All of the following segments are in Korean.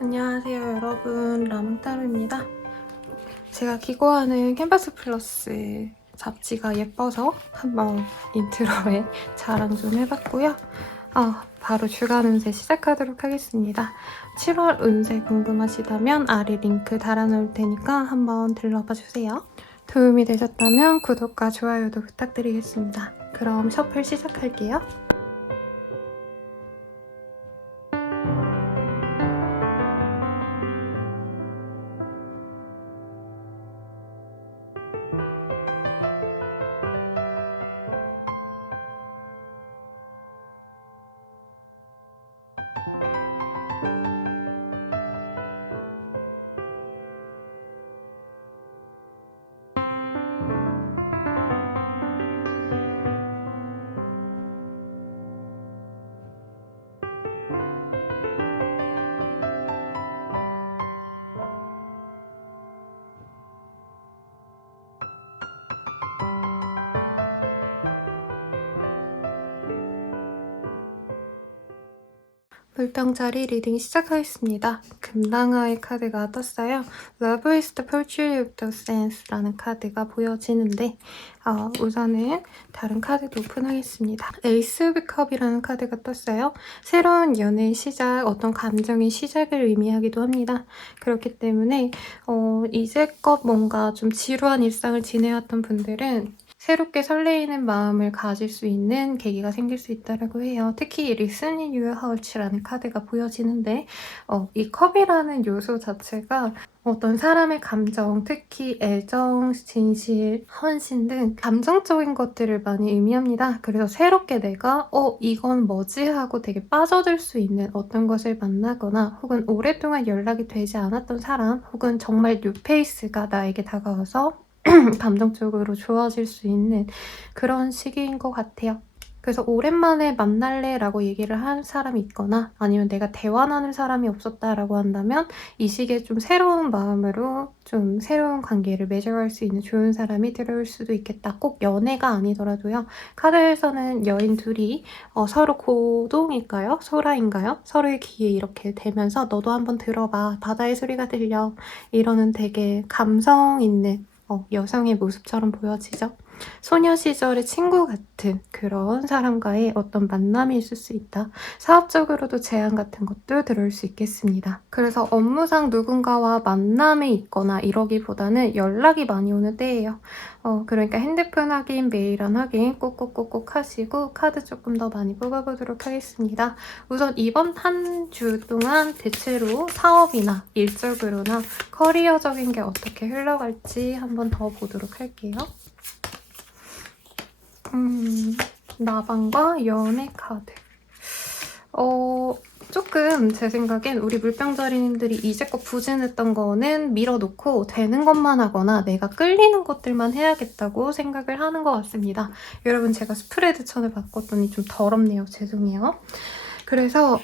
안녕하세요 여러분, 라몽타루입니다. 제가 기고하는 캠퍼스 플러스 잡지가 예뻐서 한번 인트로에 자랑 좀 해봤고요. 바로 주간 운세 시작하도록 하겠습니다. 7월 운세 궁금하시다면 아래 링크 달아놓을 테니까 한번 들러봐주세요. 도움이 되셨다면 구독과 좋아요도 부탁드리겠습니다. 그럼 셔플 시작할게요. 물병자리 리딩 시작하겠습니다. 금당화의 카드가 떴어요. Love is the pursuit of the sense라는 카드가 보여지는데 우선은 다른 카드도 오픈하겠습니다. 에이스 오브 컵이라는 카드가 떴어요. 새로운 연애의 시작, 어떤 감정의 시작을 의미하기도 합니다. 그렇기 때문에 이제껏 뭔가 좀 지루한 일상을 지내왔던 분들은 새롭게 설레이는 마음을 가질 수 있는 계기가 생길 수 있다고 해요. 특히 Listen in Your Heart라는 카드가 보여지는데 이 컵이라는 요소 자체가 어떤 사람의 감정, 특히 애정, 진실, 헌신 등 감정적인 것들을 많이 의미합니다. 그래서 새롭게 내가 이건 뭐지? 하고 되게 빠져들 수 있는 어떤 것을 만나거나 혹은 오랫동안 연락이 되지 않았던 사람 혹은 정말 뉴페이스가 나에게 다가와서 감정적으로 좋아질 수 있는 그런 시기인 것 같아요. 그래서 오랜만에 만날래 라고 얘기를 한 사람이 있거나 아니면 내가 대화 나눌 사람이 없었다라고 한다면 이 시기에 좀 새로운 마음으로 좀 새로운 관계를 맺어갈 수 있는 좋은 사람이 들어올 수도 있겠다. 꼭 연애가 아니더라도요. 카드에서는 여인 둘이 서로 고동일까요? 소라인가요? 서로의 귀에 이렇게 대면서 너도 한번 들어봐. 바다의 소리가 들려. 이러는 되게 감성 있는 여성의 모습처럼 보여지죠. 소녀 시절의 친구 같은 그런 사람과의 어떤 만남이 있을 수 있다. 사업적으로도 제안 같은 것도 들어올 수 있겠습니다. 그래서 업무상 누군가와 만남에 있거나 이러기보다는 연락이 많이 오는 때예요. 그러니까 핸드폰 확인, 메일 안 확인 꼭꼭꼭꼭 하시고 카드 조금 더 많이 뽑아보도록 하겠습니다. 우선 이번 한 주 동안 대체로 사업이나 일적으로나 커리어적인 게 어떻게 흘러갈지 한번 더 보도록 할게요. 나방과 연애 카드. 조금 제 생각엔 우리 물병자리님들이 이제껏 부진했던 거는 밀어놓고 되는 것만 하거나 내가 끌리는 것들만 해야겠다고 생각을 하는 것 같습니다. 여러분 제가 스프레드 천을 바꿨더니 좀 더럽네요. 죄송해요. 그래서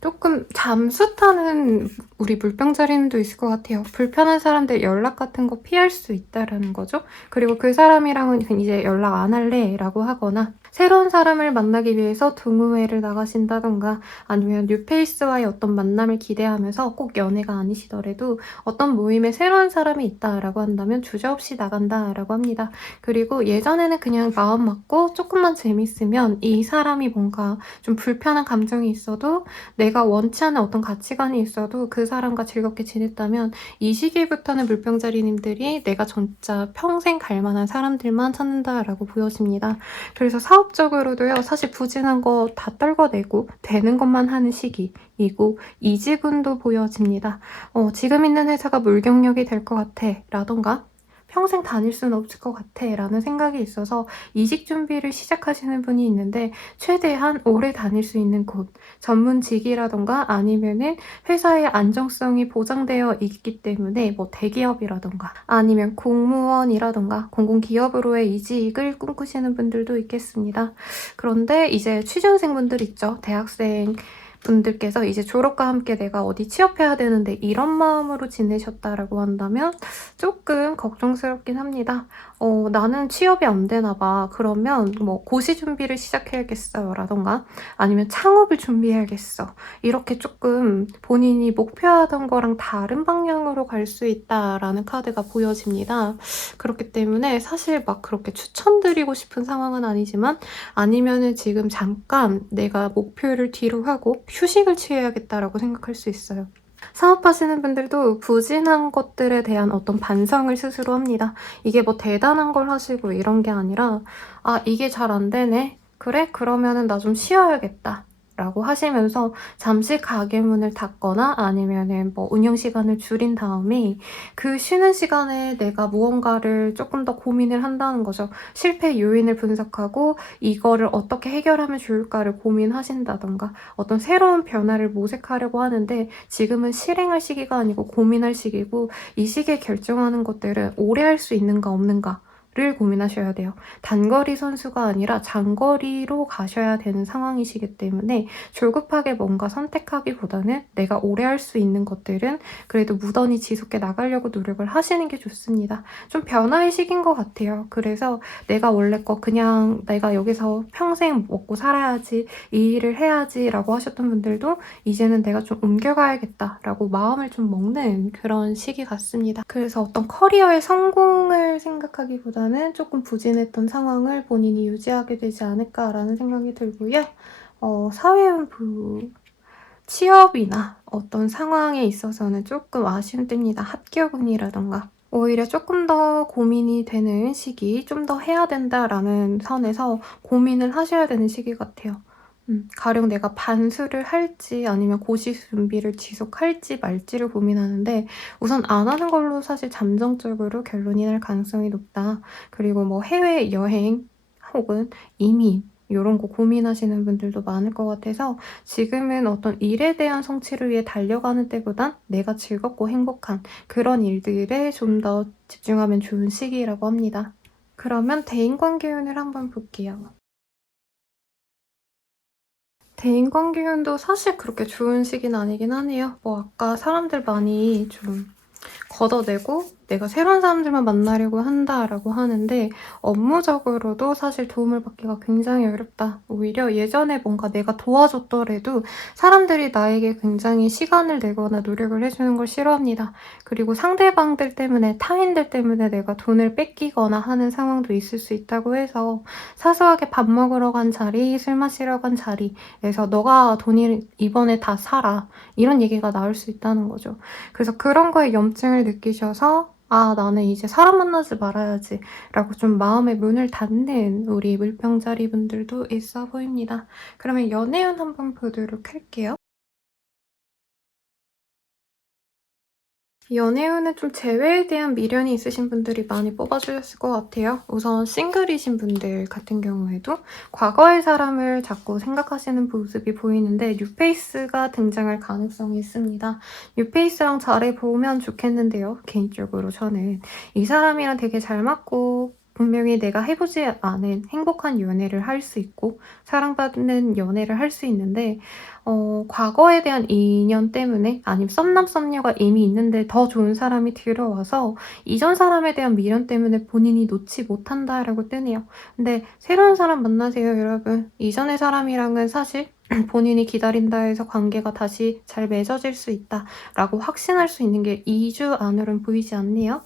조금 잠수 타는 우리 물병자리님도 있을 것 같아요. 불편한 사람들 연락 같은 거 피할 수 있다라는 거죠. 그리고 그 사람이랑은 이제 연락 안 할래 라고 하거나 새로운 사람을 만나기 위해서 동호회를 나가신다던가 아니면 뉴페이스와의 어떤 만남을 기대하면서 꼭 연애가 아니시더라도 어떤 모임에 새로운 사람이 있다라고 한다면 주저없이 나간다라고 합니다. 그리고 예전에는 그냥 마음 맞고 조금만 재밌으면 이 사람이 뭔가 좀 불편한 감정이 있어도 내가 원치 않는 어떤 가치관이 있어도 그 사람과 즐겁게 지냈다면 이 시기부터는 물병자리님들이 내가 진짜 평생 갈 만한 사람들만 찾는다라고 보여집니다. 그래서 사업적으로도요. 사실 부진한 거 다 떨궈내고 되는 것만 하는 시기이고 이직운도 보여집니다. 지금 있는 회사가 물경력이 될 것 같아 라던가 평생 다닐 수는 없을 것 같아 라는 생각이 있어서 이직 준비를 시작하시는 분이 있는데 최대한 오래 다닐 수 있는 곳, 전문직이라던가 아니면은 회사의 안정성이 보장되어 있기 때문에 뭐 대기업이라던가 아니면 공무원이라던가 공공기업으로의 이직을 꿈꾸시는 분들도 있겠습니다. 그런데 이제 취준생분들 있죠. 대학생 분들께서 이제 졸업과 함께 내가 어디 취업해야 되는데 이런 마음으로 지내셨다라고 한다면 조금 걱정스럽긴 합니다. 나는 취업이 안 되나 봐. 그러면 뭐 고시 준비를 시작해야겠어요. 라던가 아니면 창업을 준비해야겠어. 이렇게 조금 본인이 목표하던 거랑 다른 방향으로 갈 수 있다라는 카드가 보여집니다. 그렇기 때문에 사실 막 그렇게 추천드리고 싶은 상황은 아니지만 아니면은 지금 잠깐 내가 목표를 뒤로 하고 휴식을 취해야겠다라고 생각할 수 있어요. 사업하시는 분들도 부진한 것들에 대한 어떤 반성을 스스로 합니다. 이게 뭐 대단한 걸 하시고 이런 게 아니라 아, 이게 잘 안 되네? 그래? 그러면은 나 좀 쉬어야겠다. 라고 하시면서 잠시 가게 문을 닫거나 아니면은 뭐 운영 시간을 줄인 다음에 그 쉬는 시간에 내가 무언가를 조금 더 고민을 한다는 거죠. 실패 요인을 분석하고 이거를 어떻게 해결하면 좋을까를 고민하신다던가 어떤 새로운 변화를 모색하려고 하는데 지금은 실행할 시기가 아니고 고민할 시기고 이 시기에 결정하는 것들은 오래 할 수 있는가 없는가 를 고민하셔야 돼요. 단거리 선수가 아니라 장거리로 가셔야 되는 상황이시기 때문에 조급하게 뭔가 선택하기보다는 내가 오래 할 수 있는 것들은 그래도 무던히 지속해 나가려고 노력을 하시는 게 좋습니다. 좀 변화의 시기인 것 같아요. 그래서 내가 원래 거 그냥 내가 여기서 평생 먹고 살아야지, 이 일을 해야지 라고 하셨던 분들도 이제는 내가 좀 옮겨가야겠다 라고 마음을 좀 먹는 그런 시기 같습니다. 그래서 어떤 커리어의 성공을 생각하기보다는 조금 부진했던 상황을 본인이 유지하게 되지 않을까라는 생각이 들고요. 사회운부 취업이나 어떤 상황에 있어서는 조금 아쉬운 때입니다. 합격운이라던가 오히려 조금 더 고민이 되는 시기, 좀 더 해야 된다라는 선에서 고민을 하셔야 되는 시기 같아요. 가령 내가 반수를 할지 아니면 고시 준비를 지속할지 말지를 고민하는데 우선 안 하는 걸로 사실 잠정적으로 결론이 날 가능성이 높다. 그리고 뭐 해외여행 혹은 이민 이런 거 고민하시는 분들도 많을 것 같아서 지금은 어떤 일에 대한 성취를 위해 달려가는 때보단 내가 즐겁고 행복한 그런 일들에 좀 더 집중하면 좋은 시기라고 합니다. 그러면 대인관계 운을 한번 볼게요. 대인관계 운도 사실 그렇게 좋은 시기는 아니긴 하네요. 뭐 아까 사람들 많이 좀 걷어내고 내가 새로운 사람들만 만나려고 한다라고 하는데 업무적으로도 사실 도움을 받기가 굉장히 어렵다. 오히려 예전에 뭔가 내가 도와줬더라도 사람들이 나에게 굉장히 시간을 내거나 노력을 해주는 걸 싫어합니다. 그리고 상대방들 때문에 타인들 때문에 내가 돈을 뺏기거나 하는 상황도 있을 수 있다고 해서 사소하게 밥 먹으러 간 자리, 술 마시러 간 자리에서 너가 돈이 이번에 다 살아. 이런 얘기가 나올 수 있다는 거죠. 그래서 그런 거에 염증을 느끼셔서 아, 나는 이제 사람 만나지 말아야지 라고 좀 마음의 문을 닫는 우리 물병자리 분들도 있어 보입니다. 그러면 연애운 한번 보도록 할게요. 연애운은 좀 재회에 대한 미련이 있으신 분들이 많이 뽑아주셨을 것 같아요. 우선 싱글이신 분들 같은 경우에도 과거의 사람을 자꾸 생각하시는 모습이 보이는데 뉴페이스가 등장할 가능성이 있습니다. 뉴페이스랑 잘해보면 좋겠는데요. 개인적으로 저는 이 사람이랑 되게 잘 맞고 분명히 내가 해보지 않은 행복한 연애를 할 수 있고 사랑받는 연애를 할 수 있는데 과거에 대한 인연 때문에 아니면 썸남 썸녀가 이미 있는데 더 좋은 사람이 들어와서 이전 사람에 대한 미련 때문에 본인이 놓지 못한다라고 뜨네요. 근데 새로운 사람 만나세요, 여러분. 이전의 사람이랑은 사실 본인이 기다린다 해서 관계가 다시 잘 맺어질 수 있다라고 확신할 수 있는 게 2주 안으로는 보이지 않네요.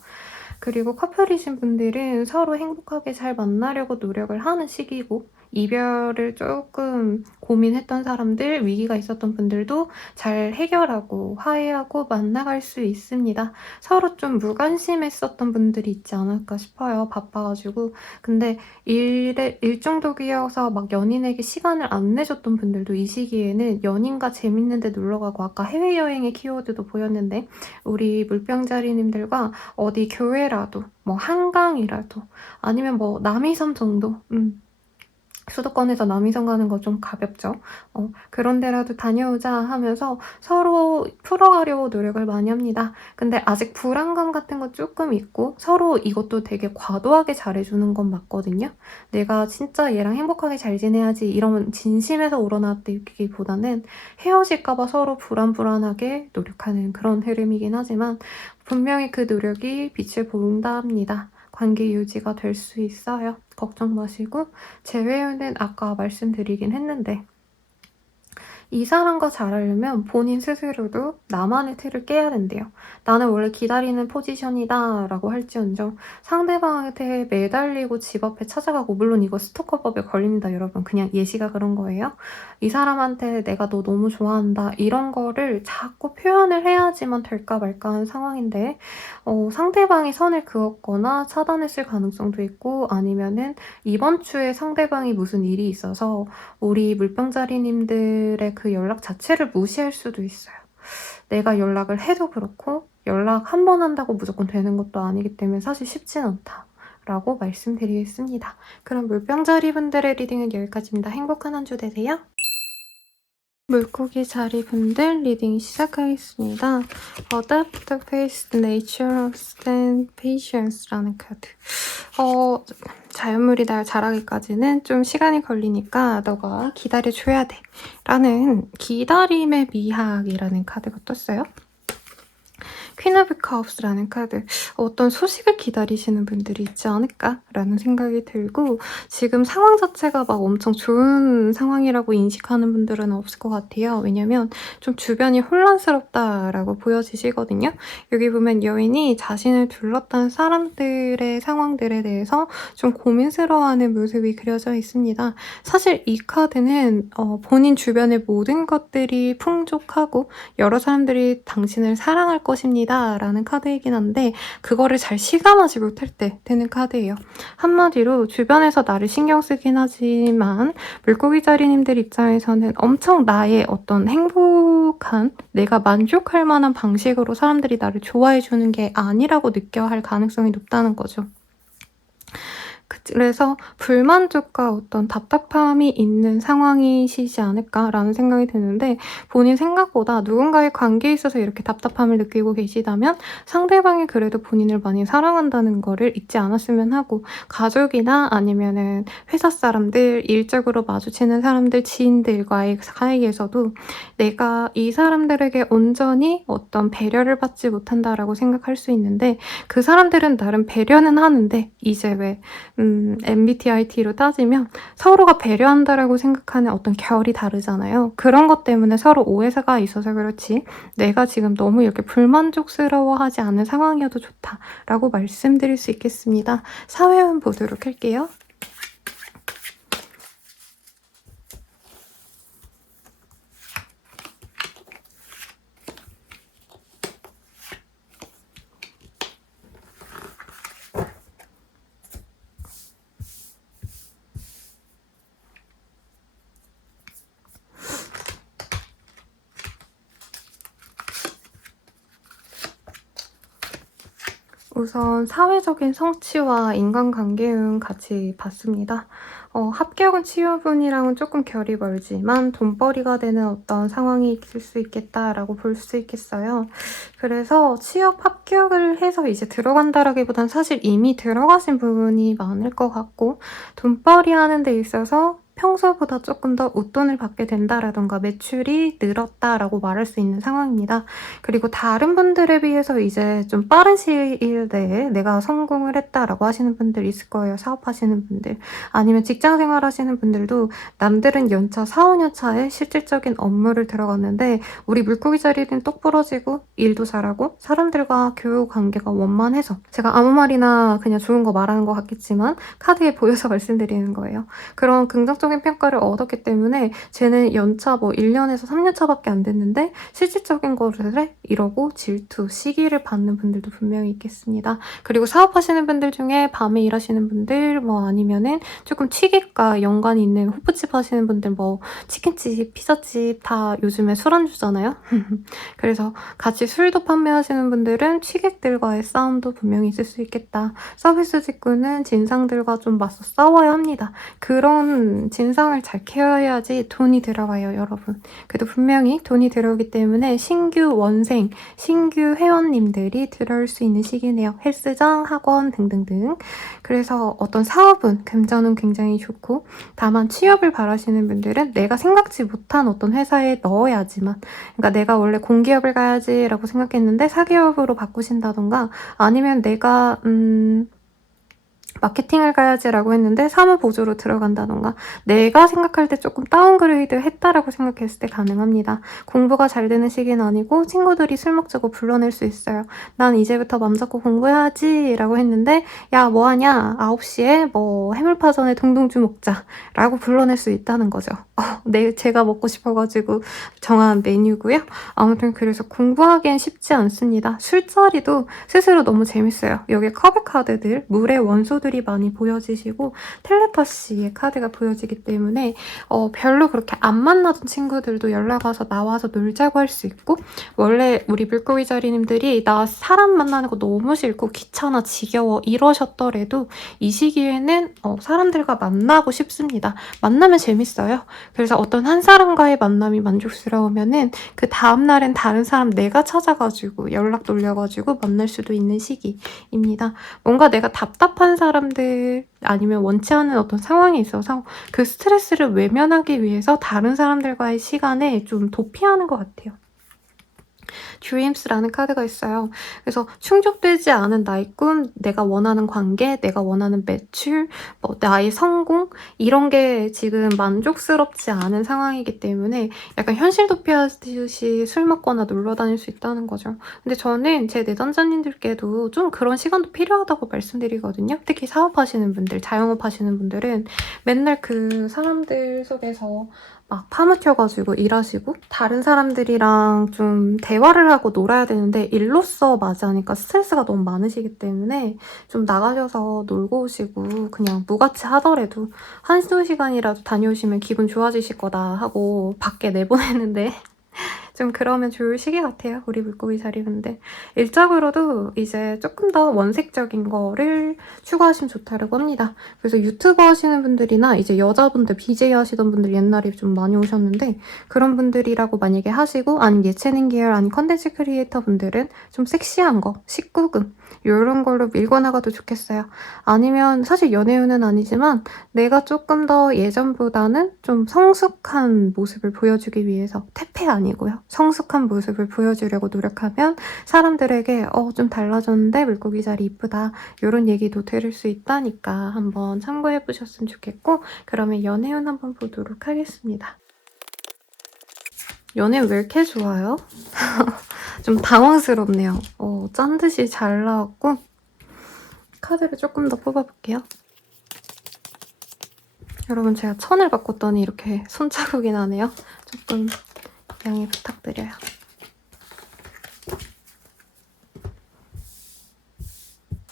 그리고 커플이신 분들은 서로 행복하게 잘 만나려고 노력을 하는 시기고 이별을 조금 고민했던 사람들, 위기가 있었던 분들도 잘 해결하고 화해하고 만나갈 수 있습니다. 서로 좀 무관심했었던 분들이 있지 않을까 싶어요. 바빠가지고. 근데 일중독이어서 막 연인에게 시간을 안 내줬던 분들도 이 시기에는 연인과 재밌는 데 놀러가고 아까 해외여행의 키워드도 보였는데 우리 물병자리님들과 어디 교회라도 뭐 한강이라도 아니면 뭐 남이섬 정도 수도권에서 남이섬 가는 거 좀 가볍죠. 그런 데라도 다녀오자 하면서 서로 풀어가려고 노력을 많이 합니다. 근데 아직 불안감 같은 거 조금 있고 서로 이것도 되게 과도하게 잘해주는 건 맞거든요. 내가 진짜 얘랑 행복하게 잘 지내야지 이런 진심에서 우러나기보다는 헤어질까 봐 서로 불안불안하게 노력하는 그런 흐름이긴 하지만 분명히 그 노력이 빛을 본다 합니다. 관계 유지가 될 수 있어요. 걱정 마시고 재회는 아까 말씀드리긴 했는데 이 사람과 잘하려면 본인 스스로도 나만의 틀을 깨야 된대요. 나는 원래 기다리는 포지션이다 라고 할지언정 상대방한테 매달리고 집 앞에 찾아가고, 물론 이거 스토커법에 걸립니다 여러분. 그냥 예시가 그런 거예요. 이 사람한테 내가 너 너무 좋아한다 이런 거를 자꾸 표현을 해야지만 될까 말까 하는 상황인데 상대방이 선을 그었거나 차단했을 가능성도 있고, 아니면은 이번 주에 상대방이 무슨 일이 있어서 우리 물병자리님들의 그 연락 자체를 무시할 수도 있어요. 내가 연락을 해도 그렇고 연락 한 번 한다고 무조건 되는 것도 아니기 때문에 사실 쉽진 않다 라고 말씀드리겠습니다. 그럼 물병자리 분들의 리딩은 여기까지입니다. 행복한 한 주 되세요. 물고기 자리분들 리딩 시작하겠습니다. Adapt the face, nature, stand, patience라는 카드. 자연물이 날 자라기까지는 좀 시간이 걸리니까 너가 기다려줘야 돼 라는 기다림의 미학이라는 카드가 떴어요. 퀸 오브 컵스라는 카드. 어떤 소식을 기다리시는 분들이 있지 않을까라는 생각이 들고, 지금 상황 자체가 막 엄청 좋은 상황이라고 인식하는 분들은 없을 것 같아요. 왜냐면 좀 주변이 혼란스럽다라고 보여지시거든요. 여기 보면 여인이 자신을 둘렀던 사람들의 상황들에 대해서 좀 고민스러워하는 모습이 그려져 있습니다. 사실 이 카드는 본인 주변의 모든 것들이 풍족하고 여러 사람들이 당신을 사랑할 것입니다 라는 카드이긴 한데, 그거를 잘 시감하지 못할 때 되는 카드예요. 한마디로 주변에서 나를 신경 쓰긴 하지만 물고기 자리님들 입장에서는 엄청 나의 어떤 행복한, 내가 만족할 만한 방식으로 사람들이 나를 좋아해 주는 게 아니라고 느껴야 할 가능성이 높다는 거죠. 그래서 불만족과 어떤 답답함이 있는 상황이시지 않을까라는 생각이 드는데, 본인 생각보다 누군가의 관계에 있어서 이렇게 답답함을 느끼고 계시다면 상대방이 그래도 본인을 많이 사랑한다는 거를 잊지 않았으면 하고, 가족이나 아니면은 회사 사람들, 일적으로 마주치는 사람들, 지인들과의 사이에서도 내가 이 사람들에게 온전히 어떤 배려를 받지 못한다라고 생각할 수 있는데, 그 사람들은 나름 배려는 하는데 이제 왜 MBTI로 따지면 서로가 배려한다라고 생각하는 어떤 결이 다르잖아요. 그런 것 때문에 서로 오해가 있어서 그렇지, 내가 지금 너무 이렇게 불만족스러워하지 않은 상황이어도 좋다라고 말씀드릴 수 있겠습니다. 사회운 보도록 할게요. 우선 사회적인 성취와 인간관계운 같이 봤습니다. 합격은 치유분이랑은 조금 결이 멀지만 돈벌이가 되는 어떤 상황이 있을 수 있겠다라고 볼 수 있겠어요. 그래서 취업 합격을 해서 이제 들어간다라기보단 사실 이미 들어가신 부분이 많을 것 같고, 돈벌이 하는 데 있어서 평소보다 조금 더 웃돈을 받게 된다라던가 매출이 늘었다라고 말할 수 있는 상황입니다. 그리고 다른 분들에 비해서 이제 좀 빠른 시일 내에 내가 성공을 했다라고 하시는 분들 있을 거예요. 사업하시는 분들, 아니면 직장 생활하시는 분들도 남들은 연차 4, 5년 차에 실질적인 업무를 들어갔는데 우리 물고기 자리는 똑 부러지고 일도 잘하고 사람들과 교육 관계가 원만해서, 제가 아무 말이나 그냥 좋은 거 말하는 것 같겠지만 카드에 보여서 말씀드리는 거예요. 그런 긍정적인 평가를 얻었기 때문에 쟤는 연차 뭐 1년에서 3년 차밖에 안 됐는데 실질적인 거를 해? 이러고 질투, 시기를 받는 분들도 분명히 있겠습니다. 그리고 사업하시는 분들 중에 밤에 일하시는 분들, 뭐 아니면은 조금 취객과 연관이 있는 호프집 하시는 분들, 뭐 치킨집, 피자집 다 요즘에 술안주잖아요. 그래서 같이 술도 판매하시는 분들은 취객들과의 싸움도 분명히 있을 수 있겠다. 서비스 직구는 진상들과 좀 맞서 싸워야 합니다. 그런 진성을 잘 케어해야지 돈이 들어와요, 여러분. 그래도 분명히 돈이 들어오기 때문에 신규 원생, 신규 회원님들이 들어올 수 있는 시기네요. 헬스장, 학원 등등등. 그래서 어떤 사업은 금전은 굉장히 좋고, 다만 취업을 바라시는 분들은 내가 생각지 못한 어떤 회사에 넣어야지만, 그러니까 내가 원래 공기업을 가야지라고 생각했는데 사기업으로 바꾸신다던가, 아니면 내가 마케팅을 가야지라고 했는데 사무보조로 들어간다던가, 내가 생각할 때 조금 다운그레이드 했다라고 생각했을 때 가능합니다. 공부가 잘 되는 시기는 아니고 친구들이 술 먹자고 불러낼 수 있어요. 난 이제부터 맘 잡고 공부해야지 라고 했는데, 야 뭐하냐, 9시에 뭐 해물파전에 동동주 먹자 라고 불러낼 수 있다는 거죠. 제가 먹고 싶어가지고 정한 메뉴고요. 아무튼 그래서 공부하기엔 쉽지 않습니다. 술자리도 스스로 너무 재밌어요. 여기 커브 카드들, 물의 원소들이 많이 보여지시고 텔레파시의 카드가 보여지기 때문에 별로 그렇게 안 만나던 친구들도 연락 와서 나와서 놀자고 할 수 있고, 원래 우리 물고기 자리님들이 나 사람 만나는 거 너무 싫고 귀찮아 지겨워 이러셨더라도 이 시기에는 사람들과 만나고 싶습니다. 만나면 재밌어요. 그래서 어떤 한 사람과의 만남이 만족스러우면은 그 다음날엔 다른 사람 내가 찾아가지고 연락 돌려가지고 만날 수도 있는 시기입니다. 뭔가 내가 답답한 사람들 아니면 원치 않는 어떤 상황이 있어서 그 스트레스를 외면하기 위해서 다른 사람들과의 시간에 좀 도피하는 것 같아요. Dreams라는 카드가 있어요. 그래서 충족되지 않은 나의 꿈, 내가 원하는 관계, 내가 원하는 매출, 나의 성공, 이런 게 지금 만족스럽지 않은 상황이기 때문에 약간 현실 도피하듯이 술 먹거나 놀러 다닐 수 있다는 거죠. 근데 저는 제 내담자님들께도 좀 그런 시간도 필요하다고 말씀드리거든요. 특히 사업하시는 분들, 자영업 하시는 분들은 맨날 그 사람들 속에서 막 파묻혀가지고 일하시고 다른 사람들이랑 좀 대화를 하고 놀아야 되는데 일로서 맞이하니까 스트레스가 너무 많으시기 때문에 좀 나가셔서 놀고 오시고, 그냥 무가치 하더라도 한두 시간이라도 다녀오시면 기분 좋아지실 거다 하고 밖에 내보내는데 좀 그러면 좋을 시기 같아요, 우리 물고기 자리분들. 일적으로도 이제 조금 더 원색적인 거를 추구하시면 좋다고 합니다. 그래서 유튜버 하시는 분들이나 이제 여자분들, BJ 하시던 분들 옛날에 좀 많이 오셨는데, 그런 분들이라고 만약에 하시고, 아니면 예체능 계열, 아니면 컨텐츠 크리에이터 분들은 좀 섹시한 거, 19금 이런 걸로 밀고 나가도 좋겠어요. 아니면 사실 연애운은 아니지만 내가 조금 더 예전보다는 좀 성숙한 모습을 보여주기 위해서, 퇴폐 아니고요, 성숙한 모습을 보여주려고 노력하면 사람들에게 좀 달라졌는데 물고기 자리 이쁘다 이런 얘기도 들을 수 있다니까 한번 참고해보셨으면 좋겠고, 그러면 연애운 한번 보도록 하겠습니다. 연애 왜 이렇게 좋아요? 좀 당황스럽네요. 짠 듯이 잘 나왔고, 카드를 조금 더 뽑아볼게요. 여러분, 제가 천을 바꿨더니 이렇게 손자국이 나네요. 조금 양해 부탁드려요.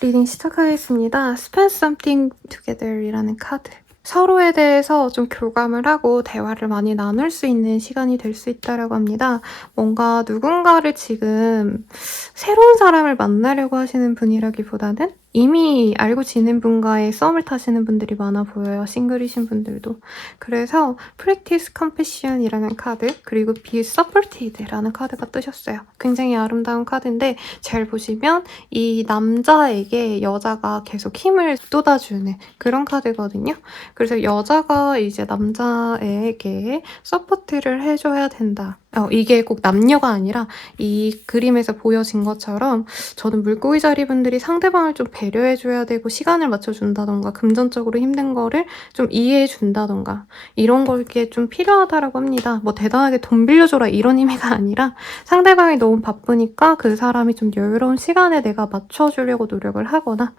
리딩 시작하겠습니다. Spend something together이라는 카드. 서로에 대해서 좀 교감을 하고 대화를 많이 나눌 수 있는 시간이 될 수 있다고 합니다. 뭔가 누군가를 지금 새로운 사람을 만나려고 하시는 분이라기보다는 이미 알고 지낸 분과의 썸을 타시는 분들이 많아 보여요. 싱글이신 분들도. 그래서 Practice Compassion이라는 카드, 그리고 Be Supported라는 카드가 뜨셨어요. 굉장히 아름다운 카드인데 잘 보시면 이 남자에게 여자가 계속 힘을 쏟아주는 그런 카드거든요. 그래서 여자가 이제 남자에게 서포트를 해줘야 된다. 이게 꼭 남녀가 아니라 이 그림에서 보여진 것처럼 저는 물고기 자리 분들이 상대방을 좀 배려해줘야 되고 시간을 맞춰준다던가 금전적으로 힘든 거를 좀 이해해준다던가 이런 게 좀 필요하다고 합니다. 뭐 대단하게 돈 빌려줘라 이런 의미가 아니라 상대방이 너무 바쁘니까 그 사람이 좀 여유로운 시간에 내가 맞춰주려고 노력을 하거나,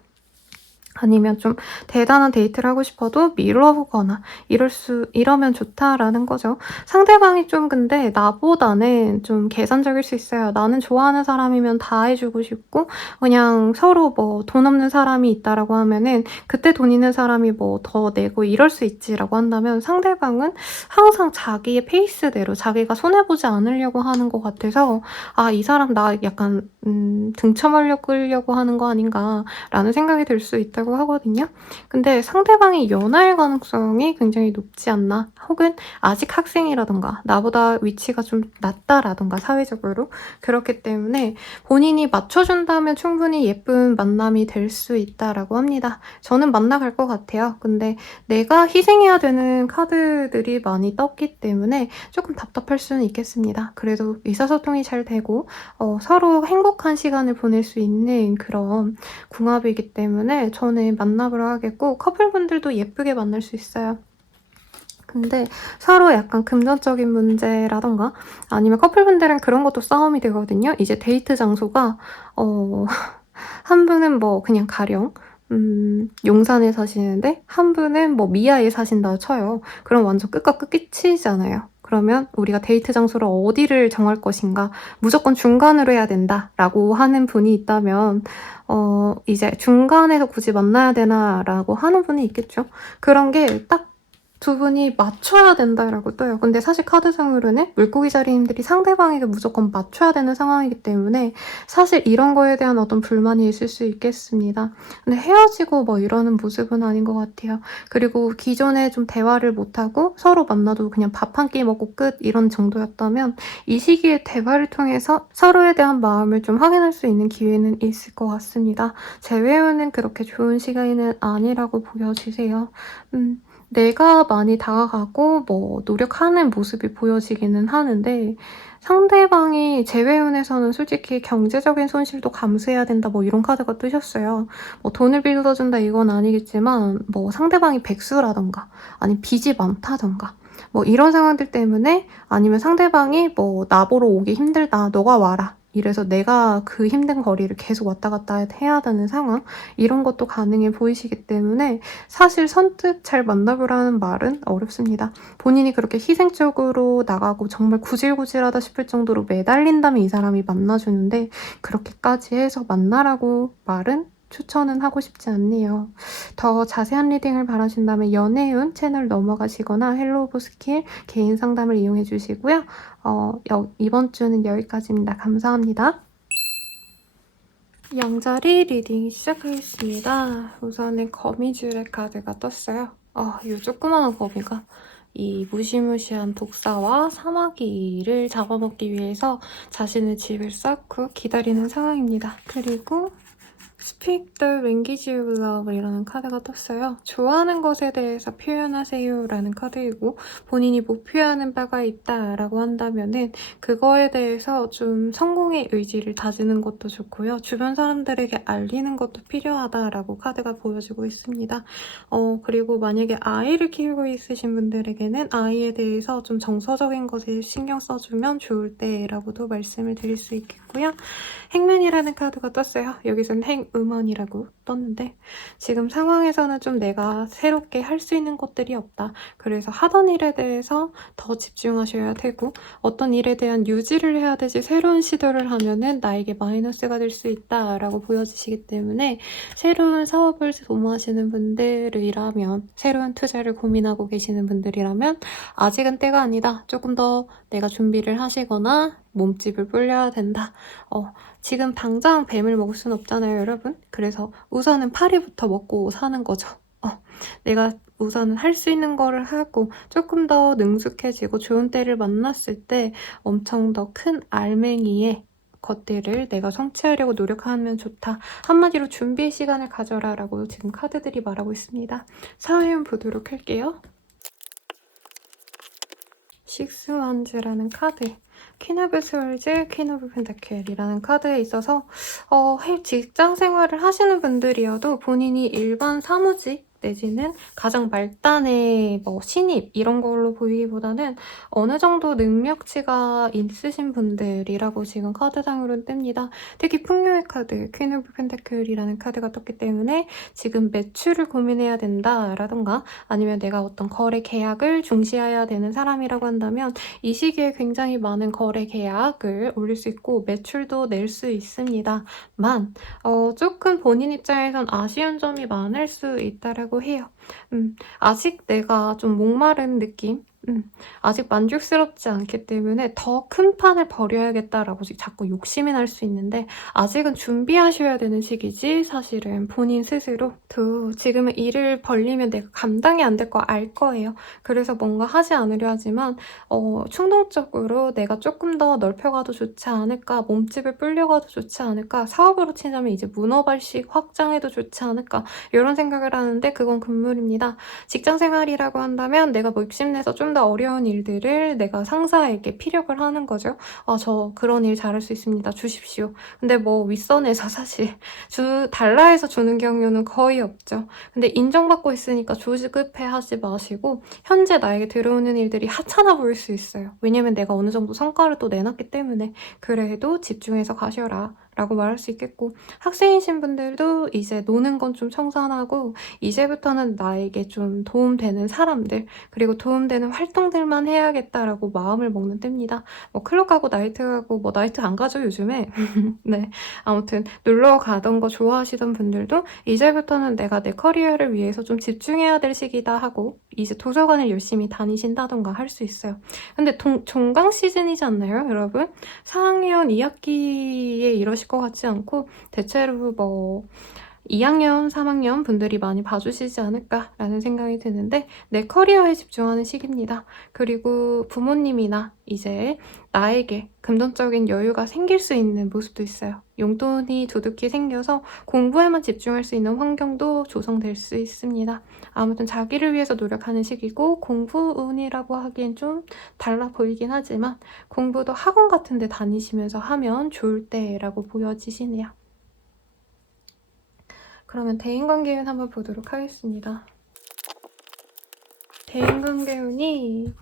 아니면 좀 대단한 데이트를 하고 싶어도 미뤄보거나 이러면 좋다라는 거죠. 상대방이 좀 근데 나보다는 좀 계산적일 수 있어요. 나는 좋아하는 사람이면 다 해주고 싶고, 그냥 서로 뭐 돈 없는 사람이 있다라고 하면은 그때 돈 있는 사람이 뭐 더 내고 이럴 수 있지라고 한다면, 상대방은 항상 자기의 페이스대로 자기가 손해보지 않으려고 하는 것 같아서 이 사람 나 약간 등쳐먹으려고 하는 거 아닌가라는 생각이 들 수 있다고 있다고 하거든요. 근데 상대방이 연하일 가능성이 굉장히 높지 않나, 혹은 아직 학생이라던가 나보다 위치가 좀 낮다라던가 사회적으로, 그렇기 때문에 본인이 맞춰준다면 충분히 예쁜 만남이 될 수 있다라고 합니다. 저는 만나갈 것 같아요. 근데 내가 희생해야 되는 카드들이 많이 떴기 때문에 조금 답답할 수는 있겠습니다. 그래도 의사소통이 잘 되고 서로 행복한 시간을 보낼 수 있는 그런 궁합이기 때문에 저는 만나보러 하겠고, 커플분들도 예쁘게 만날 수 있어요. 근데 서로 약간 금전적인 문제라던가 아니면 커플분들은 그런 것도 싸움이 되거든요. 이제 데이트 장소가 한 분은 뭐 그냥 가령 용산에 사시는데 한 분은 뭐 미아에 사신다 쳐요. 그럼 완전 끝과 끝이잖아요. 그러면 우리가 데이트 장소를 어디를 정할 것인가, 무조건 중간으로 해야 된다라고 하는 분이 있다면 이제 중간에서 굳이 만나야 되나라고 하는 분이 있겠죠. 그런 게 딱 두 분이 맞춰야 된다라고 떠요. 근데 사실 카드상으로는 물고기 자리님들이 상대방에게 무조건 맞춰야 되는 상황이기 때문에 사실 이런 거에 대한 어떤 불만이 있을 수 있겠습니다. 근데 헤어지고 뭐 이러는 모습은 아닌 것 같아요. 그리고 기존에 좀 대화를 못하고 서로 만나도 그냥 밥 한 끼 먹고 끝 이런 정도였다면 이 시기에 대화를 통해서 서로에 대한 마음을 좀 확인할 수 있는 기회는 있을 것 같습니다. 제 외우는 그렇게 좋은 시간은 아니라고 보여지세요. 내가 많이 다가가고 뭐 노력하는 모습이 보여지기는 하는데, 상대방이 재회운에서는 솔직히 경제적인 손실도 감수해야 된다 뭐 이런 카드가 뜨셨어요. 뭐 돈을 빌려준다 이건 아니겠지만 뭐 상대방이 백수라던가 아니면 빚이 많다던가 뭐 이런 상황들 때문에, 아니면 상대방이 뭐 나보러 오기 힘들다 너가 와라 이래서 내가 그 힘든 거리를 계속 왔다 갔다 해야 되는 상황, 이런 것도 가능해 보이시기 때문에 사실 선뜻 잘 만나보라는 말은 어렵습니다. 본인이 그렇게 희생적으로 나가고 정말 구질구질하다 싶을 정도로 매달린다면 이 사람이 만나주는데, 그렇게까지 해서 만나라고 말은 추천은 하고 싶지 않네요. 더 자세한 리딩을 바라신다면 연애운 채널 넘어가시거나 헬로우 오브 스킬 개인 상담을 이용해 주시고요. 이번 주는 여기까지입니다. 감사합니다. 양자리 리딩 시작하겠습니다. 우선은 거미줄의 카드가 떴어요. 이 조그마한 거미가 이 무시무시한 독사와 사마귀를 잡아먹기 위해서 자신의 집을 쌓고 기다리는 상황입니다. 그리고 Speak the language of love 이라는 카드가 떴어요. 좋아하는 것에 대해서 표현하세요 라는 카드이고, 본인이 목표하는 바가 있다라고 한다면은 그거에 대해서 좀 성공의 의지를 다지는 것도 좋고요. 주변 사람들에게 알리는 것도 필요하다라고 카드가 보여주고 있습니다. 그리고 만약에 아이를 키우고 있으신 분들에게는 아이에 대해서 좀 정서적인 것에 신경 써주면 좋을 때라고도 말씀을 드릴 수 있겠고요. 행맨이라는 카드가 떴어요. 여기서는 행우먼이라고 떴는데, 지금 상황에서는 좀 내가 새롭게 할 수 있는 것들이 없다. 그래서 하던 일에 대해서 더 집중하셔야 되고, 어떤 일에 대한 유지를 해야 되지 새로운 시도를 하면은 나에게 마이너스가 될 수 있다라고 보여지시기 때문에, 새로운 사업을 도모하시는 분들이라면, 새로운 투자를 고민하고 계시는 분들이라면 아직은 때가 아니다. 조금 더 내가 준비를 하시거나 몸집을 불려야 된다. 지금 당장 뱀을 먹을 순 없잖아요, 여러분. 그래서 우선은 파리부터 먹고 사는 거죠. 내가 우선은 할 수 있는 거를 하고 조금 더 능숙해지고 좋은 때를 만났을 때 엄청 더 큰 알맹이의 것들을 내가 성취하려고 노력하면 좋다. 한마디로 준비 시간을 가져라 라고 지금 카드들이 말하고 있습니다. 사회운 보도록 할게요. 식스 완즈라는 카드, 퀸 오브 스월즈, 퀸 오브 펜타클이라는 카드에 있어서 직장 생활을 하시는 분들이어도 본인이 일반 사무직 내지는 가장 말단의 뭐 신입 이런 걸로 보이기보다는 어느 정도 능력치가 있으신 분들이라고 지금 카드상으로 뜹니다. 특히 풍요의 카드, 퀸 오브 펜타클이라는 카드가 떴기 때문에 지금 매출을 고민해야 된다라던가 아니면 내가 어떤 거래 계약을 중시해야 되는 사람이라고 한다면 이 시기에 굉장히 많은 거래 계약을 올릴 수 있고 매출도 낼 수 있습니다만, 조금 본인 입장에선 아쉬운 점이 많을 수 있다라고 해요. 아직 내가 좀 목마른 느낌? 아직 만족스럽지 않기 때문에 '더 큰 판을 벌여야겠다.'라고 자꾸 욕심이 날 수 있는데 아직은 준비하셔야 되는 시기지 사실은 본인 스스로. 또 지금은 일을 벌리면 내가 감당이 안 될 거 알 거예요. 그래서 뭔가 하지 않으려 하지만 충동적으로 '내가 쪼끔 더 넓혀가도 좋지 않을까? 몸집을 불려가도 좋지 않을까? 사업으로 치자면 이제 문어발식 확장해도 좋지 않을까?' 요런 생각을 하는데 그건 금물입니다. 직장 생활이라고 한다면 내가 뭐 욕심내서 좀 더 어려운 일들을 내가 상사에게 피력을 하는 거죠. "아 저 그런 일 잘할 수 있습니다. 주십시오." 근데 뭐 윗선에서 사실 달라해서 주는 경우는 거의 없죠. 근데 인정받고 있으니까 조급해하지 마시고 현재 나에게 들어오는 일들이 하찮아 보일 수 있어요. 왜냐면 내가 어느 정도 성과를 또 내놨기 때문에. 그래도 집중해서 가셔라 라고 말할 수 있겠고, 학생이신 분들도 이제 노는 건 좀 청산하고 이제부터는 나에게 좀 도움되는 사람들 그리고 도움되는 활동들만 해야겠다라고 마음을 먹는 때입니다. 뭐 클럽 가고 나이트 가고, 뭐 나이트 안 가죠 요즘에. 네, 아무튼 놀러 가던 거 좋아하시던 분들도 이제부터는 내가 내 커리어를 위해서 좀 집중해야 될 시기다 하고 이제 도서관을 열심히 다니신다던가 할 수 있어요. 근데 종강 시즌이지 않나요 여러분? 4학년 2학기에 이러실 것 같지 않고 대체로 뭐 2학년, 3학년 분들이 많이 봐주시지 않을까라는 생각이 드는데 내 커리어에 집중하는 시기입니다. 그리고 부모님이나 이제 나에게 금전적인 여유가 생길 수 있는 모습도 있어요. 용돈이 두둑히 생겨서 공부에만 집중할 수 있는 환경도 조성될 수 있습니다. 아무튼 자기를 위해서 노력하는 시기고 공부운이라고 하기엔 좀 달라 보이긴 하지만 공부도 학원 같은 데 다니시면서 하면 좋을 때라고 보여지시네요. 그러면 대인관계운 한번 보도록 하겠습니다. 대인관계운이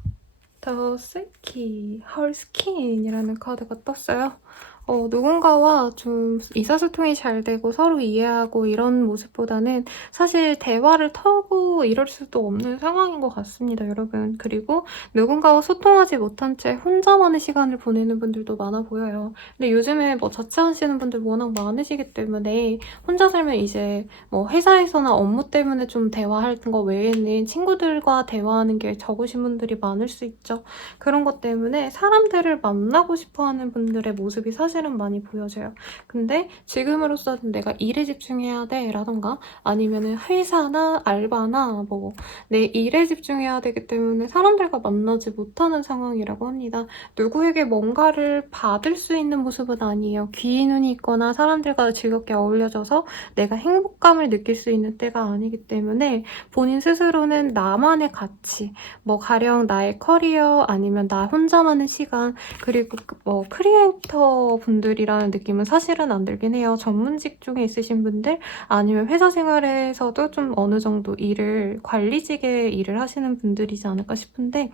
더 스키, 헐스킨이라는 카드가 떴어요. 누군가와 좀 의사소통이 잘 되고 서로 이해하고 이런 모습보다는 사실 대화를 터고 이럴 수도 없는 상황인 것 같습니다, 여러분. 그리고 누군가와 소통하지 못한 채 혼자만의 시간을 보내는 분들도 많아 보여요. 근데 요즘에 뭐 자취하시는 분들 워낙 많으시기 때문에 혼자 살면 이제 뭐 회사에서나 업무 때문에 좀 대화하는 거 외에는 친구들과 대화하는 게 적으신 분들이 많을 수 있죠. 그런 것 때문에 사람들을 만나고 싶어하는 분들의 모습이 사실은 많이 보여져요. 근데 지금으로서는 내가 일에 집중해야 돼 라던가 아니면은 회사나 알바나 뭐 내 일에 집중해야 되기 때문에 사람들과 만나지 못하는 상황이라고 합니다. 누구에게 뭔가를 받을 수 있는 모습은 아니에요. 귀, 눈이 있거나 사람들과 즐겁게 어울려져서 내가 행복감을 느낄 수 있는 때가 아니기 때문에 본인 스스로는 나만의 가치, 뭐 가령 나의 커리어 아니면 나 혼자만의 시간 그리고 뭐 크리에이터 분들이라는 느낌은 사실은 안 들긴 해요. 전문직 중에 있으신 분들 아니면 회사 생활에서도 좀 어느 정도 관리직의 일을 하시는 분들이지 않을까 싶은데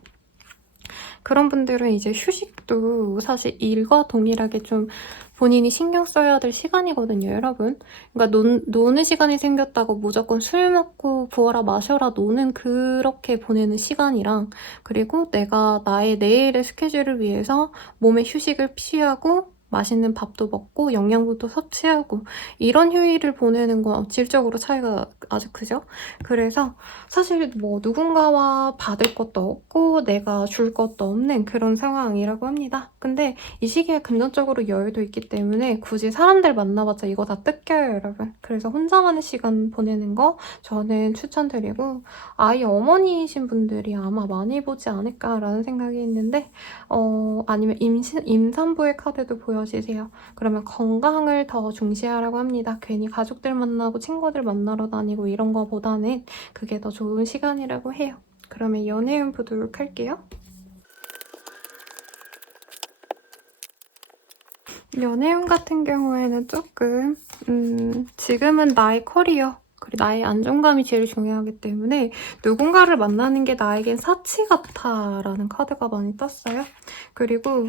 그런 분들은 이제 휴식도 사실 일과 동일하게 좀 본인이 신경 써야 될 시간이거든요, 여러분. 그러니까 노는 시간이 생겼다고 무조건 술 먹고 부어라 마셔라 노는 그렇게 보내는 시간이랑 그리고 내가 나의 내일의 스케줄을 위해서 몸의 휴식을 취하고 맛있는 밥도 먹고 영양분도 섭취하고 이런 휴일을 보내는 건 질적으로 차이가 아주 크죠? 그래서 사실 뭐 누군가와 받을 것도 없고 내가 줄 것도 없는 그런 상황이라고 합니다. 근데 이 시기에 금전적으로 여유도 있기 때문에 굳이 사람들 만나봤자 이거 다 뜯겨요, 여러분. 그래서 혼자만의 시간 보내는 거 저는 추천드리고 아이 어머니이신 분들이 아마 많이 보지 않을까라는 생각이 있는데 아니면 임산부의 카드도 보여지세요. 그러면 건강을 더 중시하라고 합니다. 괜히 가족들 만나고 친구들 만나러 다니고 이런 거보다는 그게 더 좋은 시간이라고 해요. 그러면 연애운 보도록 할게요. 연애운 같은 경우에는 조금 지금은 나의 커리어 그리고 나의 안정감이 제일 중요하기 때문에 누군가를 만나는 게 나에겐 사치 같아라는 카드가 많이 떴어요. 그리고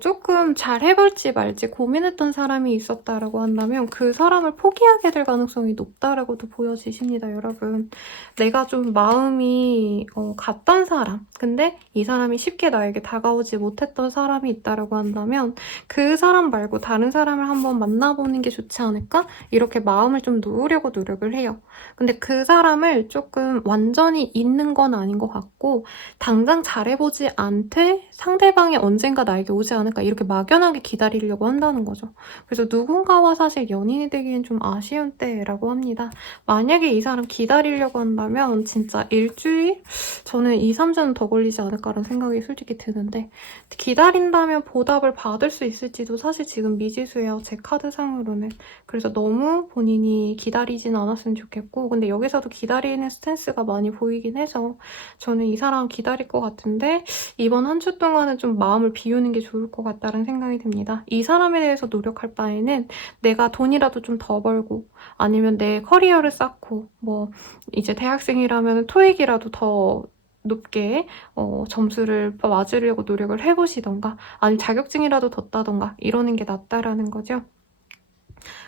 조금 잘 해볼지 말지 고민했던 사람이 있었다라고 한다면 그 사람을 포기하게 될 가능성이 높다라고도 보여지십니다, 여러분. 내가 좀 마음이 갔던 사람, 근데 이 사람이 쉽게 나에게 다가오지 못했던 사람이 있다라고 한다면 그 사람 말고 다른 사람을 한번 만나보는 게 좋지 않을까? 이렇게 마음을 좀 놓으려고 노력을 해요. 거죠. 근데 그 사람을 조금 완전히 잊는 건 아닌 것 같고 당장 잘해보지 않되 상대방이 언젠가 나에게 오지 않을까 이렇게 막연하게 기다리려고 한다는 거죠. 그래서 누군가와 사실 연인이 되기엔 좀 아쉬운 때라고 합니다. 만약에 이 사람 기다리려고 한다면 진짜 일주일? 저는 2, 3주는 더 걸리지 않을까라는 생각이 솔직히 드는데 기다린다면 보답을 받을 수 있을지도 사실 지금 미지수예요. 제 카드상으로는. 그래서 너무 본인이 기다리진 않았으면 좋겠고 근데 여기서도 기다리는 스탠스가 많이 보이긴 해서 저는 이 사람 기다릴 것 같은데 이번 한 주 동안은 좀 마음을 비우는 게 좋을 것 같다는 생각이 듭니다. 이 사람에 대해서 노력할 바에는 내가 돈이라도 좀 더 벌고 아니면 내 커리어를 쌓고 뭐 이제 대학생이라면 토익이라도 더 높게 점수를 맞으려고 노력을 해보시던가 아니면 자격증이라도 더 따던가 이러는 게 낫다라는 거죠.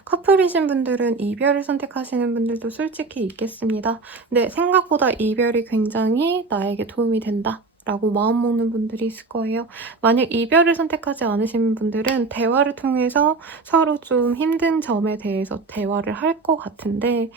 커플이신 분들은 이별을 선택하시는 분들도 솔직히 있겠습니다. 근데 생각보다 이별이 굉장히 나에게 도움이 된다. 라고 마음먹는 분들이 있을 거예요. 만약 이별을 선택하지 않으시는 분들은 대화를 통해서 서로 좀 힘든 점에 대해서 대화를 할 것 같은데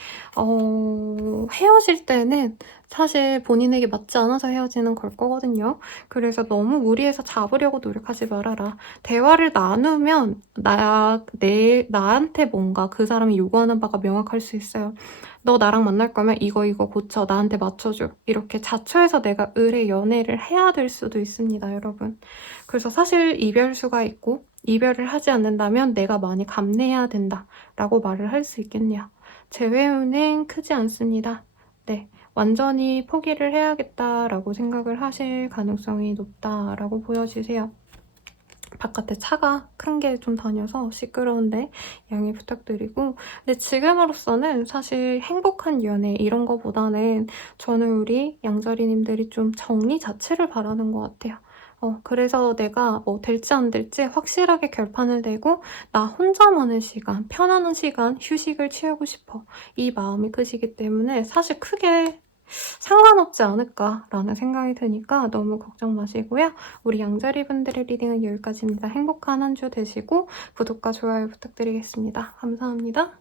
헤어질 때는 사실 본인에게 맞지 않아서 헤어지는 걸 거거든요. 그래서 너무 무리해서 잡으려고 노력하지 말아라. 대화를 나누면 나한테 뭔가 그 사람이 요구하는 바가 명확할 수 있어요. 너 나랑 만날 거면 이거 고쳐 나한테 맞춰줘 이렇게 자초해서 내가 의뢰 연애를 해야 될 수도 있습니다, 여러분. 그래서 사실 이별수가 있고 이별을 하지 않는다면 내가 많이 감내해야 된다 라고 말을 할 수 있겠네요. 재회는 크지 않습니다. 네, 완전히 포기를 해야겠다라고 생각을 하실 가능성이 높다라고 보여지세요. 바깥에 차가 큰 게 좀 다녀서 시끄러운데 양해 부탁드리고 근데 지금으로서는 사실 행복한 연애 이런 거보다는 저는 우리 양자리님들이 좀 정리 자체를 바라는 것 같아요. 그래서 내가 뭐 될지 안 될지 확실하게 결판을 내고 나 혼자만의 시간, 편안한 시간, 휴식을 취하고 싶어. 이 마음이 크시기 때문에 사실 크게 상관없지 않을까라는 생각이 드니까 너무 걱정 마시고요. 우리 양자리 분들의 리딩은 여기까지입니다. 행복한 한 주 되시고 구독과 좋아요 부탁드리겠습니다. 감사합니다.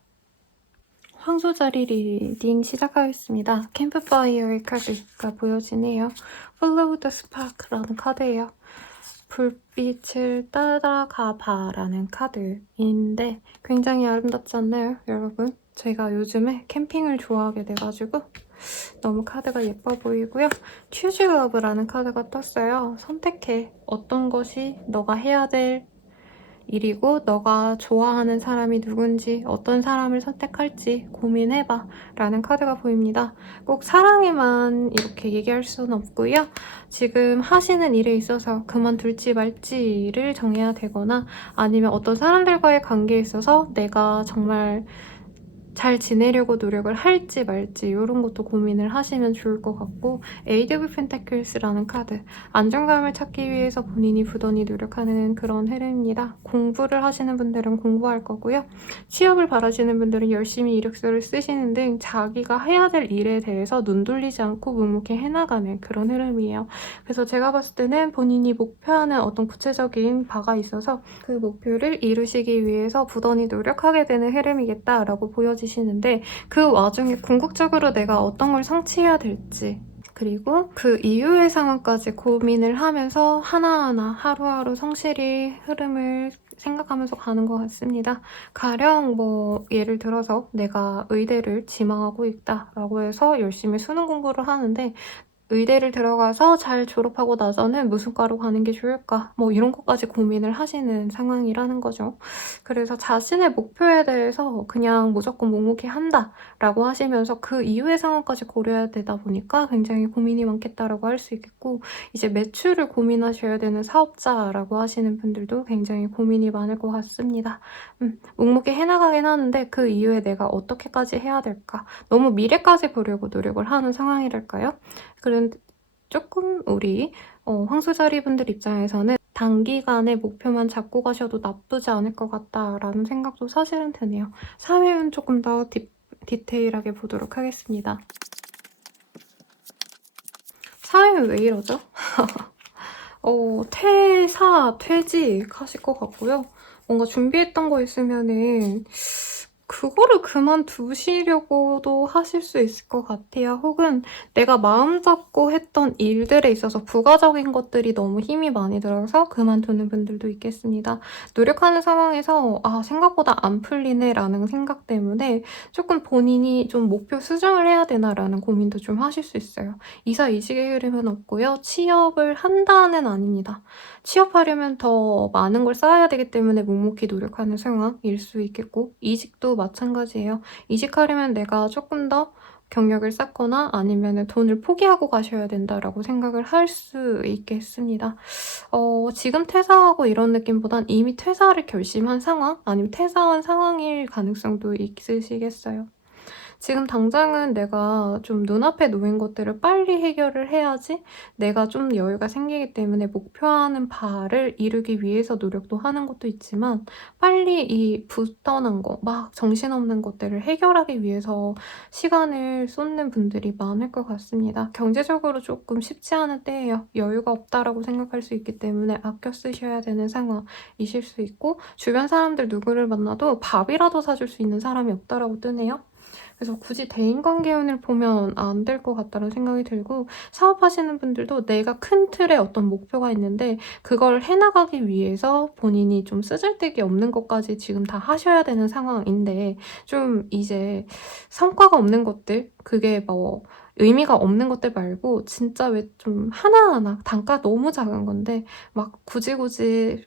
황소자리 리딩 시작하겠습니다. 캠프파이어의 카드가 보여지네요. Follow the Spark라는 카드예요. 불빛을 따라가 봐라는 카드인데 굉장히 아름답지 않나요, 여러분? 제가 요즘에 캠핑을 좋아하게 돼가지고 너무 카드가 예뻐 보이고요. Choose Love라는 카드가 떴어요. 선택해. 어떤 것이 너가 해야 될 일이고 너가 좋아하는 사람이 누군지 어떤 사람을 선택할지 고민해봐 라는 카드가 보입니다. 꼭 사랑에만 이렇게 얘기할 수는 없고요. 지금 하시는 일에 있어서 그만둘지 말지를 정해야 되거나 아니면 어떤 사람들과의 관계에 있어서 내가 정말 잘 지내려고 노력을 할지 말지 이런 것도 고민을 하시면 좋을 것 같고 에이드 오브 펜타클스라는 카드 안정감을 찾기 위해서 본인이 부단히 노력하는 그런 흐름입니다. 공부를 하시는 분들은 공부할 거고요. 취업을 바라시는 분들은 열심히 이력서를 쓰시는 등 자기가 해야 될 일에 대해서 눈 돌리지 않고 묵묵히 해나가는 그런 흐름이에요. 그래서 제가 봤을 때는 본인이 목표하는 어떤 구체적인 바가 있어서 그 목표를 이루시기 위해서 부단히 노력하게 되는 흐름이겠다라고 보여지시는데 그 와중에 궁극적으로 내가 어떤 걸 성취해야 될지 그리고 그 이후의 상황까지 고민을 하면서 하나하나 하루하루 성실히 흐름을 생각하면서 가는 것 같습니다. 가령 뭐 예를 들어서 내가 의대를 지망하고 있다라고 해서 열심히 수능 공부를 하는데 의대를 들어가서 잘 졸업하고 나서는 무슨 과로 가는 게 좋을까? 뭐 이런 것까지 고민을 하시는 상황이라는 거죠. 그래서 자신의 목표에 대해서 그냥 무조건 묵묵히 한다라고 하시면서 그 이후의 상황까지 고려해야 되다 보니까 굉장히 고민이 많겠다라고 할 수 있겠고 이제 매출을 고민하셔야 되는 사업자라고 하시는 분들도 굉장히 고민이 많을 것 같습니다. 묵묵히 해나가긴 하는데 그 이후에 내가 어떻게까지 해야 될까? 너무 미래까지 보려고 노력을 하는 상황이랄까요? 그런 조금 우리 황소자리 분들 입장에서는 단기간에 목표만 잡고 가셔도 나쁘지 않을 것 같다라는 생각도 사실은 드네요. 사회운 조금 더 디테일하게 보도록 하겠습니다. 사회운 왜 이러죠? 퇴사, 퇴직 하실 것 같고요. 뭔가 준비했던 거 있으면은 그거를 그만두시려고도 하실 수 있을 것 같아요. 혹은 내가 마음 잡고 했던 일들에 있어서 부가적인 것들이 너무 힘이 많이 들어서 그만두는 분들도 있겠습니다. 노력하는 상황에서 '아 생각보다 안 풀리네.'라는 생각 때문에 조금 본인이 좀 '목표 수정을 해야 되나.'라는 고민도 좀 하실 수 있어요. 이사이직의 흐름은 없고요. 취업을 한다는 아닙니다. 취업하려면 더 많은 걸 쌓아야 되기 때문에 묵묵히 노력하는 상황일 수 있겠고, 이직도 마찬가지예요. 이직하려면 내가 조금 더 경력을 쌓거나 아니면 돈을 포기하고 가셔야 된다라고 생각을 할 수 있겠습니다. 지금 퇴사하고 이런 느낌보단 이미 퇴사를 결심한 상황, 아니면 퇴사한 상황일 가능성도 있으시겠어요. 지금 당장은 내가 좀 눈앞에 놓인 것들을 빨리 해결을 해야지 내가 좀 여유가 생기기 때문에 목표하는 바를 이루기 위해서 노력도 하는 것도 있지만, 빨리 이 붙어난 거, 막 정신없는 것들을 해결하기 위해서 시간을 쏟는 분들이 많을 것 같습니다. 경제적으로 조금 쉽지 않은 때예요. 여유가 없다라고 생각할 수 있기 때문에 아껴 쓰셔야 되는 상황이실 수 있고, 주변 사람들 누구를 만나도 밥이라도 사줄 수 있는 사람이 없다라고 뜨네요. 그래서 굳이 대인관계운을 보면 안 될 것 같다는 생각이 들고, 사업하시는 분들도 내가 큰 틀에 어떤 목표가 있는데 그걸 해나가기 위해서 본인이 좀 쓰잘데기 없는 것까지 지금 다 하셔야 되는 상황인데, 좀 이제 성과가 없는 것들, 그게 뭐 의미가 없는 것들 말고 진짜 왜 좀 하나하나 단가 너무 작은 건데 막 굳이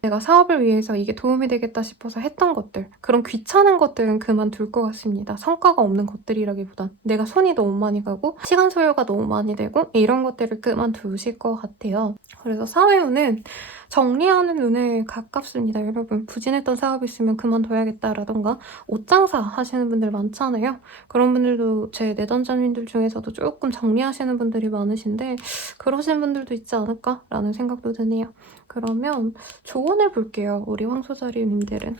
내가 사업을 위해서 이게 도움이 되겠다 싶어서 했던 것들, 그런 귀찮은 것들은 그만둘 것 같습니다. 성과가 없는 것들이라기보단 내가 손이 너무 많이 가고 시간 소요가 너무 많이 되고 이런 것들을 그만두실 것 같아요. 그래서 사회운은 정리하는 운에 가깝습니다. 여러분, 부진했던 사업이 있으면 그만둬야겠다라던가, 옷장사 하시는 분들 많잖아요. 그런 분들도 제 내담자님들 중에서도 조금 정리하시는 분들이 많으신데 그러신 분들도 있지 않을까라는 생각도 드네요. 그러면 조언을 볼게요. 우리 황소자리님들은.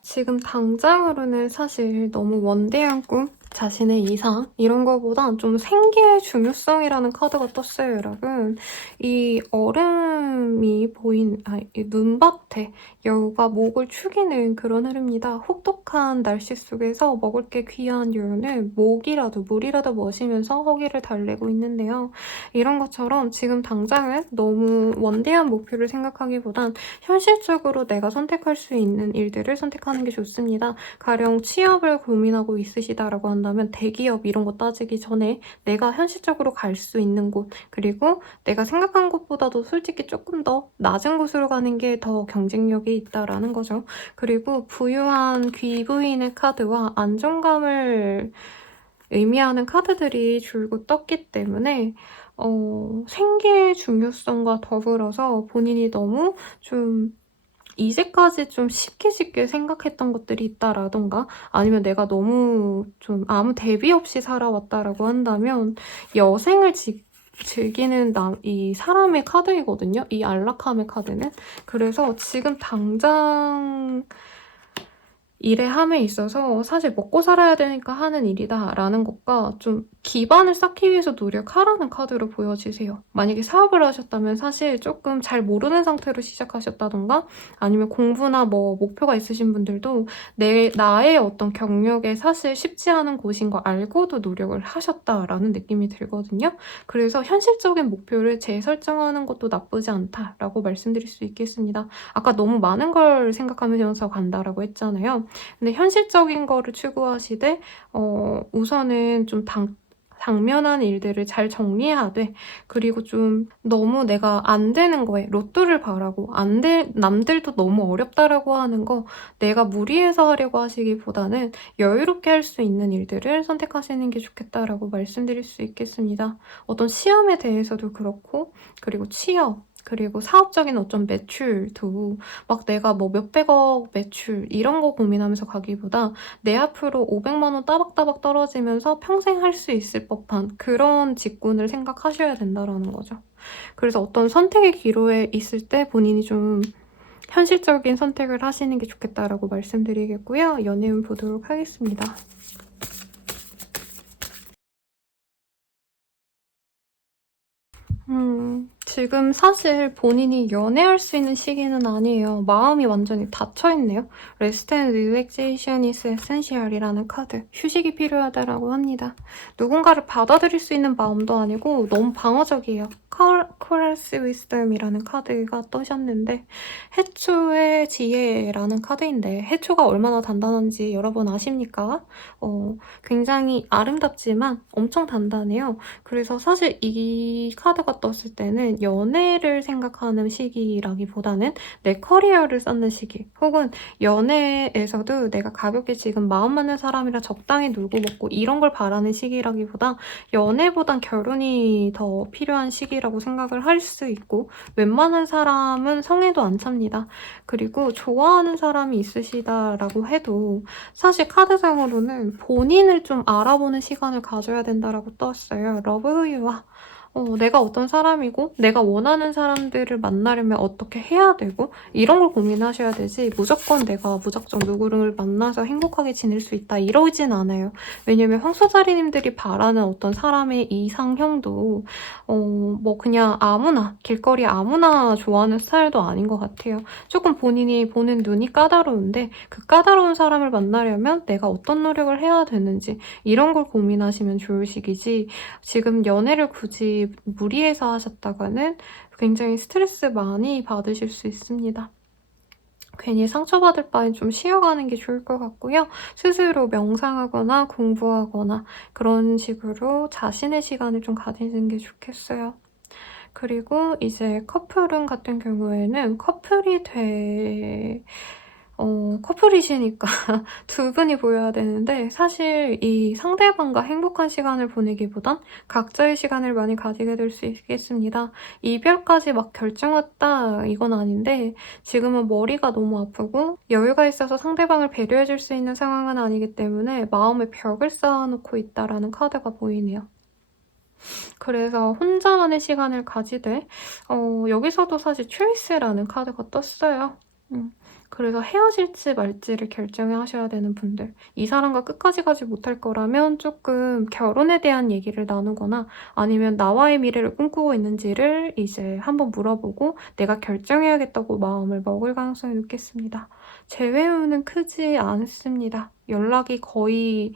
지금 당장으로는 사실 너무 원대한 꿈, 자신의 이상 이런 거보단 좀 생계의 중요성이라는 카드가 떴어요, 여러분. 이 얼음이 보인 이 눈밭에 여우가 목을 축이는 그런 흐름입니다. 혹독한 날씨 속에서 먹을 게 귀한 여우는 목이라도 물이라도 마시면서 허기를 달래고 있는데요. 이런 것처럼 지금 당장은 너무 원대한 목표를 생각하기보단 현실적으로 내가 선택할 수 있는 일들을 선택하는 게 좋습니다. 가령 취업을 고민하고 있으시다라고 한다면 대기업 이런 거 따지기 전에 내가 현실적으로 갈 수 있는 곳, 그리고 내가 생각한 것보다도 솔직히 조금 더 낮은 곳으로 가는 게 더 경쟁력이 있다라는 거죠. 그리고 부유한 귀부인의 카드와 안정감을 의미하는 카드들이 줄곧 떴기 때문에 생계의 중요성과 더불어서 본인이 너무 좀 이제까지 좀 쉽게 생각했던 것들이 있다라던가, 아니면 내가 너무 좀 아무 대비 없이 살아왔다라고 한다면 여생을 즐기는 이 사람의 카드이거든요. 이 안락함의 카드는. 그래서 지금 당장 일의 함에 있어서 사실 먹고 살아야 되니까 하는 일이다라는 것과 좀 기반을 쌓기 위해서 노력하라는 카드로 보여지세요. 만약에 사업을 하셨다면 사실 조금 잘 모르는 상태로 시작하셨다던가, 아니면 공부나 뭐 목표가 있으신 분들도 나의 어떤 경력에 사실 쉽지 않은 곳인 거 알고도 노력을 하셨다라는 느낌이 들거든요. 그래서 현실적인 목표를 재설정하는 것도 나쁘지 않다라고 말씀드릴 수 있겠습니다. 아까 너무 많은 걸 생각하면서 간다라고 했잖아요. 근데 현실적인 거를 추구하시되 우선은 좀 당면한 일들을 잘 정리하되, 그리고 좀 너무 내가 안 되는 거에 로또를 바라고 남들도 너무 어렵다라고 하는 거 내가 무리해서 하려고 하시기보다는 여유롭게 할 수 있는 일들을 선택하시는 게 좋겠다라고 말씀드릴 수 있겠습니다. 어떤 시험에 대해서도 그렇고, 그리고 취업, 그리고 사업적인 어떤 매출도 막 내가 뭐 몇백억 매출 이런 거 고민하면서 가기보다 내 앞으로 500만 원 따박따박 떨어지면서 평생 할 수 있을 법한 그런 직군을 생각하셔야 된다라는 거죠. 그래서 어떤 선택의 기로에 있을 때 본인이 좀 현실적인 선택을 하시는 게 좋겠다라고 말씀드리겠고요. 연애운 보도록 하겠습니다. 지금 사실 본인이 연애할 수 있는 시기는 아니에요. 마음이 완전히 닫혀있네요. Rest and relaxation is essential이라는 카드. 휴식이 필요하다라고 합니다. 누군가를 받아들일 수 있는 마음도 아니고 너무 방어적이에요. Courage Wisdom이라는 카드가 떠셨는데 해초의 지혜라는 카드인데 해초가 얼마나 단단한지 여러분 아십니까? 굉장히 아름답지만 엄청 단단해요. 그래서 사실 이 카드가 떴을 때는 연애를 생각하는 시기라기보다는 내 커리어를 쌓는 시기 혹은 연애에서도 내가 가볍게 지금 마음 맞는 사람이랑 적당히 놀고 먹고 이런 걸 바라는 시기라기보다 연애보단 결혼이 더 필요한 시기라고 생각을 할 수 있고 웬만한 사람은 성에도 안 찹니다. 그리고 좋아하는 사람이 있으시다라고 해도 사실 카드상으로는 본인을 좀 알아보는 시간을 가져야 된다라고 떴어요. 러브 후유와 내가 어떤 사람이고 내가 원하는 사람들을 만나려면 어떻게 해야 되고 이런 걸 고민하셔야 되지 무조건 내가 무작정 누구를 만나서 행복하게 지낼 수 있다 이러진 않아요. 왜냐면 황소자리님들이 바라는 어떤 사람의 이상형도 뭐 그냥 아무나 길거리 아무나 좋아하는 스타일도 아닌 것 같아요. 조금 본인이 보는 눈이 까다로운데 그 까다로운 사람을 만나려면 내가 어떤 노력을 해야 되는지 이런 걸 고민하시면 좋을 시기지 지금 연애를 굳이 무리해서 하셨다가는 굉장히 스트레스 많이 받으실 수 있습니다. 괜히 상처받을 바엔 좀 쉬어가는 게 좋을 것 같고요. 스스로 명상하거나 공부하거나 그런 식으로 자신의 시간을 좀 가지는 게 좋겠어요. 그리고 이제 커플운 같은 경우에는 커플이시니까 두 분이 보여야 되는데 사실 이 상대방과 행복한 시간을 보내기보단 각자의 시간을 많이 가지게 될 수 있겠습니다. 이별까지 막 결정했다 이건 아닌데 지금은 머리가 너무 아프고 여유가 있어서 상대방을 배려해줄 수 있는 상황은 아니기 때문에 마음에 벽을 쌓아놓고 있다라는 카드가 보이네요. 그래서 혼자만의 시간을 가지되 여기서도 사실 초이스라는 카드가 떴어요. 그래서 헤어질지 말지를 결정하셔야 되는 분들 이 사람과 끝까지 가지 못할 거라면 조금 결혼에 대한 얘기를 나누거나 아니면 나와의 미래를 꿈꾸고 있는지를 이제 한번 물어보고 내가 결정해야겠다고 마음을 먹을 가능성이 높겠습니다. 재회운은 크지 않습니다. 연락이 거의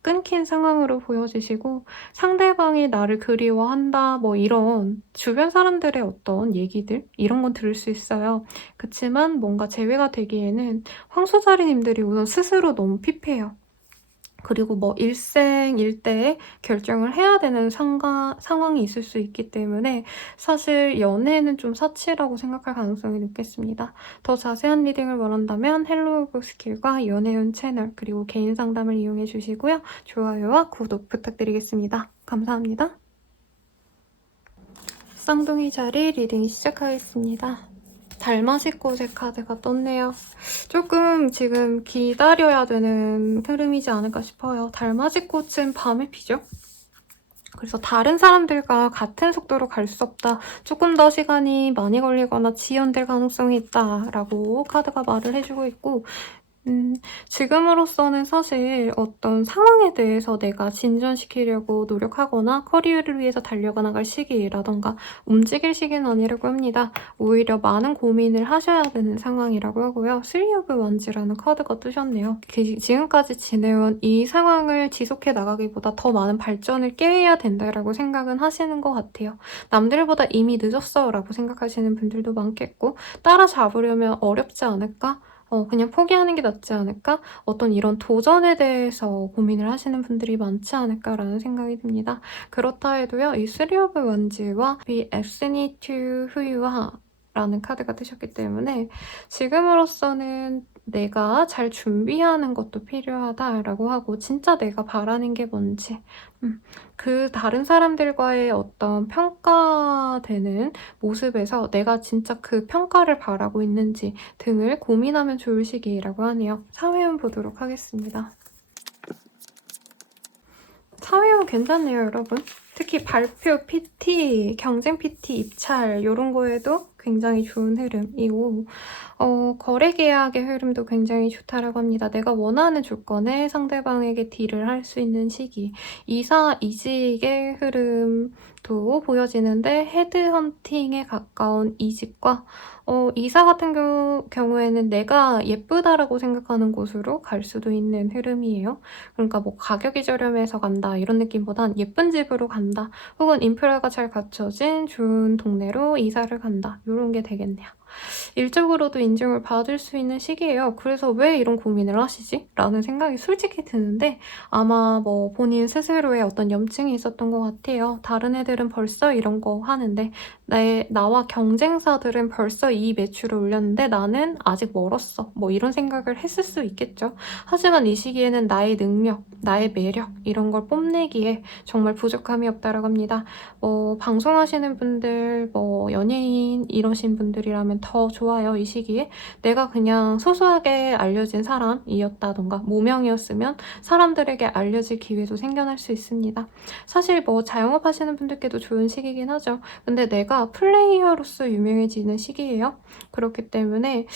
끊긴 상황으로 보여지시고 상대방이 나를 그리워한다 뭐 이런 주변 사람들의 어떤 얘기들 이런 건 들을 수 있어요. 그치만 뭔가 재회가 되기에는 황소자리님들이 우선 스스로 너무 피폐해요. 그리고 뭐 일생일대에 결정을 해야 되는 상황이 있을 수 있기 때문에 사실 연애는 좀 사치라고 생각할 가능성이 높겠습니다. 더 자세한 리딩을 원한다면 헬로우 북스킬과 연애운 채널 그리고 개인 상담을 이용해 주시고요. 좋아요와 구독 부탁드리겠습니다. 감사합니다. 쌍둥이 자리 리딩 시작하겠습니다. 달마시꽃의 카드가 떴네요. 조금 지금 기다려야 되는 흐름이지 않을까 싶어요. 달마시꽃은 밤에 피죠? 그래서 다른 사람들과 같은 속도로 갈 수 없다. 조금 더 시간이 많이 걸리거나 지연될 가능성이 있다라고 카드가 말을 해주고 있고 지금으로서는 사실 어떤 상황에 대해서 내가 진전시키려고 노력하거나 커리어를 위해서 달려나갈 시기라던가 움직일 시기는 아니라고 합니다. 오히려 많은 고민을 하셔야 되는 상황이라고 하고요. 쓰리 오브 원즈라는 카드가 뜨셨네요. 지금까지 지내온 이 상황을 지속해 나가기보다 더 많은 발전을 꾀해야 된다라고 생각은 하시는 것 같아요. 남들보다 이미 늦었어 라고 생각하시는 분들도 많겠고 따라잡으려면 어렵지 않을까? 그냥 포기하는 게 낫지 않을까? 어떤 이런 도전에 대해서 고민을 하시는 분들이 많지 않을까라는 생각이 듭니다. 그렇다 해도요, 이 쓰리 오브 원즈와 Be Absent to Who You Are 라는 카드가 뜨셨기 때문에 지금으로서는 내가 잘 준비하는 것도 필요하다라고 하고 진짜 내가 바라는 게 뭔지 그 다른 사람들과의 어떤 평가되는 모습에서 내가 진짜 그 평가를 바라고 있는지 등을 고민하면 좋을 시기라고 하네요. 사회운 보도록 하겠습니다. 사회운 괜찮네요, 여러분. 특히 발표, PT, 경쟁 PT, 입찰 이런 거에도 굉장히 좋은 흐름이고 거래 계약의 흐름도 굉장히 좋다라고 합니다. 내가 원하는 조건에 상대방에게 딜을 할 수 있는 시기. 이사, 이직의 흐름도 보여지는데 헤드헌팅에 가까운 이직과 이사 같은 경우에는 내가 예쁘다라고 생각하는 곳으로 갈 수도 있는 흐름이에요. 그러니까 뭐 가격이 저렴해서 간다 이런 느낌보단 예쁜 집으로 간다 혹은 인프라가 잘 갖춰진 좋은 동네로 이사를 간다 이런 게 되겠네요. 일적으로도 인정을 받을 수 있는 시기예요. 그래서 왜 이런 고민을 하시지? 라는 생각이 솔직히 드는데 아마 뭐 본인 스스로의 어떤 염증이 있었던 것 같아요. 다른 애들은 벌써 이런 거 하는데 나와 경쟁사들은 벌써 이 매출을 올렸는데 나는 아직 멀었어. 뭐 이런 생각을 했을 수 있겠죠. 하지만 이 시기에는 나의 능력, 나의 매력 이런 걸 뽐내기에 정말 부족함이 없다라고 합니다. 방송하시는 분들, 연예인 이러신 분들이라면 더 좋아요. 이 시기에 내가 그냥 소소하게 알려진 사람이었다던가 무명이었으면 사람들에게 알려질 기회도 생겨날 수 있습니다. 사실 자영업 하시는 분들께도 좋은 시기긴 하죠. 근데 내가 플레이어로서 유명해지는 시기예요. 그렇기 때문에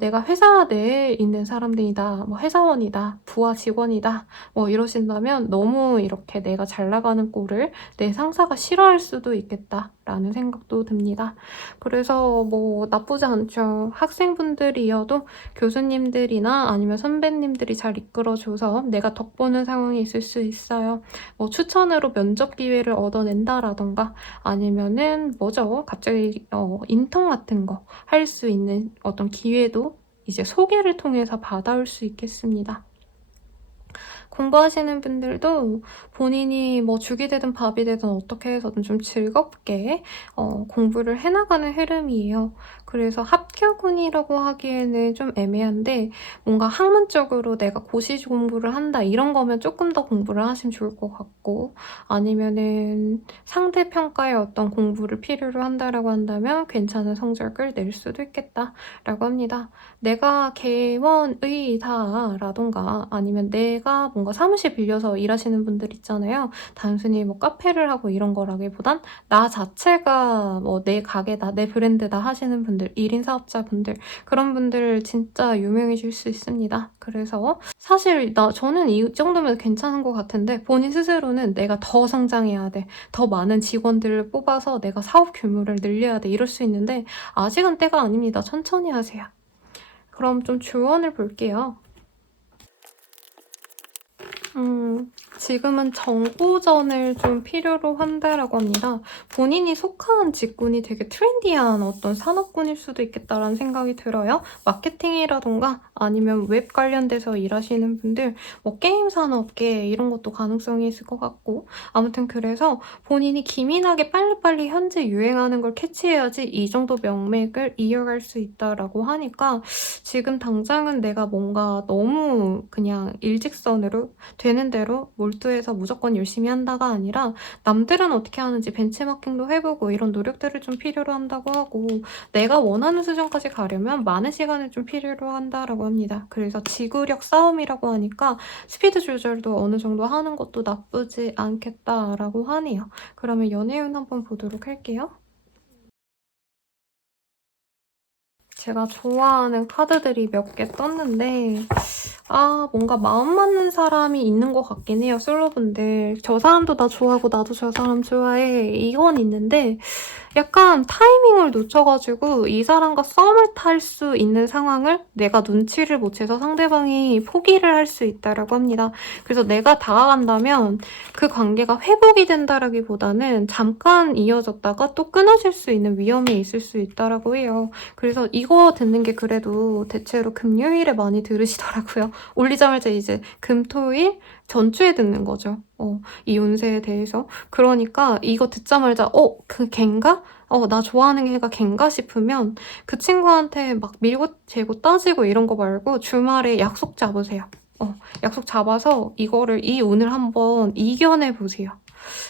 내가 회사 내에 있는 사람들이다, 회사원이다, 부하 직원이다 이러신다면 너무 이렇게 내가 잘 나가는 꼴을 내 상사가 싫어할 수도 있겠다라는 생각도 듭니다. 그래서 나쁘지 않죠. 학생분들이어도 교수님들이나 아니면 선배님들이 잘 이끌어줘서 내가 덕보는 상황이 있을 수 있어요. 추천으로 면접 기회를 얻어낸다라던가 아니면은 갑자기 인턴 같은 거 할 수 있는 어떤 기회도 이제 소개를 통해서 받아올 수 있겠습니다. 공부하시는 분들도 본인이 죽이 되든 밥이 되든 어떻게 해서든 좀 즐겁게 공부를 해나가는 흐름이에요. 그래서 합격운이라고 하기에는 좀 애매한데 뭔가 학문적으로 내가 고시 공부를 한다 이런 거면 조금 더 공부를 하시면 좋을 것 같고 아니면은 상대평가의 어떤 공부를 필요로 한다라고 한다면 괜찮은 성적을 낼 수도 있겠다라고 합니다. 내가 개원의다라던가 아니면 내가 뭔가 사무실 빌려서 일하시는 분들 있잖아요. 단순히 카페를 하고 이런 거라기보단 나 자체가 내 가게다, 내 브랜드다 하시는 분들, 1인 사업자분들 그런 분들 진짜 유명해질 수 있습니다. 그래서 사실 저는 이 정도면 괜찮은 것 같은데 본인 스스로는 내가 더 성장해야 돼. 더 많은 직원들을 뽑아서 내가 사업 규모를 늘려야 돼. 이럴 수 있는데 아직은 때가 아닙니다. 천천히 하세요. 그럼 좀 조언을 볼게요. 지금은 정보전을 좀 필요로 한다라고 합니다. 본인이 속한 직군이 되게 트렌디한 어떤 산업군일 수도 있겠다라는 생각이 들어요. 마케팅이라던가 아니면 웹 관련돼서 일하시는 분들, 게임 산업계 이런 것도 가능성이 있을 것 같고 아무튼 그래서 본인이 기민하게 빨리빨리 현재 유행하는 걸 캐치해야지 이 정도 명맥을 이어갈 수 있다라고 하니까 지금 당장은 내가 뭔가 너무 그냥 일직선으로 되는 대로 몰두해서 무조건 열심히 한다가 아니라 남들은 어떻게 하는지 벤치마킹도 해보고 이런 노력들을 좀 필요로 한다고 하고 내가 원하는 수준까지 가려면 많은 시간을 좀 필요로 한다라고 합니다. 그래서 지구력 싸움이라고 하니까 스피드 조절도 어느 정도 하는 것도 나쁘지 않겠다라고 하네요. 그러면 연애운 한번 보도록 할게요. 제가 좋아하는 카드들이 몇 개 떴는데 뭔가 마음 맞는 사람이 있는 것 같긴 해요. 솔로분들. 저 사람도 나 좋아하고 나도 저 사람 좋아해. 이건 있는데 약간 타이밍을 놓쳐가지고 이 사람과 썸을 탈 수 있는 상황을 내가 눈치를 못 채서 상대방이 포기를 할 수 있다라고 합니다. 그래서 내가 다가간다면 그 관계가 회복이 된다라기보다는 잠깐 이어졌다가 또 끊어질 수 있는 위험이 있을 수 있다라고 해요. 그래서 이거 듣는 게 그래도 대체로 금요일에 많이 들으시더라고요. 올리자마자 이제 금토일 전주에 듣는 거죠. 이 운세에 대해서. 그러니까 이거 듣자마자 그 걘가? 나 좋아하는 애가 걘가 싶으면 그 친구한테 막 밀고 재고 따지고 이런 거 말고 주말에 약속 잡으세요. 약속 잡아서 이 운을 한번 이겨내보세요.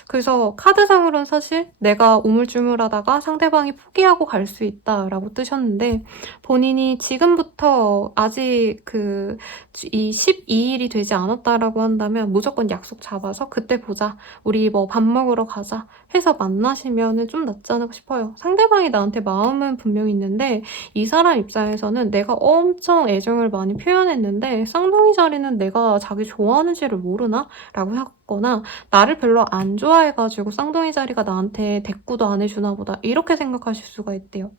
그래서 카드상으로는 사실 내가 우물쭈물하다가 상대방이 포기하고 갈 수 있다라고 뜨셨는데 본인이 지금부터 아직 이 12일이 되지 않았다라고 한다면 무조건 약속 잡아서 그때 보자. 우리 밥 먹으러 가자 해서 만나시면 좀 낫지 않을까 싶어요. 상대방이 나한테 마음은 분명히 있는데 이 사람 입장에서는 내가 엄청 애정을 많이 표현했는데 쌍둥이 자리는 내가 자기 좋아하는지를 모르나? 라고 하거나 나를 별로 안 좋아해가지고 쌍둥이 자리가 나한테 대꾸도 안 해주나 보다 이렇게 생각하실 수가 있대요.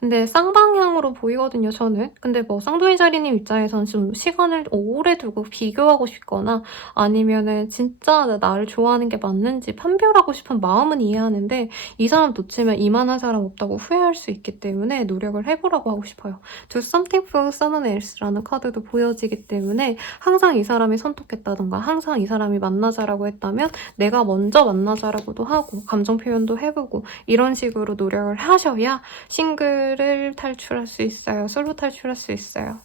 근데 쌍방향으로 보이거든요, 저는. 근데 뭐 쌍둥이 자리님 입장에서는 좀 시간을 오래 두고 비교하고 싶거나 아니면은 진짜 나를 좋아하는 게 맞는지 판별하고 싶은 마음은 이해하는데 이 사람 놓치면 이만한 사람 없다고 후회할 수 있기 때문에 노력을 해보라고 하고 싶어요. Do something for someone else라는 카드도 보여지기 때문에 항상 이 사람이 선택했다던가 항상 이 사람이 만나자라고 했다면 내가 먼저 만나자라고도 하고 감정 표현도 해보고 이런 식으로 노력을 하셔야 싱글을 탈출할 수 있어요. 솔로 탈출할 수 있어요.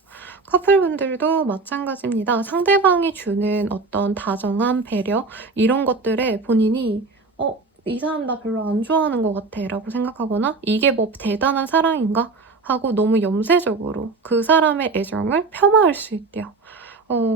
커플분들도 마찬가지입니다. 상대방이 주는 어떤 다정함, 배려 이런 것들에 본인이 이 사람 나 별로 안 좋아하는 것 같아 라고 생각하거나 이게 뭐 대단한 사랑인가? 하고 너무 염세적으로 그 사람의 애정을 폄하할 수 있대요.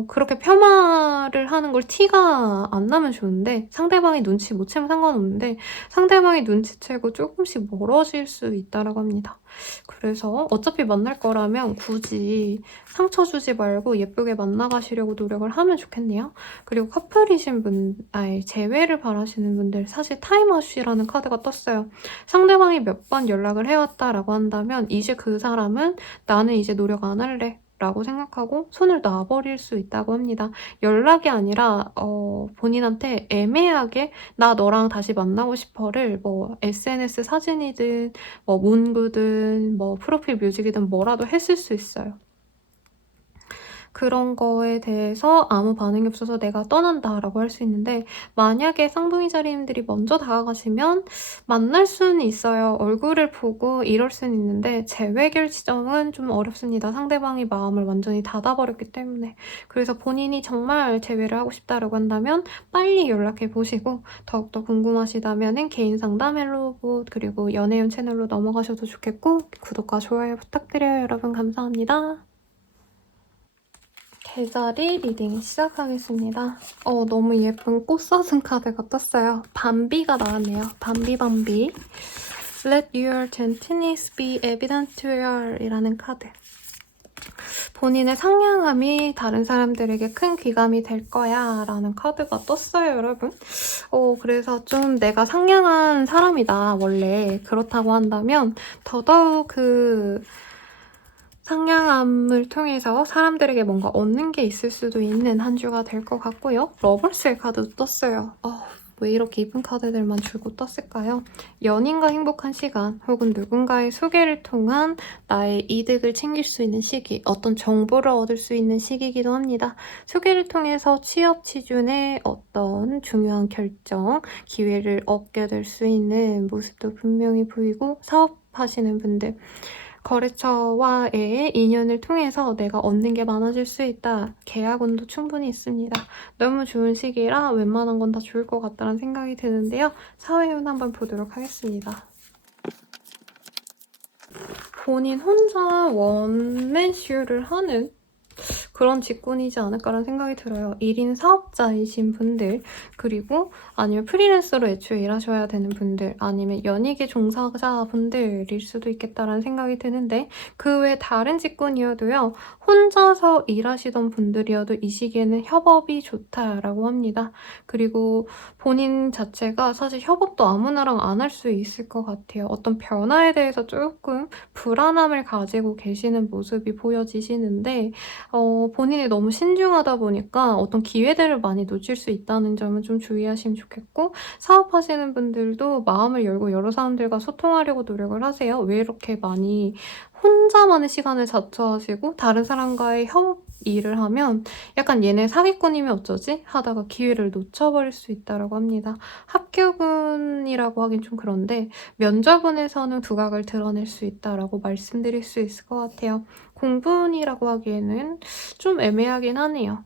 그렇게 폄하를 하는 걸 티가 안 나면 좋은데 상대방이 눈치 못 채면 상관없는데 상대방이 눈치채고 조금씩 멀어질 수 있다고 합니다. 그래서 어차피 만날 거라면 굳이 상처 주지 말고 예쁘게 만나가시려고 노력을 하면 좋겠네요. 그리고 커플이신 분, 재회를 바라시는 분들 사실 타임아웃이라는 카드가 떴어요. 상대방이 몇 번 연락을 해왔다라고 한다면 이제 그 사람은 나는 이제 노력 안 할래 라고 생각하고 손을 놔버릴 수 있다고 합니다. 연락이 아니라 본인한테 애매하게 나 너랑 다시 만나고 싶어를 뭐 SNS 사진이든 뭐 문구든 뭐 프로필 뮤직이든 뭐라도 했을 수 있어요. 그런 거에 대해서 아무 반응이 없어서 내가 떠난다라고 할 수 있는데 만약에 쌍둥이 자리님들이 먼저 다가가시면 만날 수는 있어요. 얼굴을 보고 이럴 수는 있는데 재회 결정은 좀 어렵습니다. 상대방이 마음을 완전히 닫아버렸기 때문에. 그래서 본인이 정말 재회를 하고 싶다라고 한다면 빨리 연락해보시고 더욱더 궁금하시다면 개인 상담 헬로봇 그리고 연애운 채널로 넘어가셔도 좋겠고 구독과 좋아요 부탁드려요. 여러분 감사합니다. 개자리 리딩 시작하겠습니다. 너무 예쁜 꽃사슴 카드가 떴어요. 밤비가 나왔네요. 밤비. Let your gentleness be evident to all 이라는 카드. 본인의 상냥함이 다른 사람들에게 큰 귀감이 될 거야 라는 카드가 떴어요, 여러분. 그래서 좀 내가 상냥한 사람이다, 원래. 그렇다고 한다면 더더욱 상냥함을 통해서 사람들에게 뭔가 얻는 게 있을 수도 있는 한 주가 될 것 같고요. 러버스의 카드도 떴어요. 왜 이렇게 이쁜 카드들만 줄고 떴을까요? 연인과 행복한 시간 혹은 누군가의 소개를 통한 나의 이득을 챙길 수 있는 시기, 어떤 정보를 얻을 수 있는 시기이기도 합니다. 소개를 통해서 취업 취준의 어떤 중요한 결정, 기회를 얻게 될 수 있는 모습도 분명히 보이고 사업하시는 분들 거래처와의 인연을 통해서 내가 얻는 게 많아질 수 있다. 계약운도 충분히 있습니다. 너무 좋은 시기라 웬만한 건 다 좋을 것 같다는 생각이 드는데요. 사회운 한번 보도록 하겠습니다. 본인 혼자 원맨쇼를 하는 그런 직군이지 않을까라는 생각이 들어요. 1인 사업자이신 분들, 그리고 아니면 프리랜서로 애초에 일하셔야 되는 분들, 아니면 연예계 종사자분들일 수도 있겠다라는 생각이 드는데 그 외 다른 직군이어도요. 혼자서 일하시던 분들이어도 이 시기에는 협업이 좋다라고 합니다. 그리고 본인 자체가 사실 협업도 아무나랑 안 할 수 있을 것 같아요. 어떤 변화에 대해서 조금 불안함을 가지고 계시는 모습이 보여지시는데 본인이 너무 신중하다 보니까 어떤 기회들을 많이 놓칠 수 있다는 점은 좀 주의하시면 좋겠고 사업하시는 분들도 마음을 열고 여러 사람들과 소통하려고 노력을 하세요. 왜 이렇게 많이 혼자만의 시간을 자처하시고 다른 사람과의 협업 일을 하면 약간 얘네 사기꾼이면 어쩌지? 하다가 기회를 놓쳐버릴 수 있다고 합니다. 합격운이라고 하긴 좀 그런데 면접운에서는 두각을 드러낼 수 있다고 말씀드릴 수 있을 것 같아요. 공부운이라고 하기에는 좀 애매하긴 하네요.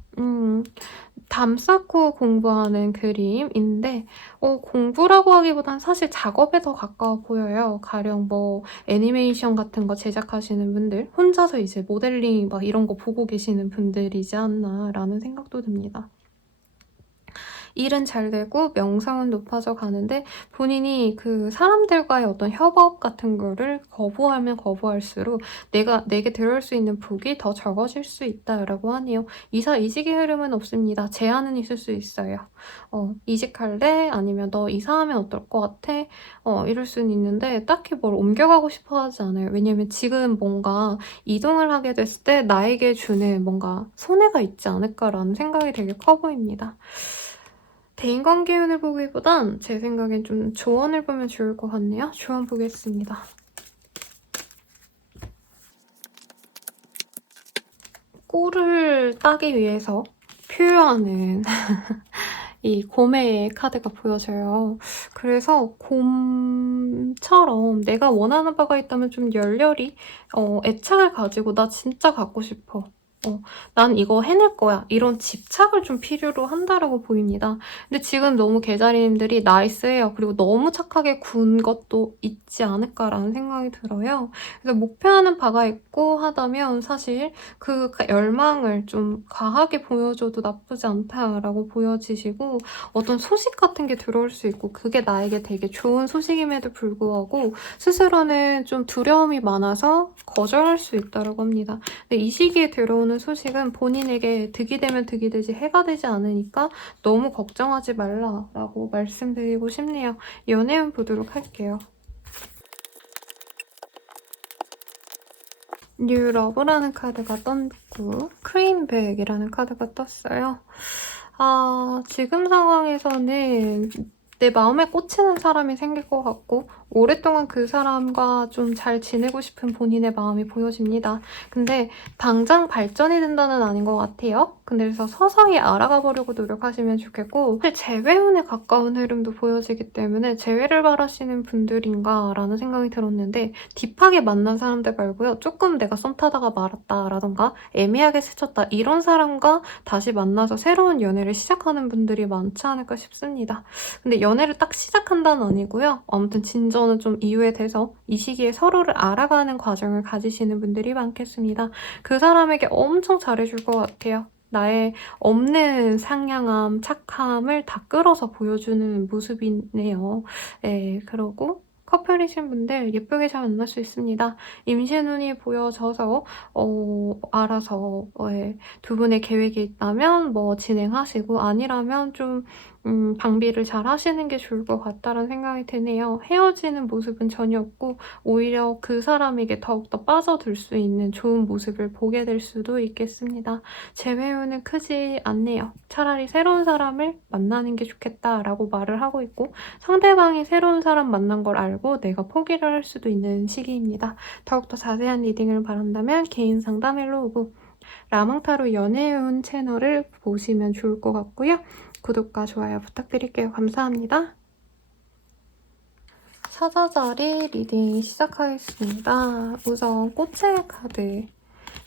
담 쌓고 공부하는 그림인데 공부라고 하기보단 사실 작업에 더 가까워 보여요. 가령 뭐 애니메이션 같은 거 제작하시는 분들 혼자서 이제 모델링 막 이런 거 보고 계시는 분들이지 않나 라는 생각도 듭니다. 일은 잘 되고 명성은 높아져 가는데 본인이 그 사람들과의 어떤 협업 같은 거를 거부하면 거부할수록 내게 들어올 수 있는 복이 더 적어질 수 있다라고 하네요. 이직의 흐름은 없습니다. 제한은 있을 수 있어요. 이직할래? 아니면 너 이사하면 어떨 것 같아? 이럴 수는 있는데 딱히 뭘 옮겨가고 싶어 하지 않아요. 왜냐면 지금 뭔가 이동을 하게 됐을 때 나에게 주는 뭔가 손해가 있지 않을까라는 생각이 되게 커 보입니다. 대인관계운을 보기보단 제 생각엔 좀 조언을 보면 좋을 것 같네요. 조언 보겠습니다. 꿀을 따기 위해서 필요하는 이 곰의 카드가 보여져요. 그래서 곰처럼 내가 원하는 바가 있다면 좀 열렬히 애착을 가지고 나 진짜 갖고 싶어. 난 이거 해낼 거야. 이런 집착을 좀 필요로 한다라고 보입니다. 근데 지금 너무 개자리님들이 나이스해요. 그리고 너무 착하게 군 것도 있지 않을까라는 생각이 들어요. 그래서 목표하는 바가 있고 하다면 사실 그 열망을 좀 과하게 보여줘도 나쁘지 않다라고 보여지시고 어떤 소식 같은 게 들어올 수 있고 그게 나에게 되게 좋은 소식임에도 불구하고 스스로는 좀 두려움이 많아서 거절할 수 있다고 합니다. 근데 이 시기에 들어오는 소식은 본인에게 득이 되면 득이 되지 해가 되지 않으니까 너무 걱정하지 말라라고 말씀드리고 싶네요. 연애운 보도록 할게요. 뉴 러브라는 카드가 떴고 크림백이라는 카드가 떴어요. 지금 상황에서는 내 마음에 꽂히는 사람이 생길 것 같고 오랫동안 그 사람과 좀 잘 지내고 싶은 본인의 마음이 보여집니다. 근데 당장 발전이 된다는 아닌 것 같아요. 근데 그래서 서서히 알아가 보려고 노력하시면 좋겠고 사실 재회운에 가까운 흐름도 보여지기 때문에 재회를 바라시는 분들인가 라는 생각이 들었는데 딥하게 만난 사람들 말고요. 조금 내가 썸 타다가 말았다라던가 애매하게 스쳤다 이런 사람과 다시 만나서 새로운 연애를 시작하는 분들이 많지 않을까 싶습니다. 근데 연애를 딱 시작한다는 아니고요. 아무튼 진전은 좀 이후에 돼서 이 시기에 서로를 알아가는 과정을 가지시는 분들이 많겠습니다. 그 사람에게 엄청 잘해줄 것 같아요. 나의 없는 상냥함, 착함을 다 끌어서 보여주는 모습이네요. 네, 그러고 커플이신 분들 예쁘게 잘 만날 수 있습니다. 임신운이 보여져서 알아서 두 분의 계획이 있다면 뭐 진행하시고 아니라면 좀 방비를 잘 하시는 게 좋을 것 같다는 생각이 드네요. 헤어지는 모습은 전혀 없고 오히려 그 사람에게 더욱더 빠져들 수 있는 좋은 모습을 보게 될 수도 있겠습니다. 재회운은 크지 않네요. 차라리 새로운 사람을 만나는 게 좋겠다라고 말을 하고 있고 상대방이 새로운 사람 만난 걸 알고 내가 포기를 할 수도 있는 시기입니다. 더욱더 자세한 리딩을 바란다면 개인 상담 일로 오고 라망타로 연애운 채널을 보시면 좋을 것 같고요. 구독과 좋아요 부탁드릴게요. 감사합니다. 사자자리 리딩 시작하겠습니다. 우선 꽃의 카드.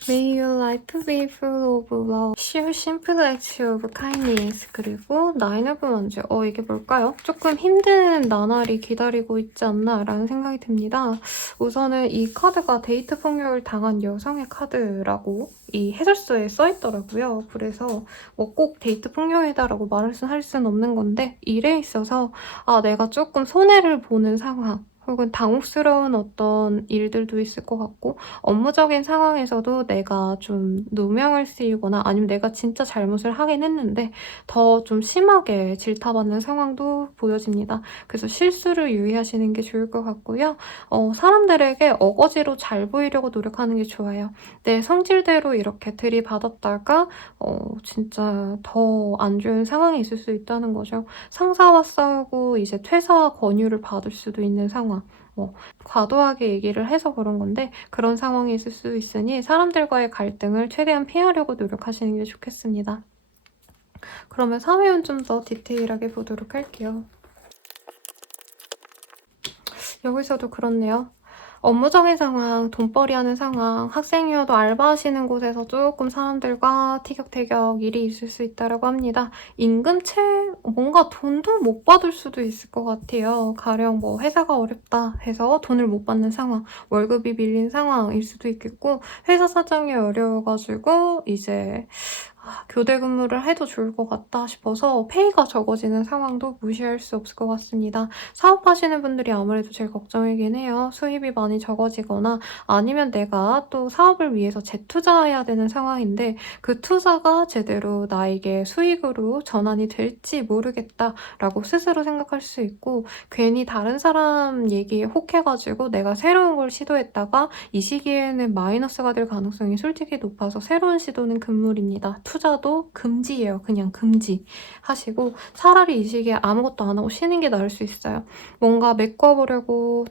May your life be full of love, sheer simple acts of kindness. 그리고 Nine of Wands. 이게 뭘까요? 조금 힘든 나날이 기다리고 있지 않나 라는 생각이 듭니다. 우선은 이 카드가 데이트 폭력을 당한 여성의 카드라고 이 해설서에 써있더라고요. 그래서 뭐 꼭 데이트 폭력이다라고 할 수는 없는 건데 일에 있어서 내가 조금 손해를 보는 상황 혹은 당혹스러운 어떤 일들도 있을 것 같고 업무적인 상황에서도 내가 좀 누명을 쓰이거나 아니면 내가 진짜 잘못을 하긴 했는데 더 좀 심하게 질타받는 상황도 보여집니다. 그래서 실수를 유의하시는 게 좋을 것 같고요. 사람들에게 어거지로 잘 보이려고 노력하는 게 좋아요. 내 성질대로 이렇게 들이받았다가 진짜 더 안 좋은 상황이 있을 수 있다는 거죠. 상사와 싸우고 이제 퇴사 권유를 받을 수도 있는 상황. 과도하게 얘기를 해서 그런 건데 그런 상황이 있을 수 있으니 사람들과의 갈등을 최대한 피하려고 노력하시는 게 좋겠습니다. 그러면 사회운 좀 더 디테일하게 보도록 할게요. 여기서도 그렇네요. 업무적인 상황, 돈벌이하는 상황, 학생이어도 알바하시는 곳에서 조금 사람들과 티격태격 일이 있을 수 있다고 합니다. 임금체 뭔가 돈도 못 받을 수도 있을 것 같아요. 가령 뭐 회사가 어렵다 해서 돈을 못 받는 상황, 월급이 밀린 상황일 수도 있겠고 회사 사정이 어려워가지고 이제 교대 근무를 해도 좋을 것 같다 싶어서 페이가 적어지는 상황도 무시할 수 없을 것 같습니다. 사업하시는 분들이 아무래도 제일 걱정이긴 해요. 수입이 많이 적어지거나 아니면 내가 또 사업을 위해서 재투자해야 되는 상황인데 그 투자가 제대로 나에게 수익으로 전환이 될지 모르겠다라고 스스로 생각할 수 있고 괜히 다른 사람 얘기에 혹해가지고 내가 새로운 걸 시도했다가 이 시기에는 마이너스가 될 가능성이 솔직히 높아서 새로운 시도는 금물입니다. 투자도 금지예요. 그냥 금지 하시고 차라리 이 시기에 아무것도 안 하고 쉬는 게 나을 수 있어요. 뭔가 메꿔보려고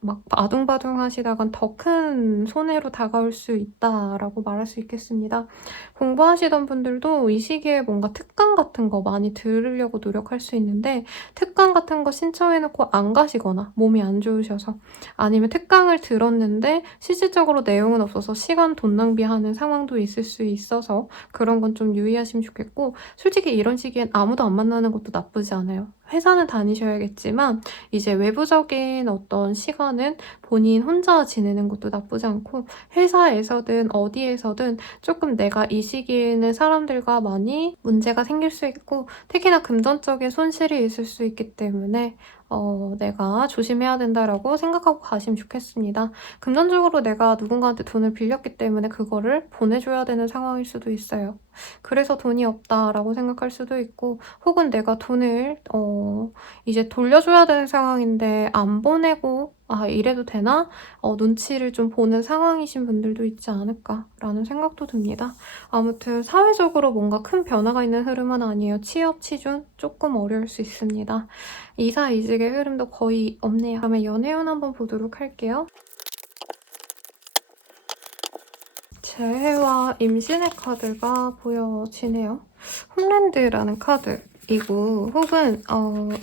막 아둥바둥 하시다간 더 큰 손해로 다가올 수 있다라고 말할 수 있겠습니다. 공부하시던 분들도 이 시기에 뭔가 특강 같은 거 많이 들으려고 노력할 수 있는데 특강 같은 거 신청해놓고 안 가시거나 몸이 안 좋으셔서 아니면 특강을 들었는데 실질적으로 내용은 없어서 시간 돈 낭비하는 상황도 있을 수 있어서 그런 건 좀 유의하시면 좋겠고 솔직히 이런 시기엔 아무도 안 만나는 것도 나쁘지 않아요. 회사는 다니셔야겠지만 이제 외부적인 어떤 시간은 본인 혼자 지내는 것도 나쁘지 않고 회사에서든 어디에서든 조금 내가 이 시기에는 사람들과 많이 문제가 생길 수 있고 특히나 금전적인 손실이 있을 수 있기 때문에 내가 조심해야 된다라고 생각하고 가시면 좋겠습니다. 금전적으로 내가 누군가한테 돈을 빌렸기 때문에 그거를 보내줘야 되는 상황일 수도 있어요. 그래서 돈이 없다라고 생각할 수도 있고 혹은 내가 돈을 이제 돌려줘야 되는 상황인데 안 보내고 이래도 되나? 눈치를 좀 보는 상황이신 분들도 있지 않을까라는 생각도 듭니다. 아무튼 사회적으로 뭔가 큰 변화가 있는 흐름은 아니에요. 취업, 취준 조금 어려울 수 있습니다. 이사, 이직의 흐름도 거의 없네요. 다음에 연애운 한번 보도록 할게요. 재회와 임신의 카드가 보여지네요. 홈랜드라는 카드이고 혹은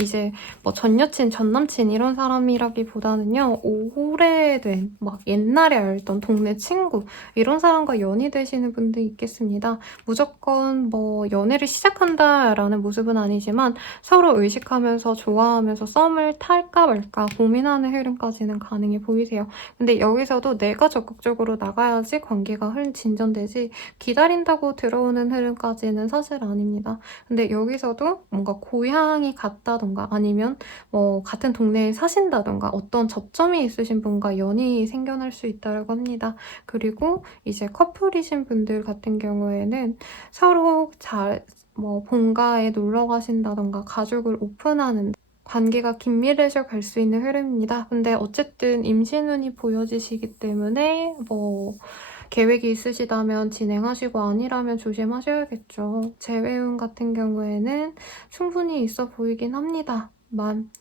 이제 뭐 전 여친, 전 남친 이런 사람이라기보다는요. 오래된 막 옛날에 알던 동네 친구 이런 사람과 연이 되시는 분도 있겠습니다. 무조건 뭐 연애를 시작한다라는 모습은 아니지만 서로 의식하면서 좋아하면서 썸을 탈까 말까 고민하는 흐름까지는 가능해 보이세요. 근데 여기서도 내가 적극적으로 나가야지 관계가 진전되지 기다린다고 들어오는 흐름까지는 사실 아닙니다. 근데 여기서도 뭔가 고향이 같다던가 아니면 뭐 같은 동네에 사신다던가 어떤 접점이 있으신 분과 연이 생겨날 수 있다고 합니다. 그리고 이제 커플이신 분들 같은 경우에는 서로 뭐 본가에 놀러 가신다던가 가족을 오픈하는 관계가 긴밀해져 갈 수 있는 흐름입니다. 근데 어쨌든 임신운이 보여지시기 때문에 뭐 계획이 있으시다면 진행하시고 아니라면 조심하셔야겠죠. 재회운 같은 경우에는 충분히 있어 보이긴 합니다만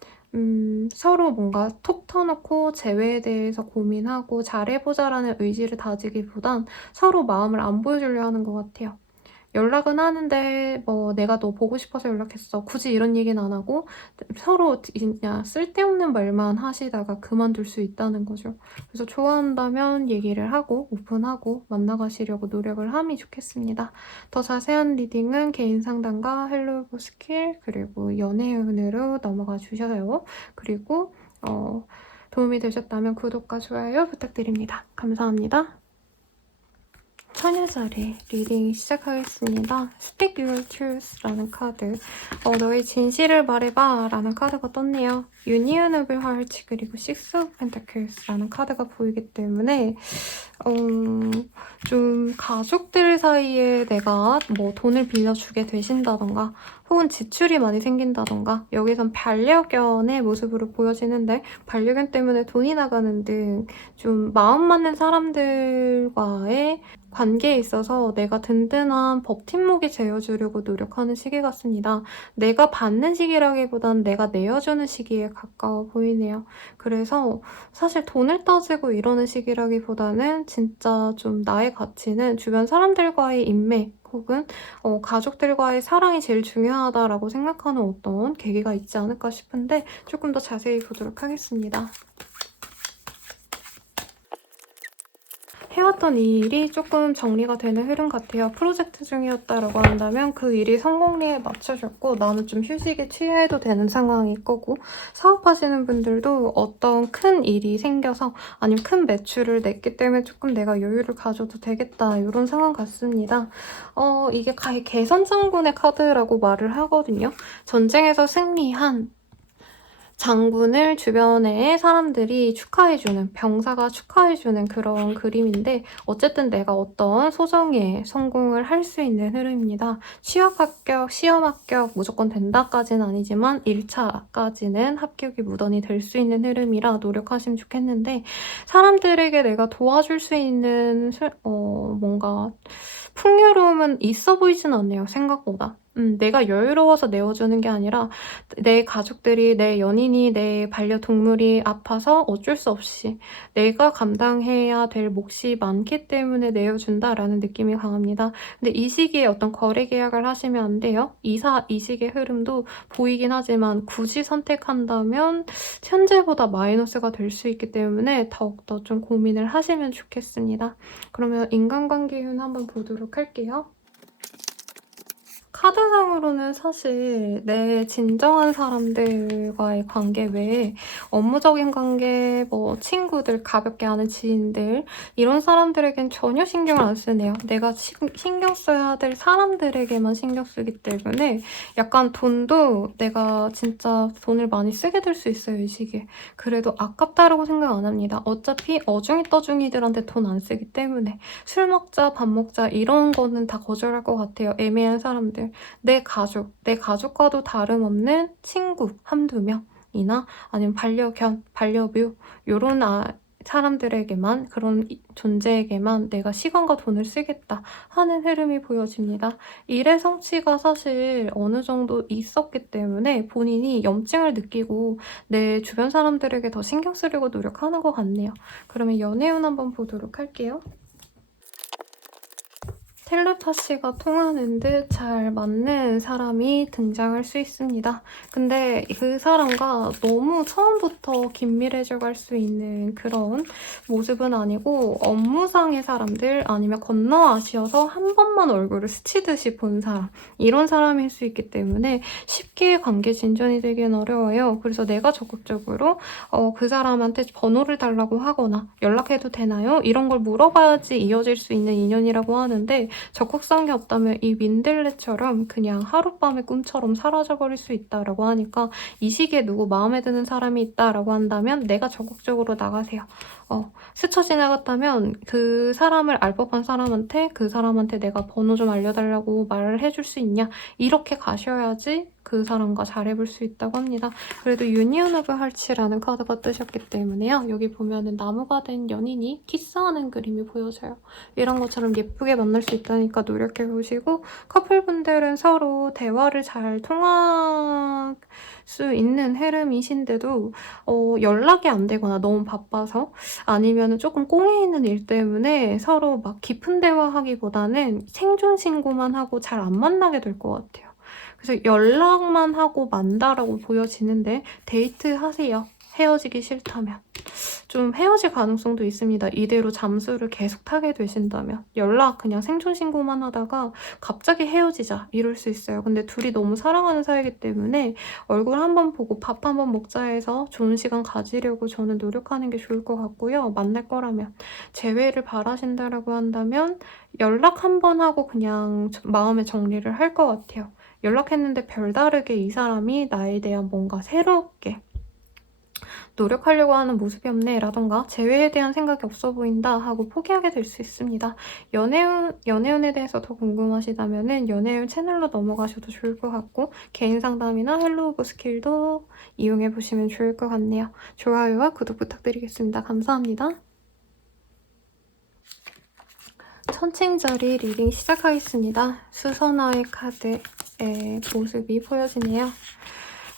서로 뭔가 톡 터놓고 재회에 대해서 고민하고 잘해보자라는 의지를 다지기보단 서로 마음을 안 보여주려 하는 것 같아요. 연락은 하는데 뭐 내가 너 보고 싶어서 연락했어. 굳이 이런 얘기는 안 하고 서로 그냥 쓸데없는 말만 하시다가 그만둘 수 있다는 거죠. 그래서 좋아한다면 얘기를 하고 오픈하고 만나가시려고 노력을 함이 좋겠습니다. 더 자세한 리딩은 개인 상담과 헬로우 스킬 그리고 연애운으로 넘어가 주셔요. 그리고 도움이 되셨다면 구독과 좋아요 부탁드립니다. 감사합니다. 처녀자리 리딩 시작하겠습니다. Speak Your Truth라는 카드. 너의 진실을 말해봐 라는 카드가 떴네요. Union of Hearts 그리고 Six of Pentakles 라는 카드가 보이기 때문에 좀 가족들 사이에 내가 뭐 돈을 빌려주게 되신다던가 혹은 지출이 많이 생긴다던가 여기선 반려견의 모습으로 보여지는데 반려견 때문에 돈이 나가는 등 좀 마음 맞는 사람들과의 관계에 있어서 내가 든든한 버팀목이 되어주려고 노력하는 시기 같습니다. 내가 받는 시기라기보단 내가 내어주는 시기에 가까워 보이네요. 그래서 사실 돈을 따지고 이러는 시기라기보다는 진짜 좀 나의 가치는 주변 사람들과의 인맥 혹은 가족들과의 사랑이 제일 중요하다라고 생각하는 어떤 계기가 있지 않을까 싶은데 조금 더 자세히 보도록 하겠습니다. 해왔던 이 일이 조금 정리가 되는 흐름 같아요. 프로젝트 중이었다라고 한다면 그 일이 성공리에 맞춰졌고 나는 좀 휴식에 취해도 되는 상황일 거고, 사업하시는 분들도 어떤 큰 일이 생겨서 아니면 큰 매출을 냈기 때문에 조금 내가 여유를 가져도 되겠다, 이런 상황 같습니다. 이게 개선장군의 카드라고 말을 하거든요. 전쟁에서 승리한 장군을 주변에 사람들이 축하해주는, 병사가 축하해주는 그런 그림인데, 어쨌든 내가 어떤 소정에 성공을 할 수 있는 흐름입니다. 취업 합격, 시험 합격 무조건 된다까지는 아니지만 1차까지는 합격이 무던히 될 수 있는 흐름이라 노력하시면 좋겠는데, 사람들에게 내가 도와줄 수 있는 뭔가 풍요로움은 있어 보이진 않네요, 생각보다. 내가 여유로워서 내어주는 게 아니라 내 가족들이, 내 연인이, 내 반려동물이 아파서 어쩔 수 없이 내가 감당해야 될 몫이 많기 때문에 내어준다라는 느낌이 강합니다. 근데 이 시기에 어떤 거래 계약을 하시면 안 돼요. 이 시기의 흐름도 보이긴 하지만 굳이 선택한다면 현재보다 마이너스가 될 수 있기 때문에 더욱더 좀 고민을 하시면 좋겠습니다. 그러면 인간관계운 한번 보도록 할게요. 카드상으로는 사실 내 진정한 사람들과의 관계 외에 업무적인 관계, 뭐 친구들, 가볍게 아는 지인들, 이런 사람들에겐 전혀 신경을 안 쓰네요. 내가 신경 써야 될 사람들에게만 신경 쓰기 때문에 약간 돈도 내가 진짜 돈을 많이 쓰게 될 수 있어요, 이 시기에. 그래도 아깝다라고 생각 안 합니다. 어차피 어중이 떠중이들한테 돈 안 쓰기 때문에 술 먹자, 밥 먹자 이런 거는 다 거절할 것 같아요. 애매한 사람들. 내 가족과도 다름없는 친구 한두 명이나 아니면 반려견, 반려묘 이런 사람들에게만, 그런 존재에게만 내가 시간과 돈을 쓰겠다 하는 흐름이 보여집니다. 일의 성취가 사실 어느 정도 있었기 때문에 본인이 염증을 느끼고 내 주변 사람들에게 더 신경 쓰려고 노력하는 것 같네요. 그러면 연애운 한번 보도록 할게요. 텔레파시가 통하는 듯 잘 맞는 사람이 등장할 수 있습니다. 근데 그 사람과 너무 처음부터 긴밀해져 갈 수 있는 그런 모습은 아니고, 업무상의 사람들 아니면 건너아시어서 한 번만 얼굴을 스치듯이 본 사람, 이런 사람일 수 있기 때문에 쉽게 관계 진전이 되긴 어려워요. 그래서 내가 적극적으로 그 사람한테 번호를 달라고 하거나 연락해도 되나요? 이런 걸 물어봐야지 이어질 수 있는 인연이라고 하는데, 적극성이 없다면 이 민들레처럼 그냥 하룻밤의 꿈처럼 사라져버릴 수 있다라고 하니까, 이 시기에 누구 마음에 드는 사람이 있다라고 한다면 내가 적극적으로 나가세요. 스쳐 지나갔다면 그 사람을 알 법한 사람한테, 그 사람한테 내가 번호 좀 알려달라고 말을 해줄 수 있냐, 이렇게 가셔야지 그 사람과 잘해볼 수 있다고 합니다. 그래도 유니언 오브 하츠라는 카드가 뜨셨기 때문에요. 여기 보면은 나무가 된 연인이 키스하는 그림이 보여져요. 이런 것처럼 예쁘게 만날 수 있다니까 노력해보시고, 커플분들은 서로 대화를 잘 통할 수 있는 흐름이신데도 연락이 안 되거나 너무 바빠서, 아니면 조금 꽁에 있는 일 때문에 서로 막 깊은 대화하기보다는 생존 신고만 하고 잘 안 만나게 될 것 같아요. 그래서 연락만 하고 만다라고 보여지는데, 데이트 하세요. 헤어지기 싫다면. 좀 헤어질 가능성도 있습니다. 이대로 잠수를 계속 타게 되신다면. 연락 그냥 생존 신고만 하다가 갑자기 헤어지자 이럴 수 있어요. 근데 둘이 너무 사랑하는 사이이기 때문에 얼굴 한번 보고 밥 한번 먹자 해서 좋은 시간 가지려고 저는 노력하는 게 좋을 것 같고요. 만날 거라면. 재회를 바라신다라고 한다면 연락 한번 하고 그냥 마음의 정리를 할 것 같아요. 연락했는데 별다르게 이 사람이 나에 대한 뭔가 새롭게 노력하려고 하는 모습이 없네 라던가 재회에 대한 생각이 없어 보인다 하고 포기하게 될 수 있습니다. 연애운에 대해서 더 궁금하시다면 연애운 채널로 넘어가셔도 좋을 것 같고, 개인 상담이나 헬로 오브 스킬도 이용해보시면 좋을 것 같네요. 좋아요와 구독 부탁드리겠습니다. 감사합니다. 천칭절이 리딩 시작하겠습니다. 수선화의 카드의 모습이 보여지네요.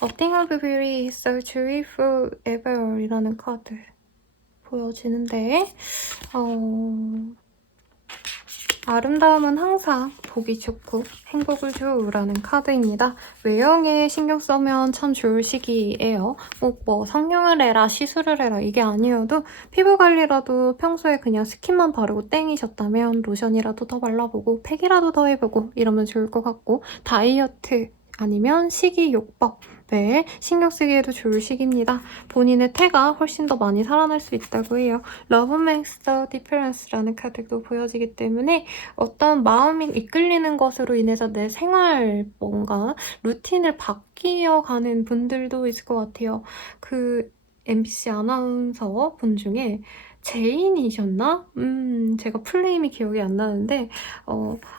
A thing of beauty is so true forever 이라는 카드 보여지는데, 아름다움은 항상 보기 좋고 행복을 줘라는 카드입니다. 외형에 신경 쓰면 참 좋을 시기예요. 뭐 성형을 해라, 시술을 해라 이게 아니어도 피부 관리라도 평소에 그냥 스킨만 바르고 땡이셨다면 로션이라도 더 발라보고 팩이라도 더 해보고 이러면 좋을 것 같고, 다이어트 아니면 식이요법 네, 신경 쓰기에도 좋을 시기입니다. 본인의 태가 훨씬 더 많이 살아날 수 있다고 해요. Love makes the difference라는 카드도 보여지기 때문에 어떤 마음이 이끌리는 것으로 인해서 내 생활 뭔가 루틴을 바뀌어가는 분들도 있을 것 같아요. 그 MBC 아나운서 분 중에 제인이셨나? 제가 풀네임이 기억이 안 나는데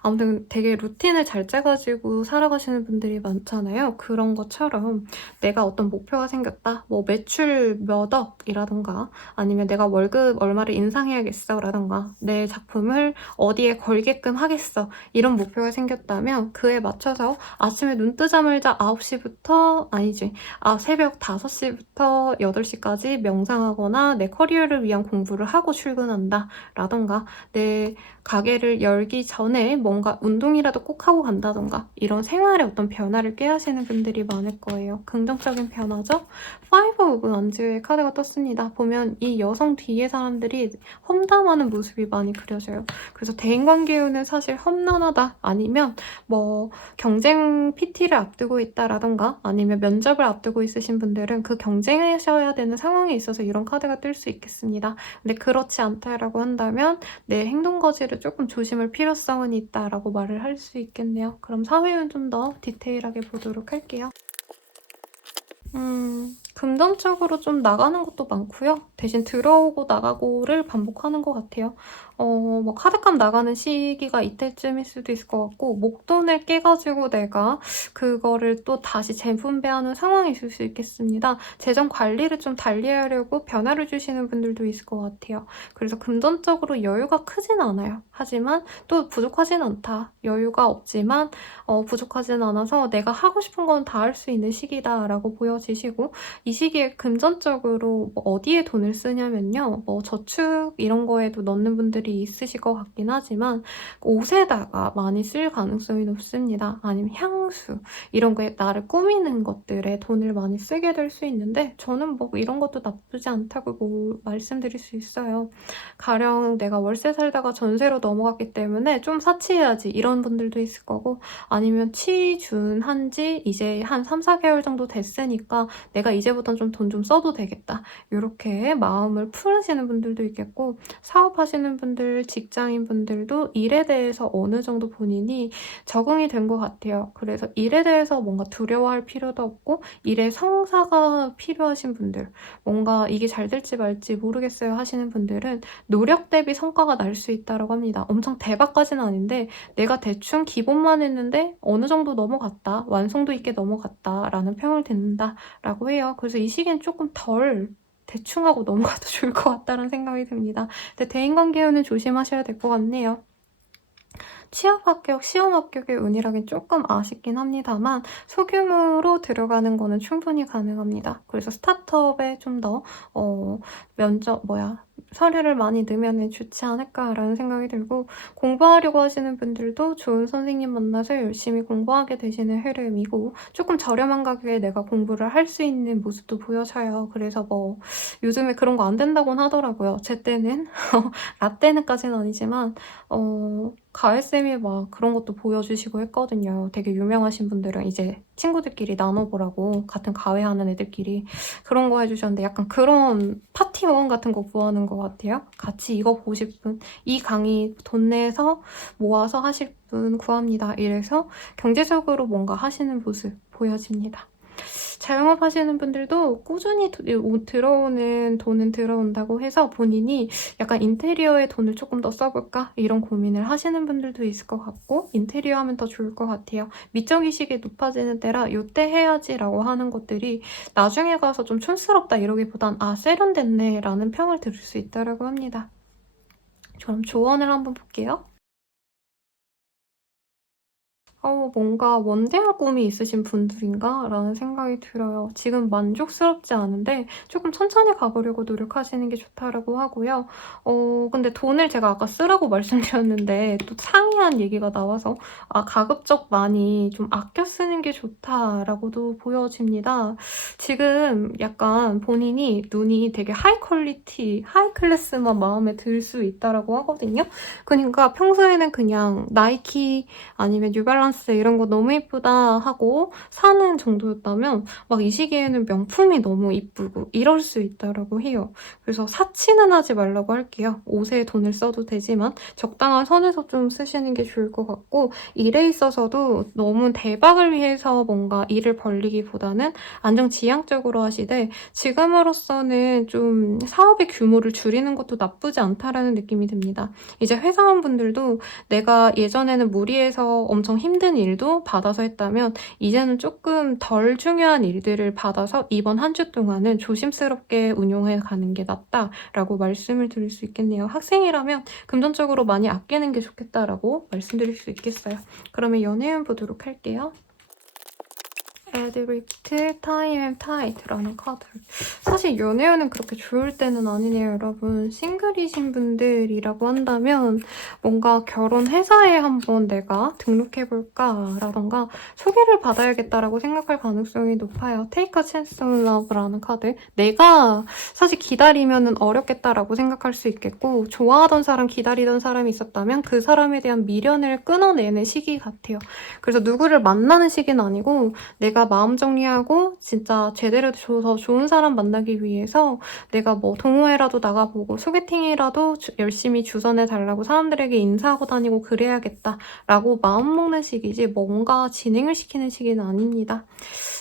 아무튼 되게 루틴을 잘 짜가지고 살아가시는 분들이 많잖아요. 그런 것처럼 내가 어떤 목표가 생겼다. 뭐 매출 몇 억이라던가 아니면 내가 월급 얼마를 인상해야겠어 라던가 내 작품을 어디에 걸게끔 하겠어 이런 목표가 생겼다면 그에 맞춰서 아침에 눈 뜨자마자 9시부터 아니지 새벽 5시부터 8시까지 명상하거나 내 커리어를 위한 공부를 하고 출근한다 라던가 내 가게를 열기 전에 뭔가 운동이라도 꼭 하고 간다던가 이런 생활에 어떤 변화를 꾀하시는 분들이 많을 거예요. 긍정적인 변화죠? Five of Wands의 카드가 떴습니다. 보면 이 여성 뒤에 사람들이 험담하는 모습이 많이 그려져요. 그래서 대인관계운은 사실 험난하다 아니면 뭐 경쟁 PT를 앞두고 있다라던가 아니면 면접을 앞두고 있으신 분들은 그 경쟁하셔야 되는 상황에 있어서 이런 카드가 뜰 수 있겠습니다. 근데 그렇지 않다라고 한다면 내 행동 거지를 조금 조심할 필요성은 있다라고 말을 할 수 있겠네요. 그럼 사회운 좀 더 디테일하게 보도록 할게요. 금전적으로 좀 나가는 것도 많고요. 대신 들어오고 나가고를 반복하는 것 같아요. 뭐 카드값 나가는 시기가 이때쯤일 수도 있을 것 같고 목돈을 깨가지고 내가 그거를 또 다시 재분배하는 상황이 있을 수 있겠습니다. 재정 관리를 좀 달리하려고 변화를 주시는 분들도 있을 것 같아요. 그래서 금전적으로 여유가 크진 않아요. 하지만 또 부족하진 않다. 여유가 없지만 부족하진 않아서 내가 하고 싶은 건 다 할 수 있는 시기다라고 보여지시고, 이 시기에 금전적으로 뭐 어디에 돈을 쓰냐면요. 뭐 저축 이런 거에도 넣는 분들이 있으실 것 같긴 하지만 옷에다가 많이 쓸 가능성이 높습니다. 아니면 향수 이런 거에 나를 꾸미는 것들에 돈을 많이 쓰게 될 수 있는데 저는 뭐 이런 것도 나쁘지 않다고 뭐 말씀드릴 수 있어요. 가령 내가 월세 살다가 전세로 넘어갔기 때문에 좀 사치해야지 이런 분들도 있을 거고, 아니면 취준한 지 이제 한 3, 4개월 정도 됐으니까 내가 이제부터는 좀 돈 좀 써도 되겠다. 이렇게 마음을 풀으시는 분들도 있겠고, 사업하시는 분들, 직장인 분들도 일에 대해서 어느 정도 본인이 적응이 된 것 같아요. 그래서 일에 대해서 뭔가 두려워할 필요도 없고 일에 성사가 필요하신 분들, 뭔가 이게 잘 될지 말지 모르겠어요 하시는 분들은 노력 대비 성과가 날 수 있다고 합니다. 엄청 대박까지는 아닌데 내가 대충 기본만 했는데 어느 정도 넘어갔다, 완성도 있게 넘어갔다 라는 평을 듣는다라고 해요. 그래서 이 시기엔 조금 덜 대충 하고 넘어가도 좋을 것 같다는 생각이 듭니다. 근데 대인관계운은 조심하셔야 될 것 같네요. 취업 합격, 시험 합격의 운이라긴 조금 아쉽긴 합니다만 소규모로 들어가는 거는 충분히 가능합니다. 그래서 스타트업에 좀 더 서류를 많이 넣으면 좋지 않을까라는 생각이 들고, 공부하려고 하시는 분들도 좋은 선생님 만나서 열심히 공부하게 되시는 흐름이고, 조금 저렴한 가격에 내가 공부를 할 수 있는 모습도 보여져요. 그래서 뭐 요즘에 그런 거 안 된다고는 하더라고요. 제 때는 라떼는까지는 아니지만 가을쌤이 막 그런 것도 보여주시고 했거든요. 되게 유명하신 분들은 이제 친구들끼리 나눠보라고 같은 가외하는 애들끼리 그런 거 해주셨는데 약간 그런 파티원 같은 거 구하는 것 같아요. 같이 이거 보고 싶은, 이 강의 돈 내서 모아서 하실 분 구합니다. 이래서 경제적으로 뭔가 하시는 모습 보여집니다. 자영업 하시는 분들도 꾸준히 들어오는 돈은 들어온다고 해서 본인이 약간 인테리어에 돈을 조금 더 써볼까? 이런 고민을 하시는 분들도 있을 것 같고, 인테리어 하면 더 좋을 것 같아요. 미적이식이 높아지는 때라 요때 해야지 라고 하는 것들이 나중에 가서 좀 촌스럽다 이러기보단 세련됐네 라는 평을 들을 수 있다고 합니다. 그럼 조언을 한번 볼게요. 뭔가 원대한 꿈이 있으신 분들인가? 라는 생각이 들어요. 지금 만족스럽지 않은데 조금 천천히 가보려고 노력하시는 게 좋다라고 하고요. 근데 돈을 제가 아까 쓰라고 말씀드렸는데 또 상이한 얘기가 나와서 가급적 많이 좀 아껴 쓰는 게 좋다라고도 보여집니다. 지금 약간 본인이 눈이 되게 하이 퀄리티, 하이 클래스만 마음에 들 수 있다라고 하거든요. 그러니까 평소에는 그냥 나이키 아니면 뉴발란스 이런 거 너무 이쁘다 하고 사는 정도였다면 막 이 시기에는 명품이 너무 이쁘고 이럴 수 있다라고 해요. 그래서 사치는 하지 말라고 할게요. 옷에 돈을 써도 되지만 적당한 선에서 좀 쓰시는 게 좋을 것 같고, 일에 있어서도 너무 대박을 위해서 뭔가 일을 벌리기보다는 안정지향적으로 하시되 지금으로서는 좀 사업의 규모를 줄이는 것도 나쁘지 않다라는 느낌이 듭니다. 이제 회사원분들도 내가 예전에는 무리해서 엄청 힘든 일도 받아서 했다면 이제는 조금 덜 중요한 일들을 받아서 이번 한 주 동안은 조심스럽게 운용해 가는 게 낫다라고 말씀을 드릴 수 있겠네요. 학생이라면 금전적으로 많이 아끼는 게 좋겠다라고 말씀드릴 수 있겠어요. 그러면 연애운 보도록 할게요. 에드리프트, 타임 앤 타이트라는 카드. 사실 연애운은 그렇게 좋을 때는 아니네요, 여러분. 싱글이신 분들이라고 한다면 뭔가 결혼 회사에 한번 내가 등록해볼까라던가 소개를 받아야겠다라고 생각할 가능성이 높아요. Take a chance on love라는 카드. 내가 사실 기다리면 어렵겠다라고 생각할 수 있겠고, 좋아하던 사람, 기다리던 사람이 있었다면 그 사람에 대한 미련을 끊어내는 시기 같아요. 그래서 누구를 만나는 시기는 아니고 내가 마음 정리하고 진짜 제대로 줘서 좋은 사람 만나기 위해서 내가 뭐 동호회라도 나가보고 소개팅이라도 열심히 주선해달라고 사람들에게 인사하고 다니고 그래야겠다라고 마음먹는 시기지 뭔가 진행을 시키는 시기는 아닙니다.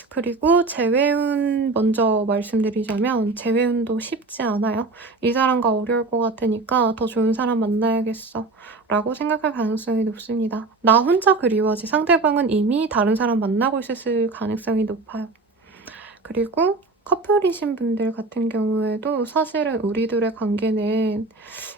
그리고 재회운 먼저 말씀드리자면 재회운도 쉽지 않아요. 이 사람과 어려울 것 같으니까 더 좋은 사람 만나야겠어 라고 생각할 가능성이 높습니다. 나 혼자 그리워지 상대방은 이미 다른 사람 만나고 있을 가능성이 높아요. 그리고 커플이신 분들 같은 경우에도 사실은 우리들의 관계는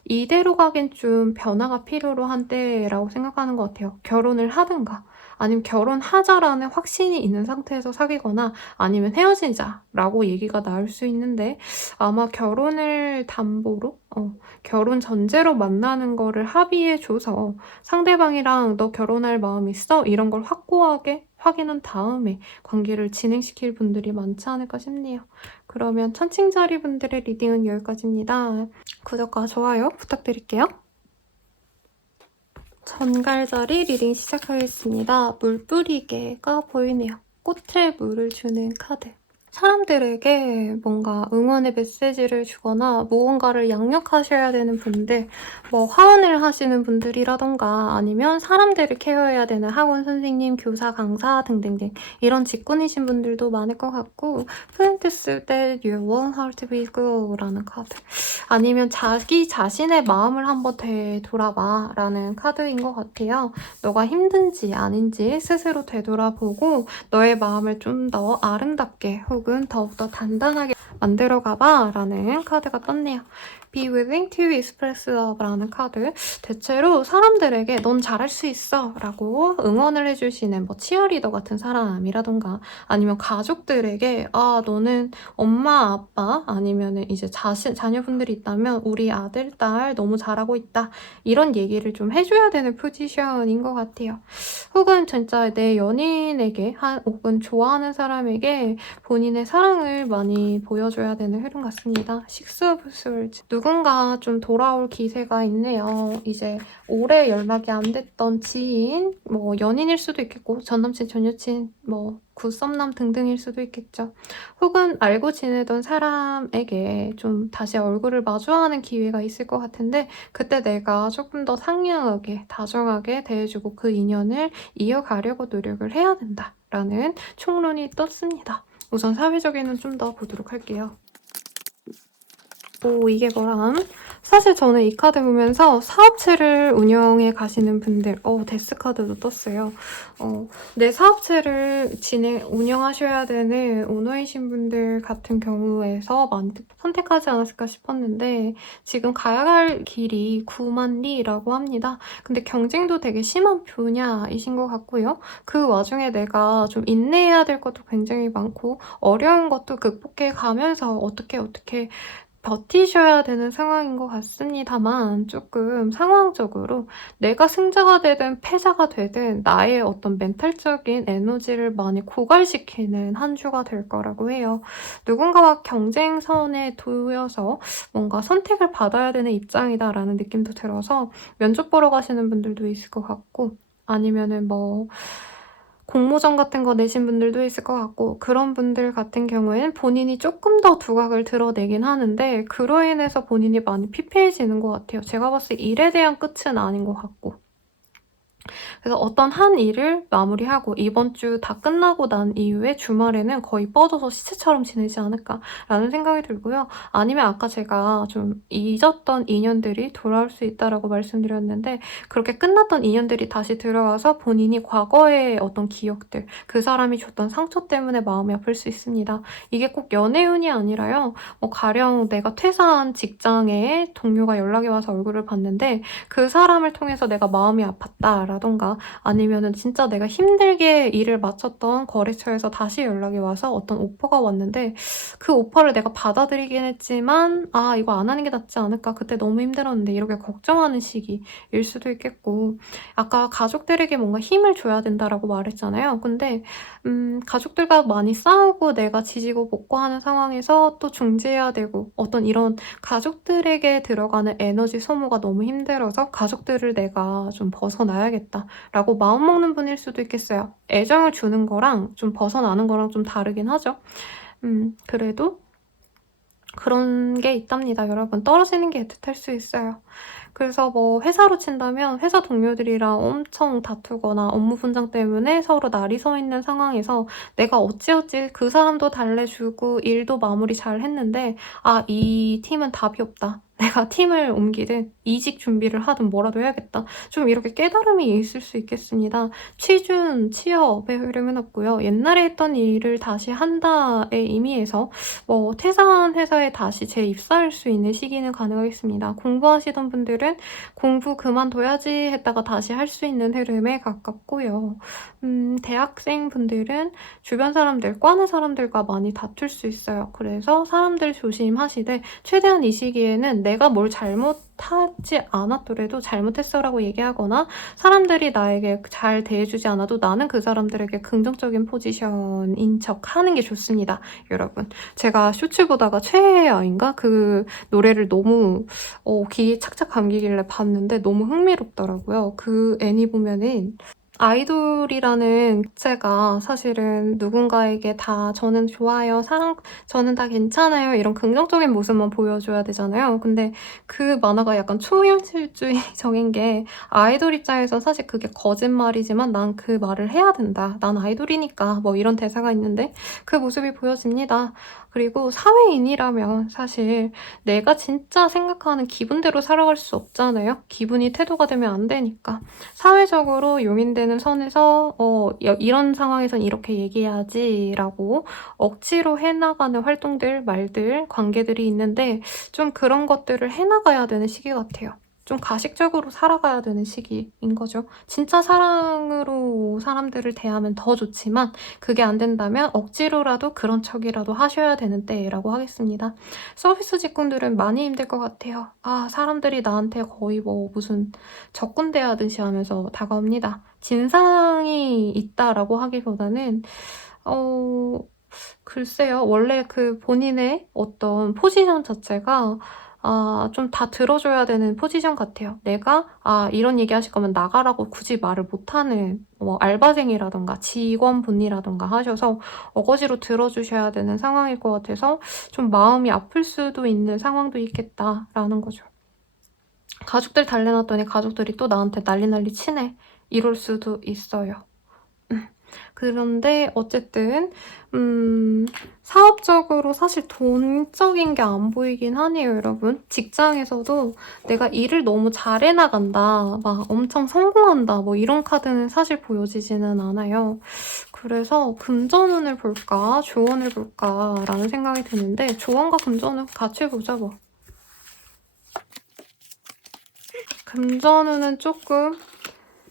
이대로 가긴 좀 변화가 필요로 한 때라고 생각하는 것 같아요. 결혼을 하든가 아니면 결혼하자라는 확신이 있는 상태에서 사귀거나 아니면 헤어지자라고 얘기가 나올 수 있는데 아마 결혼을 담보로 결혼 전제로 만나는 거를 합의해줘서 상대방이랑 너 결혼할 마음 있어? 이런 걸 확고하게 확인한 다음에 관계를 진행시킬 분들이 많지 않을까 싶네요. 그러면 천칭자리 분들의 리딩은 여기까지입니다. 구독과 좋아요 부탁드릴게요. 전갈자리 리딩 시작하겠습니다. 물 뿌리개가 보이네요. 꽃에 물을 주는 카드. 사람들에게 뭔가 응원의 메시지를 주거나 무언가를 양육하셔야 되는 분들, 뭐 화원을 하시는 분들이라던가 아니면 사람들을 케어해야 되는 학원 선생님, 교사, 강사 등등등 이런 직군이신 분들도 많을 것 같고, 프린트 쓸 때 You won't hurt me go라는 카드. 아니면 자기 자신의 마음을 한번 되돌아봐 라는 카드인 것 같아요. 너가 힘든지 아닌지 스스로 되돌아보고 너의 마음을 좀 더 아름답게 혹은 더욱더 단단하게 만들어가봐 라는 카드가 떴네요. Be willing to express love라는 카드. 대체로 사람들에게 넌 잘할 수 있어 라고 응원을 해주시는 뭐 치어리더 같은 사람이라던가 아니면 가족들에게 너는 엄마, 아빠 아니면 이제 자녀분들이 있다면 우리 아들, 딸 너무 잘하고 있다 이런 얘기를 좀 해줘야 되는 포지션인 것 같아요. 혹은 진짜 내 연인에게 혹은 좋아하는 사람에게 본인의 사랑을 많이 보여줘야 되는 흐름 같습니다. Six of Swords. 누군가 좀 돌아올 기세가 있네요. 이제 오래 연락이 안 됐던 지인, 뭐 연인일 수도 있겠고 전남친, 전여친, 뭐 굿썸남 등등일 수도 있겠죠. 혹은 알고 지내던 사람에게 좀 다시 얼굴을 마주하는 기회가 있을 것 같은데 그때 내가 조금 더 상냥하게, 다정하게 대해주고 그 인연을 이어가려고 노력을 해야 된다라는 총론이 떴습니다. 우선 사회적인은 좀 더 보도록 할게요. 오, 이게 뭐람? 사실 저는 이 카드 보면서 사업체를 운영해 가시는 분들, 데스카드도 떴어요. 내 사업체를 운영하셔야 되는 오너이신 분들 같은 경우에서 많이 선택하지 않았을까 싶었는데, 지금 가야 할 길이 9만리라고 합니다. 근데 경쟁도 되게 심한 분야이신 것 같고요. 그 와중에 내가 좀 인내해야 될 것도 굉장히 많고, 어려운 것도 극복해 가면서 어떻게 버티셔야 되는 상황인 것 같습니다만, 조금 상황적으로 내가 승자가 되든 패자가 되든 나의 어떤 멘탈적인 에너지를 많이 고갈시키는 한 주가 될 거라고 해요. 누군가와 경쟁선에 놓여서 뭔가 선택을 받아야 되는 입장이다라는 느낌도 들어서 면접 보러 가시는 분들도 있을 것 같고, 아니면은 공모전 같은 거 내신 분들도 있을 것 같고, 그런 분들 같은 경우에는 본인이 조금 더 두각을 드러내긴 하는데, 그로 인해서 본인이 많이 피폐해지는 것 같아요. 제가 봤을 때 일에 대한 끝은 아닌 것 같고. 그래서 어떤 한 일을 마무리하고 이번 주 다 끝나고 난 이후에 주말에는 거의 뻗어서 시체처럼 지내지 않을까라는 생각이 들고요. 아니면 아까 제가 좀 잊었던 인연들이 돌아올 수 있다라고 말씀드렸는데, 그렇게 끝났던 인연들이 다시 들어와서 본인이 과거의 어떤 기억들, 그 사람이 줬던 상처 때문에 마음이 아플 수 있습니다. 이게 꼭 연애운이 아니라요. 가령 내가 퇴사한 직장에 동료가 연락이 와서 얼굴을 봤는데, 그 사람을 통해서 내가 마음이 아팠다라던가, 아니면은 진짜 내가 힘들게 일을 마쳤던 거래처에서 다시 연락이 와서 어떤 오퍼가 왔는데, 그 오퍼를 내가 받아들이긴 했지만 이거 안 하는 게 낫지 않을까, 그때 너무 힘들었는데, 이렇게 걱정하는 시기일 수도 있겠고, 아까 가족들에게 뭔가 힘을 줘야 된다라고 말했잖아요. 근데 가족들과 많이 싸우고 내가 지지고 볶고 하는 상황에서 또 중재해야 되고, 어떤 이런 가족들에게 들어가는 에너지 소모가 너무 힘들어서 가족들을 내가 좀 벗어나야겠다라고 마음먹는 분일 수도 있겠어요. 애정을 주는 거랑 좀 벗어나는 거랑 좀 다르긴 하죠. 그래도 그런 게 있답니다, 여러분. 떨어지는 게 애틋할 수 있어요. 그래서 회사로 친다면 회사 동료들이랑 엄청 다투거나 업무 분장 때문에 서로 날이 서 있는 상황에서 내가 어찌어찌 그 사람도 달래주고 일도 마무리 잘 했는데, 이 팀은 답이 없다, 내가 팀을 옮기든 이직 준비를 하든 뭐라도 해야겠다, 좀 이렇게 깨달음이 있을 수 있겠습니다. 취준, 취업의 흐름은 없고요. 옛날에 했던 일을 다시 한다의 의미에서 퇴사한 회사에 다시 재입사할 수 있는 시기는 가능하겠습니다. 공부하시던 분들은 공부 그만둬야지 했다가 다시 할 수 있는 흐름에 가깝고요. 대학생분들은 주변 사람들, 과내 사람들과 많이 다툴 수 있어요. 그래서 사람들 조심하시되, 최대한 이 시기에는 내가 뭘 잘못하지 않았더라도 잘못했어라고 얘기하거나, 사람들이 나에게 잘 대해주지 않아도 나는 그 사람들에게 긍정적인 포지션인 척 하는 게 좋습니다, 여러분. 제가 쇼츠 보다가 최애아인가? 그 노래를 너무 귀에 착착 감기길래 봤는데 너무 흥미롭더라고요. 그 애니 보면은 아이돌이라는 자체가 사실은 누군가에게 다 저는 좋아요, 저는 다 괜찮아요, 이런 긍정적인 모습만 보여줘야 되잖아요. 근데 그 만화가 약간 초현실주의적인 게, 아이돌 입장에서 사실 그게 거짓말이지만 난 그 말을 해야 된다, 난 아이돌이니까, 이런 대사가 있는데 그 모습이 보여집니다. 그리고 사회인이라면 사실 내가 진짜 생각하는 기분대로 살아갈 수 없잖아요. 기분이 태도가 되면 안 되니까. 사회적으로 용인되는 선에서 이런 상황에선 이렇게 얘기해야지 라고 억지로 해나가는 활동들, 말들, 관계들이 있는데, 좀 그런 것들을 해나가야 되는 시기 같아요. 좀 가식적으로 살아가야 되는 시기인 거죠. 진짜 사랑으로 사람들을 대하면 더 좋지만, 그게 안 된다면 억지로라도 그런 척이라도 하셔야 되는 때라고 하겠습니다. 서비스 직군들은 많이 힘들 것 같아요. 사람들이 나한테 거의 무슨 적군대하듯이 하면서 다가옵니다. 진상이 있다라고 하기보다는 글쎄요. 원래 그 본인의 어떤 포지션 자체가 좀 다 들어줘야 되는 포지션 같아요. 내가 이런 얘기 하실 거면 나가라고 굳이 말을 못하는 알바생이라던가 직원분이라던가 하셔서 어거지로 들어주셔야 되는 상황일 것 같아서 좀 마음이 아플 수도 있는 상황도 있겠다라는 거죠. 가족들 달래놨더니 가족들이 또 나한테 난리 치네, 이럴 수도 있어요. 그런데 어쨌든 사업적으로 사실 돈적인 게 안 보이긴 하네요, 여러분. 직장에서도 내가 일을 너무 잘 해나간다, 막 엄청 성공한다, 뭐 이런 카드는 사실 보여지지는 않아요. 그래서 금전운을 볼까, 조언을 볼까 라는 생각이 드는데 조언과 금전운 같이 보자 뭐. 금전운은 조금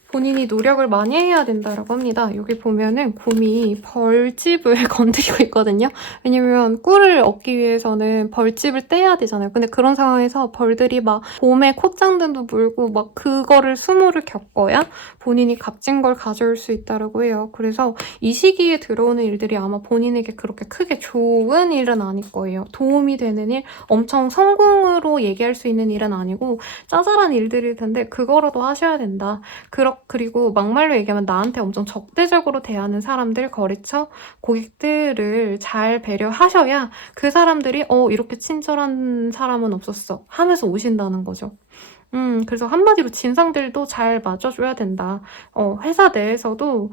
본인이 노력을 많이 해야 된다라고 합니다. 여기 보면은 곰이 벌집을 건드리고 있거든요. 왜냐면 꿀을 얻기 위해서는 벌집을 떼야 되잖아요. 근데 그런 상황에서 벌들이 막 곰의 콧장등도 물고 막 그거를 수모를 겪어야 본인이 값진 걸 가져올 수 있다고 해요. 그래서 이 시기에 들어오는 일들이 아마 본인에게 그렇게 크게 좋은 일은 아닐 거예요. 도움이 되는 일, 엄청 성공으로 얘기할 수 있는 일은 아니고 짜잘한 일들일 텐데 그거라도 하셔야 된다. 그리고 막말로 얘기하면 나한테 엄청 적대적으로 대하는 사람들, 거래처, 고객들을 잘 배려하셔야 그 사람들이 이렇게 친절한 사람은 없었어 하면서 오신다는 거죠. 그래서 한마디로 진상들도 잘 맞아줘야 된다. 회사 내에서도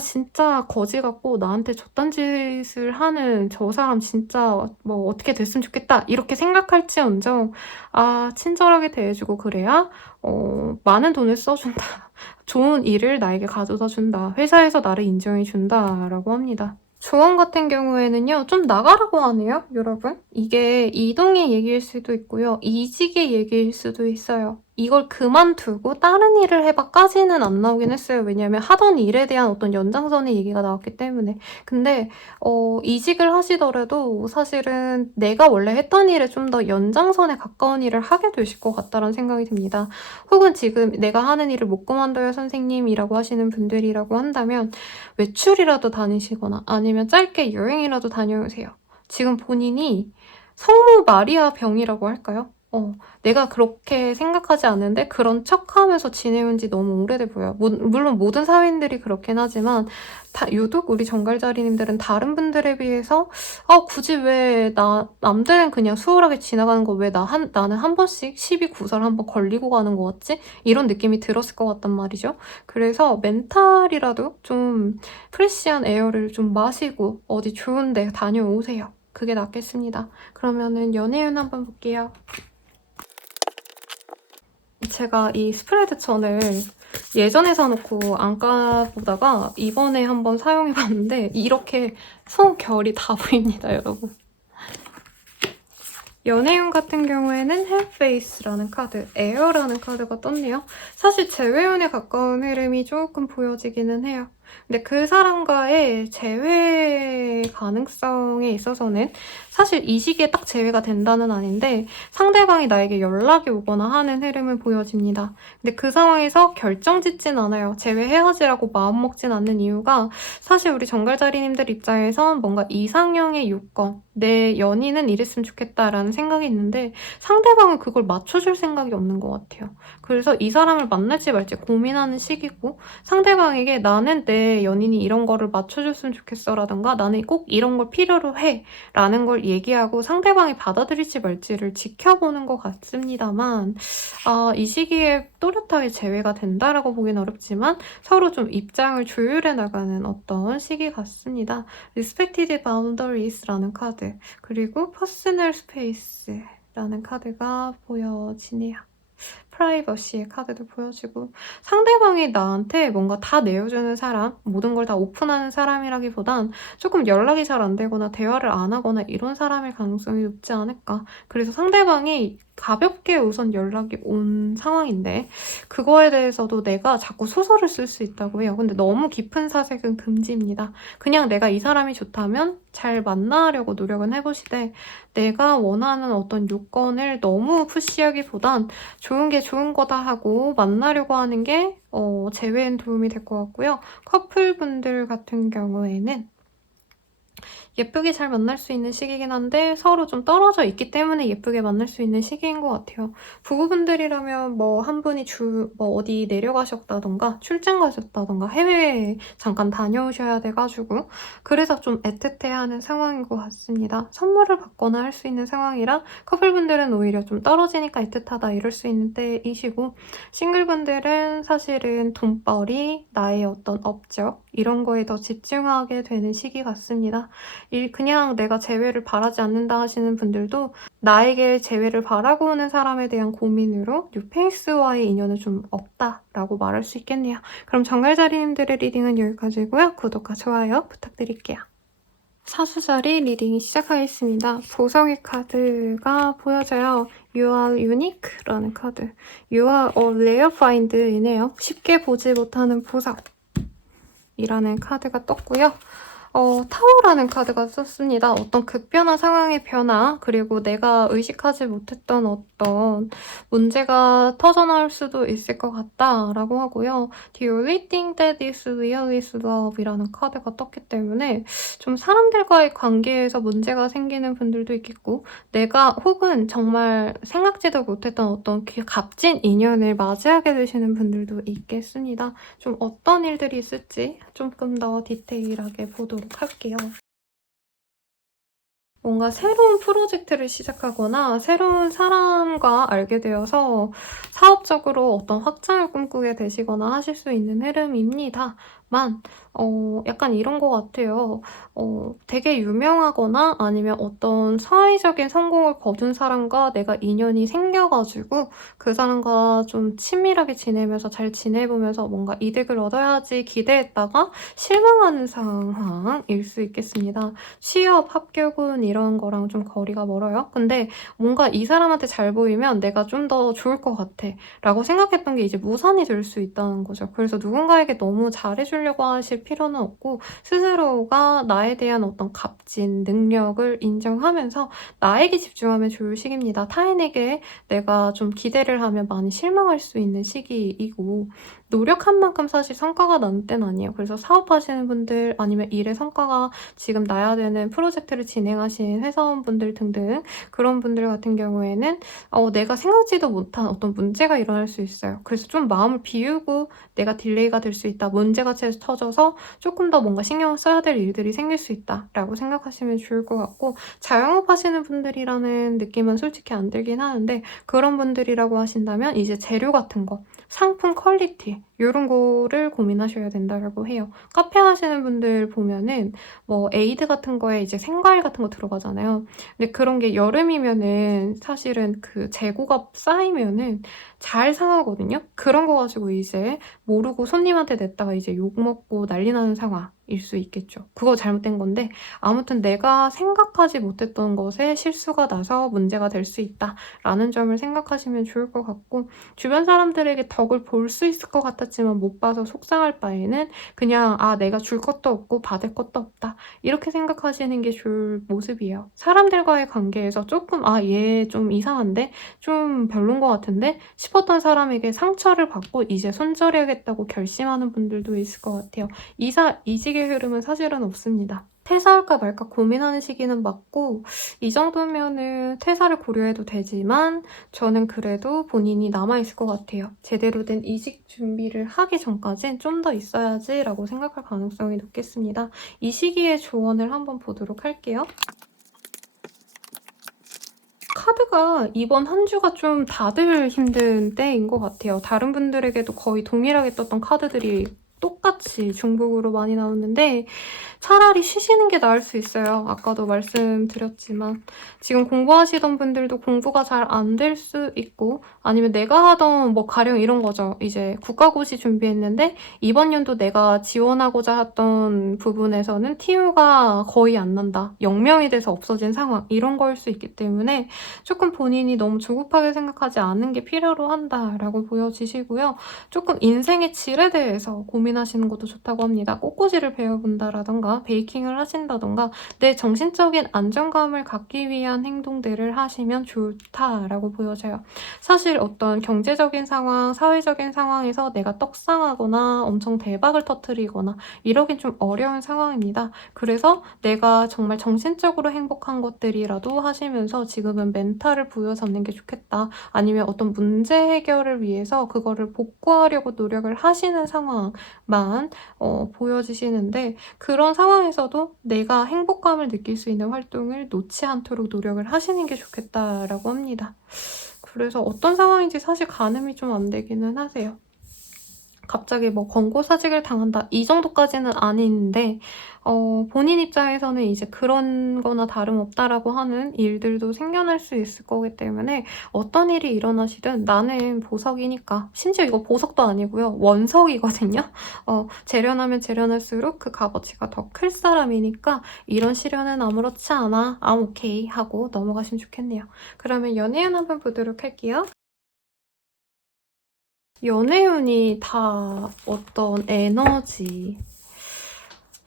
진짜 거지 같고 나한테 저딴 짓을 하는 저 사람 진짜 뭐 어떻게 됐으면 좋겠다 이렇게 생각할지언정 친절하게 대해주고 그래야 많은 돈을 써준다. 좋은 일을 나에게 가져다 준다. 회사에서 나를 인정해 준다라고 합니다. 조언 같은 경우에는요, 좀 나가라고 하네요, 여러분. 이게 이동의 얘기일 수도 있고요, 이직의 얘기일 수도 있어요. 이걸 그만두고 다른 일을 해봐까지는 안 나오긴 했어요. 왜냐면 하던 일에 대한 어떤 연장선의 얘기가 나왔기 때문에. 근데 이직을 하시더라도 사실은 내가 원래 했던 일에 좀 더 연장선에 가까운 일을 하게 되실 것 같다는 생각이 듭니다. 혹은 지금 내가 하는 일을 못 그만둬요 선생님이라고 하시는 분들이라고 한다면 외출이라도 다니시거나 아니면 짧게 여행이라도 다녀오세요. 지금 본인이 성모 마리아 병이라고 할까요? 내가 그렇게 생각하지 않는데 그런 척하면서 지내온 지 너무 오래돼 보여요. 물론 모든 사회인들이 그렇긴 하지만 유독 우리 정갈자리님들은 다른 분들에 비해서 굳이 왜 남들은 그냥 수월하게 지나가는 거 왜 나는 한 번씩 시비 구설 한번 걸리고 가는 거 같지? 이런 느낌이 들었을 것 같단 말이죠. 그래서 멘탈이라도 좀 프레시한 에어를 좀 마시고 어디 좋은 데 다녀오세요. 그게 낫겠습니다. 그러면은 연애운 한번 볼게요. 제가 이 스프레드 천을 예전에 사놓고 안 까보다가 이번에 한번 사용해봤는데 이렇게 손결이 다 보입니다, 여러분. 연애운 같은 경우에는 헬페이스라는 카드, 에어라는 카드가 떴네요. 사실 재회운에 가까운 흐름이 조금 보여지기는 해요. 근데 그 사람과의 재회 가능성에 있어서는 사실 이 시기에 딱 재회가 된다는 아닌데 상대방이 나에게 연락이 오거나 하는 흐름을 보여집니다. 근데 그 상황에서 결정짓진 않아요. 재회해야지라고 마음먹진 않는 이유가 사실 우리 정갈자리님들 입장에선 뭔가 이상형의 요건, 내 연인은 이랬으면 좋겠다라는 생각이 있는데 상대방은 그걸 맞춰줄 생각이 없는 것 같아요. 그래서 이 사람을 만날지 말지 고민하는 시기고 상대방에게 나는 내 연인이 이런 거를 맞춰줬으면 좋겠어 라든가 나는 꼭 이런 걸 필요로 해 라는 걸 얘기하고 상대방이 받아들일지 말지를 지켜보는 것 같습니다만 이 시기에 또렷하게 재회가 된다라고 보긴 어렵지만 서로 좀 입장을 조율해 나가는 어떤 시기 같습니다. Respected Boundaries라는 카드 그리고 Personal Space라는 카드가 보여지네요. 프라이버시의 카드도 보여지고 상대방이 나한테 뭔가 다 내어주는 사람, 모든 걸 다 오픈하는 사람이라기보단 조금 연락이 잘 안 되거나 대화를 안 하거나 이런 사람일 가능성이 높지 않을까. 그래서 상대방이 가볍게 우선 연락이 온 상황인데 그거에 대해서도 내가 자꾸 소설을 쓸 수 있다고 해요. 근데 너무 깊은 사색은 금지입니다. 그냥 내가 이 사람이 좋다면 잘 만나려고 노력은 해보시되 내가 원하는 어떤 요건을 너무 푸시하기보단 좋은 게 좋은 거다 하고 만나려고 하는 게 재회엔 도움이 될 것 같고요. 커플분들 같은 경우에는 예쁘게 잘 만날 수 있는 시기긴 한데 서로 좀 떨어져 있기 때문에 예쁘게 만날 수 있는 시기인 것 같아요. 부부분들이라면 뭐 한 분이 어디 내려가셨다던가 출장 가셨다던가 해외에 잠깐 다녀오셔야 돼가지고 그래서 좀 애틋해하는 상황인 것 같습니다. 선물을 받거나 할 수 있는 상황이라 커플분들은 오히려 좀 떨어지니까 애틋하다 이럴 수 있는 때이시고 싱글분들은 사실은 돈벌이, 나의 어떤 업적 이런 거에 더 집중하게 되는 시기 같습니다. 그냥 내가 재회를 바라지 않는다 하시는 분들도 나에게 재회를 바라고 오는 사람에 대한 고민으로 뉴페이스와의 인연은 좀 없다라고 말할 수 있겠네요. 그럼 정갈자리님들의 리딩은 여기까지고요. 구독과 좋아요 부탁드릴게요. 사수자리 리딩이 시작하겠습니다. 보석의 카드가 보여져요. You are unique라는 카드. You are a rare find이네요. 쉽게 보지 못하는 보석이라는 카드가 떴고요. 타워라는 카드가 썼습니다. 어떤 급변한 상황의 변화, 그리고 내가 의식하지 못했던 어떤 문제가 터져나올 수도 있을 것 같다라고 하고요. The only thing that is real is love이라는 카드가 떴기 때문에 좀 사람들과의 관계에서 문제가 생기는 분들도 있겠고, 내가 혹은 정말 생각지도 못했던 어떤 값진 인연을 맞이하게 되시는 분들도 있겠습니다. 좀 어떤 일들이 있을지 조금 더 디테일하게 보도록 할게요. 뭔가 새로운 프로젝트를 시작하거나 새로운 사람과 알게 되어서 사업적으로 어떤 확장을 꿈꾸게 되시거나 하실 수 있는 흐름입니다만 약간 이런 것 같아요. 되게 유명하거나 아니면 어떤 사회적인 성공을 거둔 사람과 내가 인연이 생겨가지고 그 사람과 좀 친밀하게 지내면서 잘 지내보면서 뭔가 이득을 얻어야지 기대했다가 실망하는 상황일 수 있겠습니다. 취업, 합격은 이런 거랑 좀 거리가 멀어요. 근데 뭔가 이 사람한테 잘 보이면 내가 좀 더 좋을 것 같아 라고 생각했던 게 이제 무산이 될 수 있다는 거죠. 그래서 누군가에게 너무 잘해주려고 하실 필요는 없고 스스로가 나에 대한 어떤 값진 능력을 인정하면서 나에게 집중하면 좋을 시기입니다. 타인에게 내가 좀 기대를 하면 많이 실망할 수 있는 시기이고 노력한 만큼 사실 성과가 나는 때는 아니에요. 그래서 사업하시는 분들 아니면 일의 성과가 지금 나야 되는 프로젝트를 진행하신 회사원분들 등등 그런 분들 같은 경우에는 내가 생각지도 못한 어떤 문제가 일어날 수 있어요. 그래서 좀 마음을 비우고 내가 딜레이가 될 수 있다. 문제가 터져서 조금 더 뭔가 신경을 써야 될 일들이 생길 수 있다라고 생각하시면 좋을 것 같고 자영업 하시는 분들이라는 느낌은 솔직히 안 들긴 하는데 그런 분들이라고 하신다면 이제 재료 같은 거 상품 퀄리티 이런 거를 고민하셔야 된다고 해요. 카페 하시는 분들 보면은 뭐 에이드 같은 거에 이제 생과일 같은 거 들어가잖아요. 근데 그런 게 여름이면은 사실은 그 재고가 쌓이면은 잘 상하거든요. 그런 거 가지고 이제 모르고 손님한테 냈다가 이제 욕먹고 난리 나는 상황일 수 있겠죠. 그거 잘못된 건데 아무튼 내가 생각하지 못했던 것에 실수가 나서 문제가 될 수 있다라는 점을 생각하시면 좋을 것 같고 주변 사람들에게 덕을 볼 수 있을 것 같았지만 못 봐서 속상할 바에는 그냥 내가 줄 것도 없고 받을 것도 없다 이렇게 생각하시는 게 좋을 모습이에요. 사람들과의 관계에서 조금 얘 좀 이상한데? 좀 별론 것 같은데? 싶었던 사람에게 상처를 받고 이제 손절해야겠다고 결심하는 분들도 있을 것 같아요. 이직의 흐름은 사실은 없습니다. 퇴사할까 말까 고민하는 시기는 맞고 이 정도면은 퇴사를 고려해도 되지만 저는 그래도 본인이 남아있을 것 같아요. 제대로 된 이직 준비를 하기 전까진 좀 더 있어야지 라고 생각할 가능성이 높겠습니다. 이 시기의 조언을 한번 보도록 할게요. 카드가 이번 한 주가 좀 다들 힘든 때인 것 같아요. 다른 분들에게도 거의 동일하게 떴던 카드들이 똑같이 중복으로 많이 나오는데 차라리 쉬시는 게 나을 수 있어요. 아까도 말씀드렸지만 지금 공부하시던 분들도 공부가 잘 안 될 수 있고 아니면 내가 하던 뭐 가령 이런 거죠. 이제 국가고시 준비했는데 이번 연도 내가 지원하고자 했던 부분에서는 TU가 거의 안 난다. 0명이 돼서 없어진 상황 이런 거일 수 있기 때문에 조금 본인이 너무 조급하게 생각하지 않은 게 필요로 한다라고 보여지시고요. 조금 인생의 질에 대해서 고민하시는 것도 좋다고 합니다. 꽃꽂이를 배워본다라던가 베이킹을 하신다던가 내 정신적인 안정감을 갖기 위한 행동들을 하시면 좋다라고 보여져요. 사실 어떤 경제적인 상황, 사회적인 상황에서 내가 떡상하거나 엄청 대박을 터뜨리거나 이러긴 좀 어려운 상황입니다. 그래서 내가 정말 정신적으로 행복한 것들이라도 하시면서 지금은 멘탈을 부여잡는 게 좋겠다. 아니면 어떤 문제 해결을 위해서 그거를 복구하려고 노력을 하시는 상황만 보여지시는데 그런 상황에서도 내가 행복감을 느낄 수 있는 활동을 놓지 않도록 노력을 하시는 게 좋겠다라고 합니다. 그래서 어떤 상황인지 사실 가늠이 좀 안 되기는 하세요. 갑자기 뭐 권고사직을 당한다 이 정도까지는 아닌데 본인 입장에서는 이제 그런 거나 다름없다라고 하는 일들도 생겨날 수 있을 거기 때문에 어떤 일이 일어나시든 나는 보석이니까, 심지어 이거 보석도 아니고요. 원석이거든요. 재련하면 재련할수록 그 값어치가 더 클 사람이니까 이런 시련은 아무렇지 않아. 오케이 하고 넘어가시면 좋겠네요. 그러면 연애운 한번 보도록 할게요. 연애운이 다 어떤 에너지,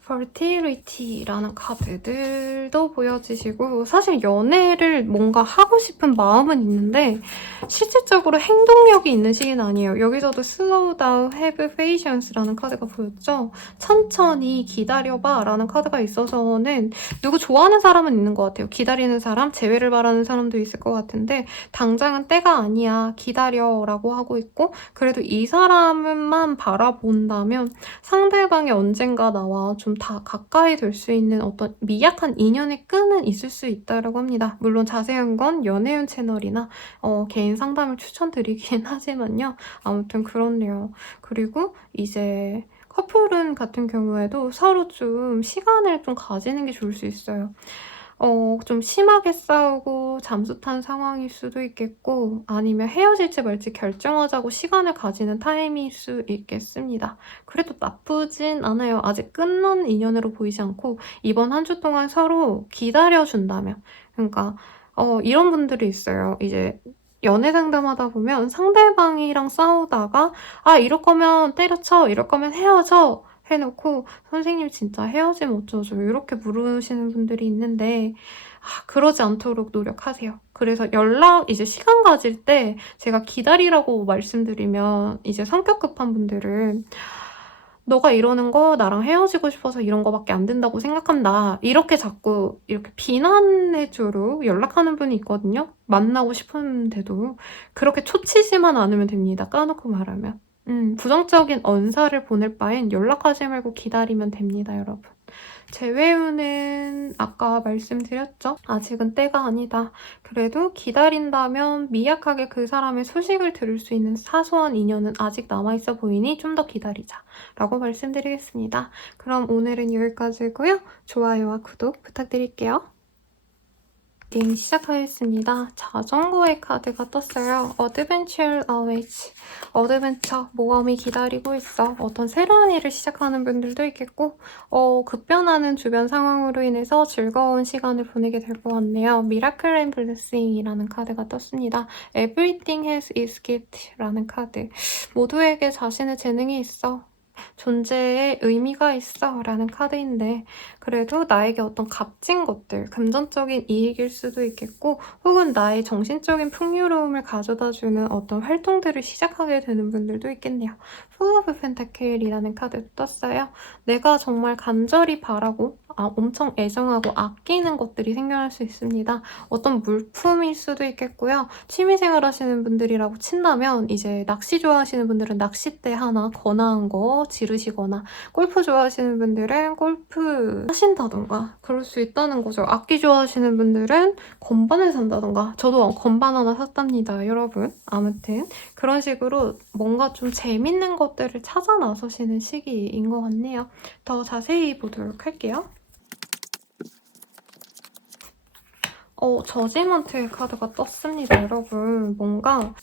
fertility라는 카드들도 보여지시고, 사실 연애를 뭔가 하고 싶은 마음은 있는데 실질적으로 행동력이 있는 시기는 아니에요. 여기서도 slow down, have patience라는 카드가 보였죠. 천천히 기다려봐 라는 카드가 있어서는 누구 좋아하는 사람은 있는 것 같아요. 기다리는 사람, 재회를 바라는 사람도 있을 것 같은데 당장은 때가 아니야, 기다려 라고 하고 있고, 그래도 이 사람만 바라본다면 상대방이 언젠가 나와 좀 다 가까이 될 수 있는 어떤 미약한 인연의 끈은 있을 수 있다고 합니다. 물론 자세한 건 연애운 채널이나 개인 상담을 추천드리긴 하지만요. 아무튼 그렇네요. 그리고 이제 커플운 같은 경우에도 서로 좀 시간을 좀 가지는 게 좋을 수 있어요. 좀 심하게 싸우고 잠수 탄 상황일 수도 있겠고, 아니면 헤어질지 말지 결정하자고 시간을 가지는 타임일 수 있겠습니다. 그래도 나쁘진 않아요. 아직 끝난 인연으로 보이지 않고 이번 한 주 동안 서로 기다려준다면, 그러니까 이런 분들이 있어요. 이제 연애 상담하다 보면 상대방이랑 싸우다가 이럴 거면 때려쳐, 이럴 거면 헤어져 해놓고 선생님 진짜 헤어지면 어쩌죠? 이렇게 물으시는 분들이 있는데 그러지 않도록 노력하세요. 그래서 이제 시간 가질 때 제가 기다리라고 말씀드리면 이제 성격 급한 분들은 너가 이러는 거 나랑 헤어지고 싶어서 이런 거밖에 안 된다고 생각한다, 이렇게 자꾸 이렇게 비난해주로 연락하는 분이 있거든요. 만나고 싶은데도. 그렇게 초치지만 않으면 됩니다. 까놓고 말하면. 부정적인 언사를 보낼 바엔 연락하지 말고 기다리면 됩니다, 여러분. 재회운은 아까 말씀드렸죠? 아직은 때가 아니다. 그래도 기다린다면 미약하게 그 사람의 소식을 들을 수 있는 사소한 인연은 아직 남아있어 보이니 좀 더 기다리자 라고 말씀드리겠습니다. 그럼 오늘은 여기까지고요. 좋아요와 구독 부탁드릴게요. 리딩 시작하겠습니다. 자전거의 카드가 떴어요. Adventure awaits. 어드벤처, 모험이 기다리고 있어. 어떤 새로운 일을 시작하는 분들도 있겠고, 급변하는 주변 상황으로 인해서 즐거운 시간을 보내게 될 것 같네요. Miracle and Blessing이라는 카드가 떴습니다. Everything has its gift라는 카드. 모두에게 자신의 재능이 있어. 존재에 의미가 있어 라는 카드인데, 그래도 나에게 어떤 값진 것들, 금전적인 이익일 수도 있겠고, 혹은 나의 정신적인 풍요로움을 가져다주는 어떤 활동들을 시작하게 되는 분들도 있겠네요. Full of Pentacle이라는 카드도 떴어요. 내가 정말 간절히 바라고 엄청 애정하고 아끼는 것들이 생겨날 수 있습니다. 어떤 물품일 수도 있겠고요. 취미생활 하시는 분들이라고 친다면 이제 낚시 좋아하시는 분들은 낚싯대 하나 거나한 거 지르시거나, 골프 좋아하시는 분들은 골프 하신다던가 그럴 수 있다는 거죠. 악기 좋아하시는 분들은 건반을 산다던가. 저도 건반 하나 샀답니다, 여러분. 아무튼 그런 식으로 뭔가 좀 재밌는 것들을 찾아 나서시는 시기인 것 같네요. 더 자세히 보도록 할게요. 저지먼트의 카드가 떴습니다, 여러분. 뭔가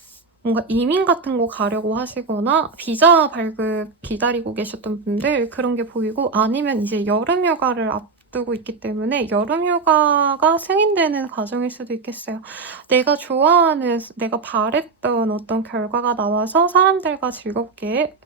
이민 같은 거 가려고 하시거나 비자 발급 기다리고 계셨던 분들, 그런 게 보이고, 아니면 이제 여름 휴가를 앞두고 있기 때문에 여름 휴가가 승인되는 과정일 수도 있겠어요. 내가 좋아하는, 내가 바랬던 어떤 결과가 나와서 사람들과 즐겁게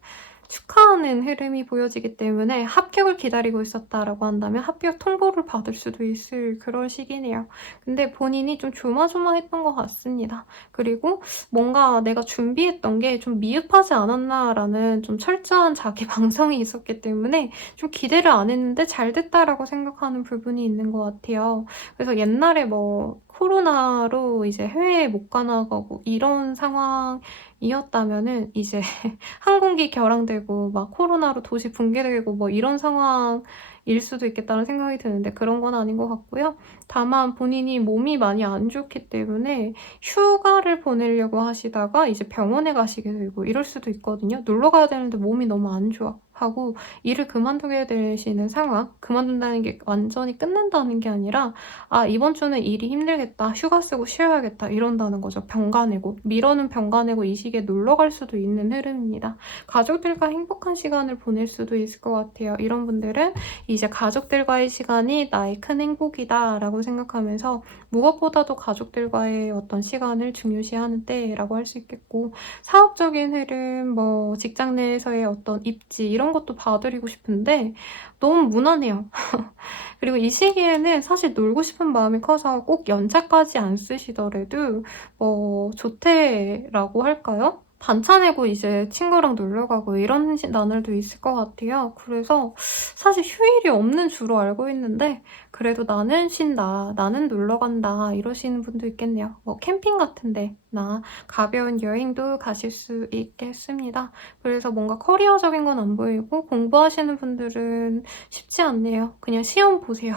축하하는 흐름이 보여지기 때문에 합격을 기다리고 있었다라고 한다면 합격 통보를 받을 수도 있을 그런 시기네요. 근데 본인이 좀 조마조마했던 것 같습니다. 그리고 뭔가 내가 준비했던 게 좀 미흡하지 않았나라는 좀 철저한 자기 방성이 있었기 때문에 좀 기대를 안 했는데 잘 됐다라고 생각하는 부분이 있는 것 같아요. 그래서 옛날에 뭐 코로나로 이제 해외에 못 가나가고 이런 상황이었다면은 이제 항공기 결항되고 막 코로나로 도시 붕괴되고 뭐 이런 상황 일 수도 있겠다는 생각이 드는데 그런 건 아닌 것 같고요. 다만 본인이 몸이 많이 안 좋기 때문에 휴가를 보내려고 하시다가 이제 병원에 가시게 되고 이럴 수도 있거든요. 놀러 가야 되는데 몸이 너무 안 좋아 하고 일을 그만두게 되시는 상황. 그만둔다는 게 완전히 끝낸다는 게 아니라 아, 이번 주는 일이 힘들겠다. 휴가 쓰고 쉬어야겠다. 이런다는 거죠. 병가내고. 미뤄는 병가내고 이 시기에 놀러 갈 수도 있는 흐름입니다. 가족들과 행복한 시간을 보낼 수도 있을 것 같아요. 이런 분들은 이제 가족들과의 시간이 나의 큰 행복이다 라고 생각하면서 무엇보다도 가족들과의 어떤 시간을 중요시하는 때라고 할 수 있겠고, 사업적인 흐름, 뭐 직장 내에서의 어떤 입지 이런 것도 봐드리고 싶은데 너무 무난해요. 그리고 이 시기에는 사실 놀고 싶은 마음이 커서 꼭 연차까지 안 쓰시더라도 좋대라고 할까요? 반차 내고 이제 친구랑 놀러 가고 이런 나날도 있을 것 같아요. 그래서 사실 휴일이 없는 주로 알고 있는데 그래도 나는 쉰다, 나는 놀러 간다 이러시는 분도 있겠네요. 뭐 캠핑 같은데 나 가벼운 여행도 가실 수 있겠습니다. 그래서 뭔가 커리어적인 건 안 보이고 공부하시는 분들은 쉽지 않네요. 그냥 시험 보세요.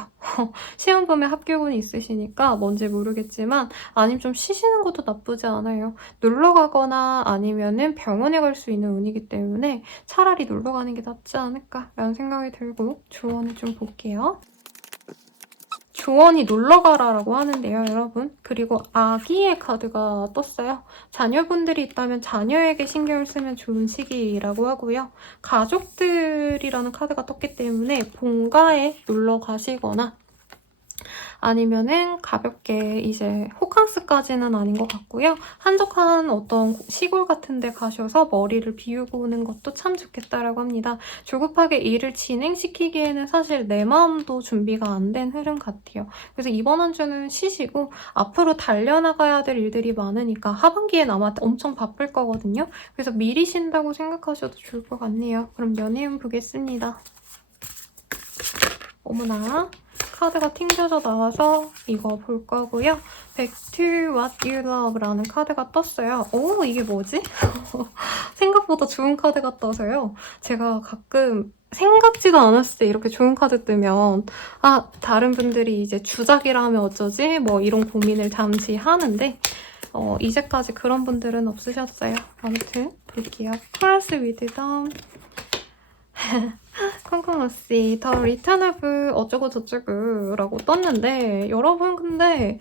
시험 보면 합격운이 있으시니까 뭔지 모르겠지만 아니면 좀 쉬시는 것도 나쁘지 않아요. 놀러 가거나 아니면은 병원에 갈 수 있는 운이기 때문에 차라리 놀러 가는 게 낫지 않을까라는 생각이 들고 조언을 좀 볼게요. 조언이 놀러가라라고 하는데요, 여러분. 그리고 아기의 카드가 떴어요. 자녀분들이 있다면 자녀에게 신경을 쓰면 좋은 시기라고 하고요. 가족들이라는 카드가 떴기 때문에 본가에 놀러 가시거나 아니면은 가볍게 이제 호캉스까지는 아닌 것 같고요. 한적한 어떤 시골 같은 데 가셔서 머리를 비우고 오는 것도 참 좋겠다라고 합니다. 조급하게 일을 진행시키기에는 사실 내 마음도 준비가 안 된 흐름 같아요. 그래서 이번 한 주는 쉬시고 앞으로 달려나가야 될 일들이 많으니까 하반기엔 아마 엄청 바쁠 거거든요. 그래서 미리 쉰다고 생각하셔도 좋을 것 같네요. 그럼 연애운 보겠습니다. 어머나. 카드가 튕겨져 나와서 이거 볼 거고요. Back to What You Love라는 카드가 떴어요. 오, 이게 뭐지? 생각보다 좋은 카드가 떠서요. 제가 가끔 생각지도 않았을 때 이렇게 좋은 카드 뜨면 아, 다른 분들이 이제 주작이라 하면 어쩌지? 뭐 이런 고민을 잠시 하는데 이제까지 그런 분들은 없으셨어요. 아무튼 볼게요. Cross with them. 콩콩러씨, 더 리턴하브 어쩌고 저쩌고 라고 떴는데 여러분 근데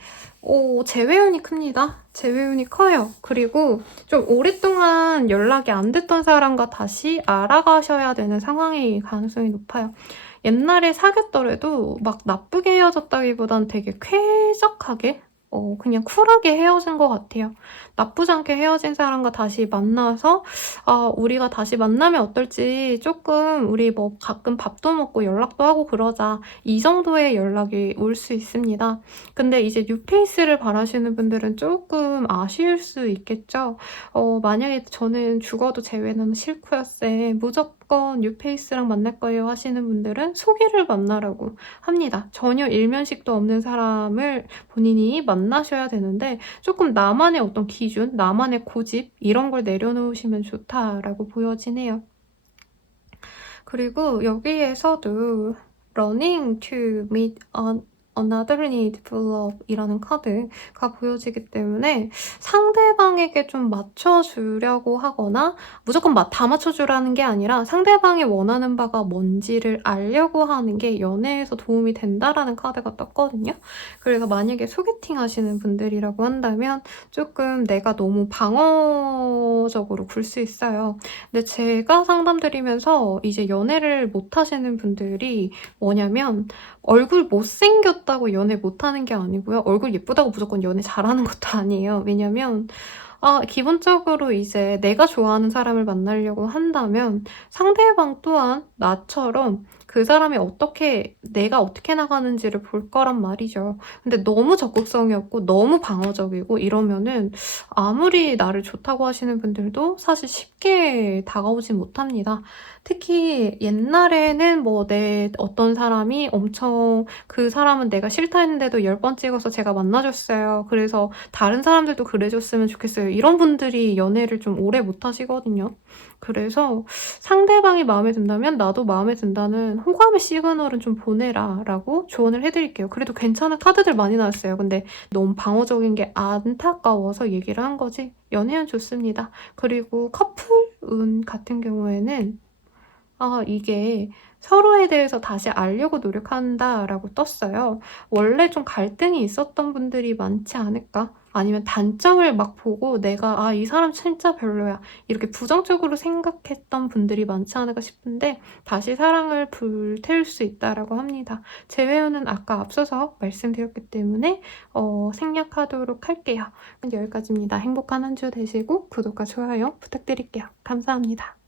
재회운이 큽니다. 재회운이 커요. 그리고 좀 오랫동안 연락이 안 됐던 사람과 다시 알아가셔야 되는 상황일 가능성이 높아요. 옛날에 사귀었더라도 막 나쁘게 헤어졌다기보단 되게 쾌적하게 그냥 쿨하게 헤어진 것 같아요. 나쁘지 않게 헤어진 사람과 다시 만나서 우리가 다시 만나면 어떨지 조금 우리 뭐 가끔 밥도 먹고 연락도 하고 그러자 이 정도의 연락이 올 수 있습니다. 근데 이제 뉴페이스를 바라시는 분들은 조금 아쉬울 수 있겠죠. 만약에 저는 죽어도 재회는 싫고요,쌤. 무조건 뉴페이스랑 만날 거예요 하시는 분들은 소개를 만나라고 합니다. 전혀 일면식도 없는 사람을 본인이 만나셔야 되는데 조금 나만의 어떤 기준, 나만의 고집 이런 걸 내려놓으시면 좋다라고 보여지네요. 그리고 여기에서도 Running to meet Another Need for Love 이라는 카드가 보여지기 때문에 상대방에게 좀 맞춰주려고 하거나 무조건 다 맞춰주라는 게 아니라 상대방이 원하는 바가 뭔지를 알려고 하는 게 연애에서 도움이 된다라는 카드가 떴거든요. 그래서 만약에 소개팅 하시는 분들이라고 한다면 조금 내가 너무 방어적으로 굴 수 있어요. 근데 제가 상담드리면서 이제 연애를 못 하시는 분들이 뭐냐면 얼굴 못생겼다고 연애 못하는 게 아니고요. 얼굴 예쁘다고 무조건 연애 잘하는 것도 아니에요. 왜냐면 기본적으로 이제 내가 좋아하는 사람을 만나려고 한다면 상대방 또한 나처럼 그 사람이 내가 어떻게 나가는지를 볼 거란 말이죠. 근데 너무 적극성이 없고 너무 방어적이고 이러면은 아무리 나를 좋다고 하시는 분들도 사실 쉽게 다가오지 못합니다. 특히 옛날에는 어떤 사람이 엄청 그 사람은 내가 싫다 했는데도 10번 찍어서 제가 만나줬어요. 그래서 다른 사람들도 그래줬으면 좋겠어요. 이런 분들이 연애를 좀 오래 못 하시거든요. 그래서 상대방이 마음에 든다면 나도 마음에 든다는 호감의 시그널은 좀 보내라 라고 조언을 해드릴게요. 그래도 괜찮은 카드들 많이 나왔어요. 근데 너무 방어적인 게 안타까워서 얘기를 한 거지. 연애운 좋습니다. 그리고 커플 운 같은 경우에는 이게 서로에 대해서 다시 알려고 노력한다라고 떴어요. 원래 좀 갈등이 있었던 분들이 많지 않을까? 아니면 단점을 막 보고 내가 이 사람 진짜 별로야. 이렇게 부정적으로 생각했던 분들이 많지 않을까 싶은데 다시 사랑을 불태울 수 있다라고 합니다. 재회원은 아까 앞서서 말씀드렸기 때문에 생략하도록 할게요. 여기까지입니다. 행복한 한 주 되시고 구독과 좋아요 부탁드릴게요. 감사합니다.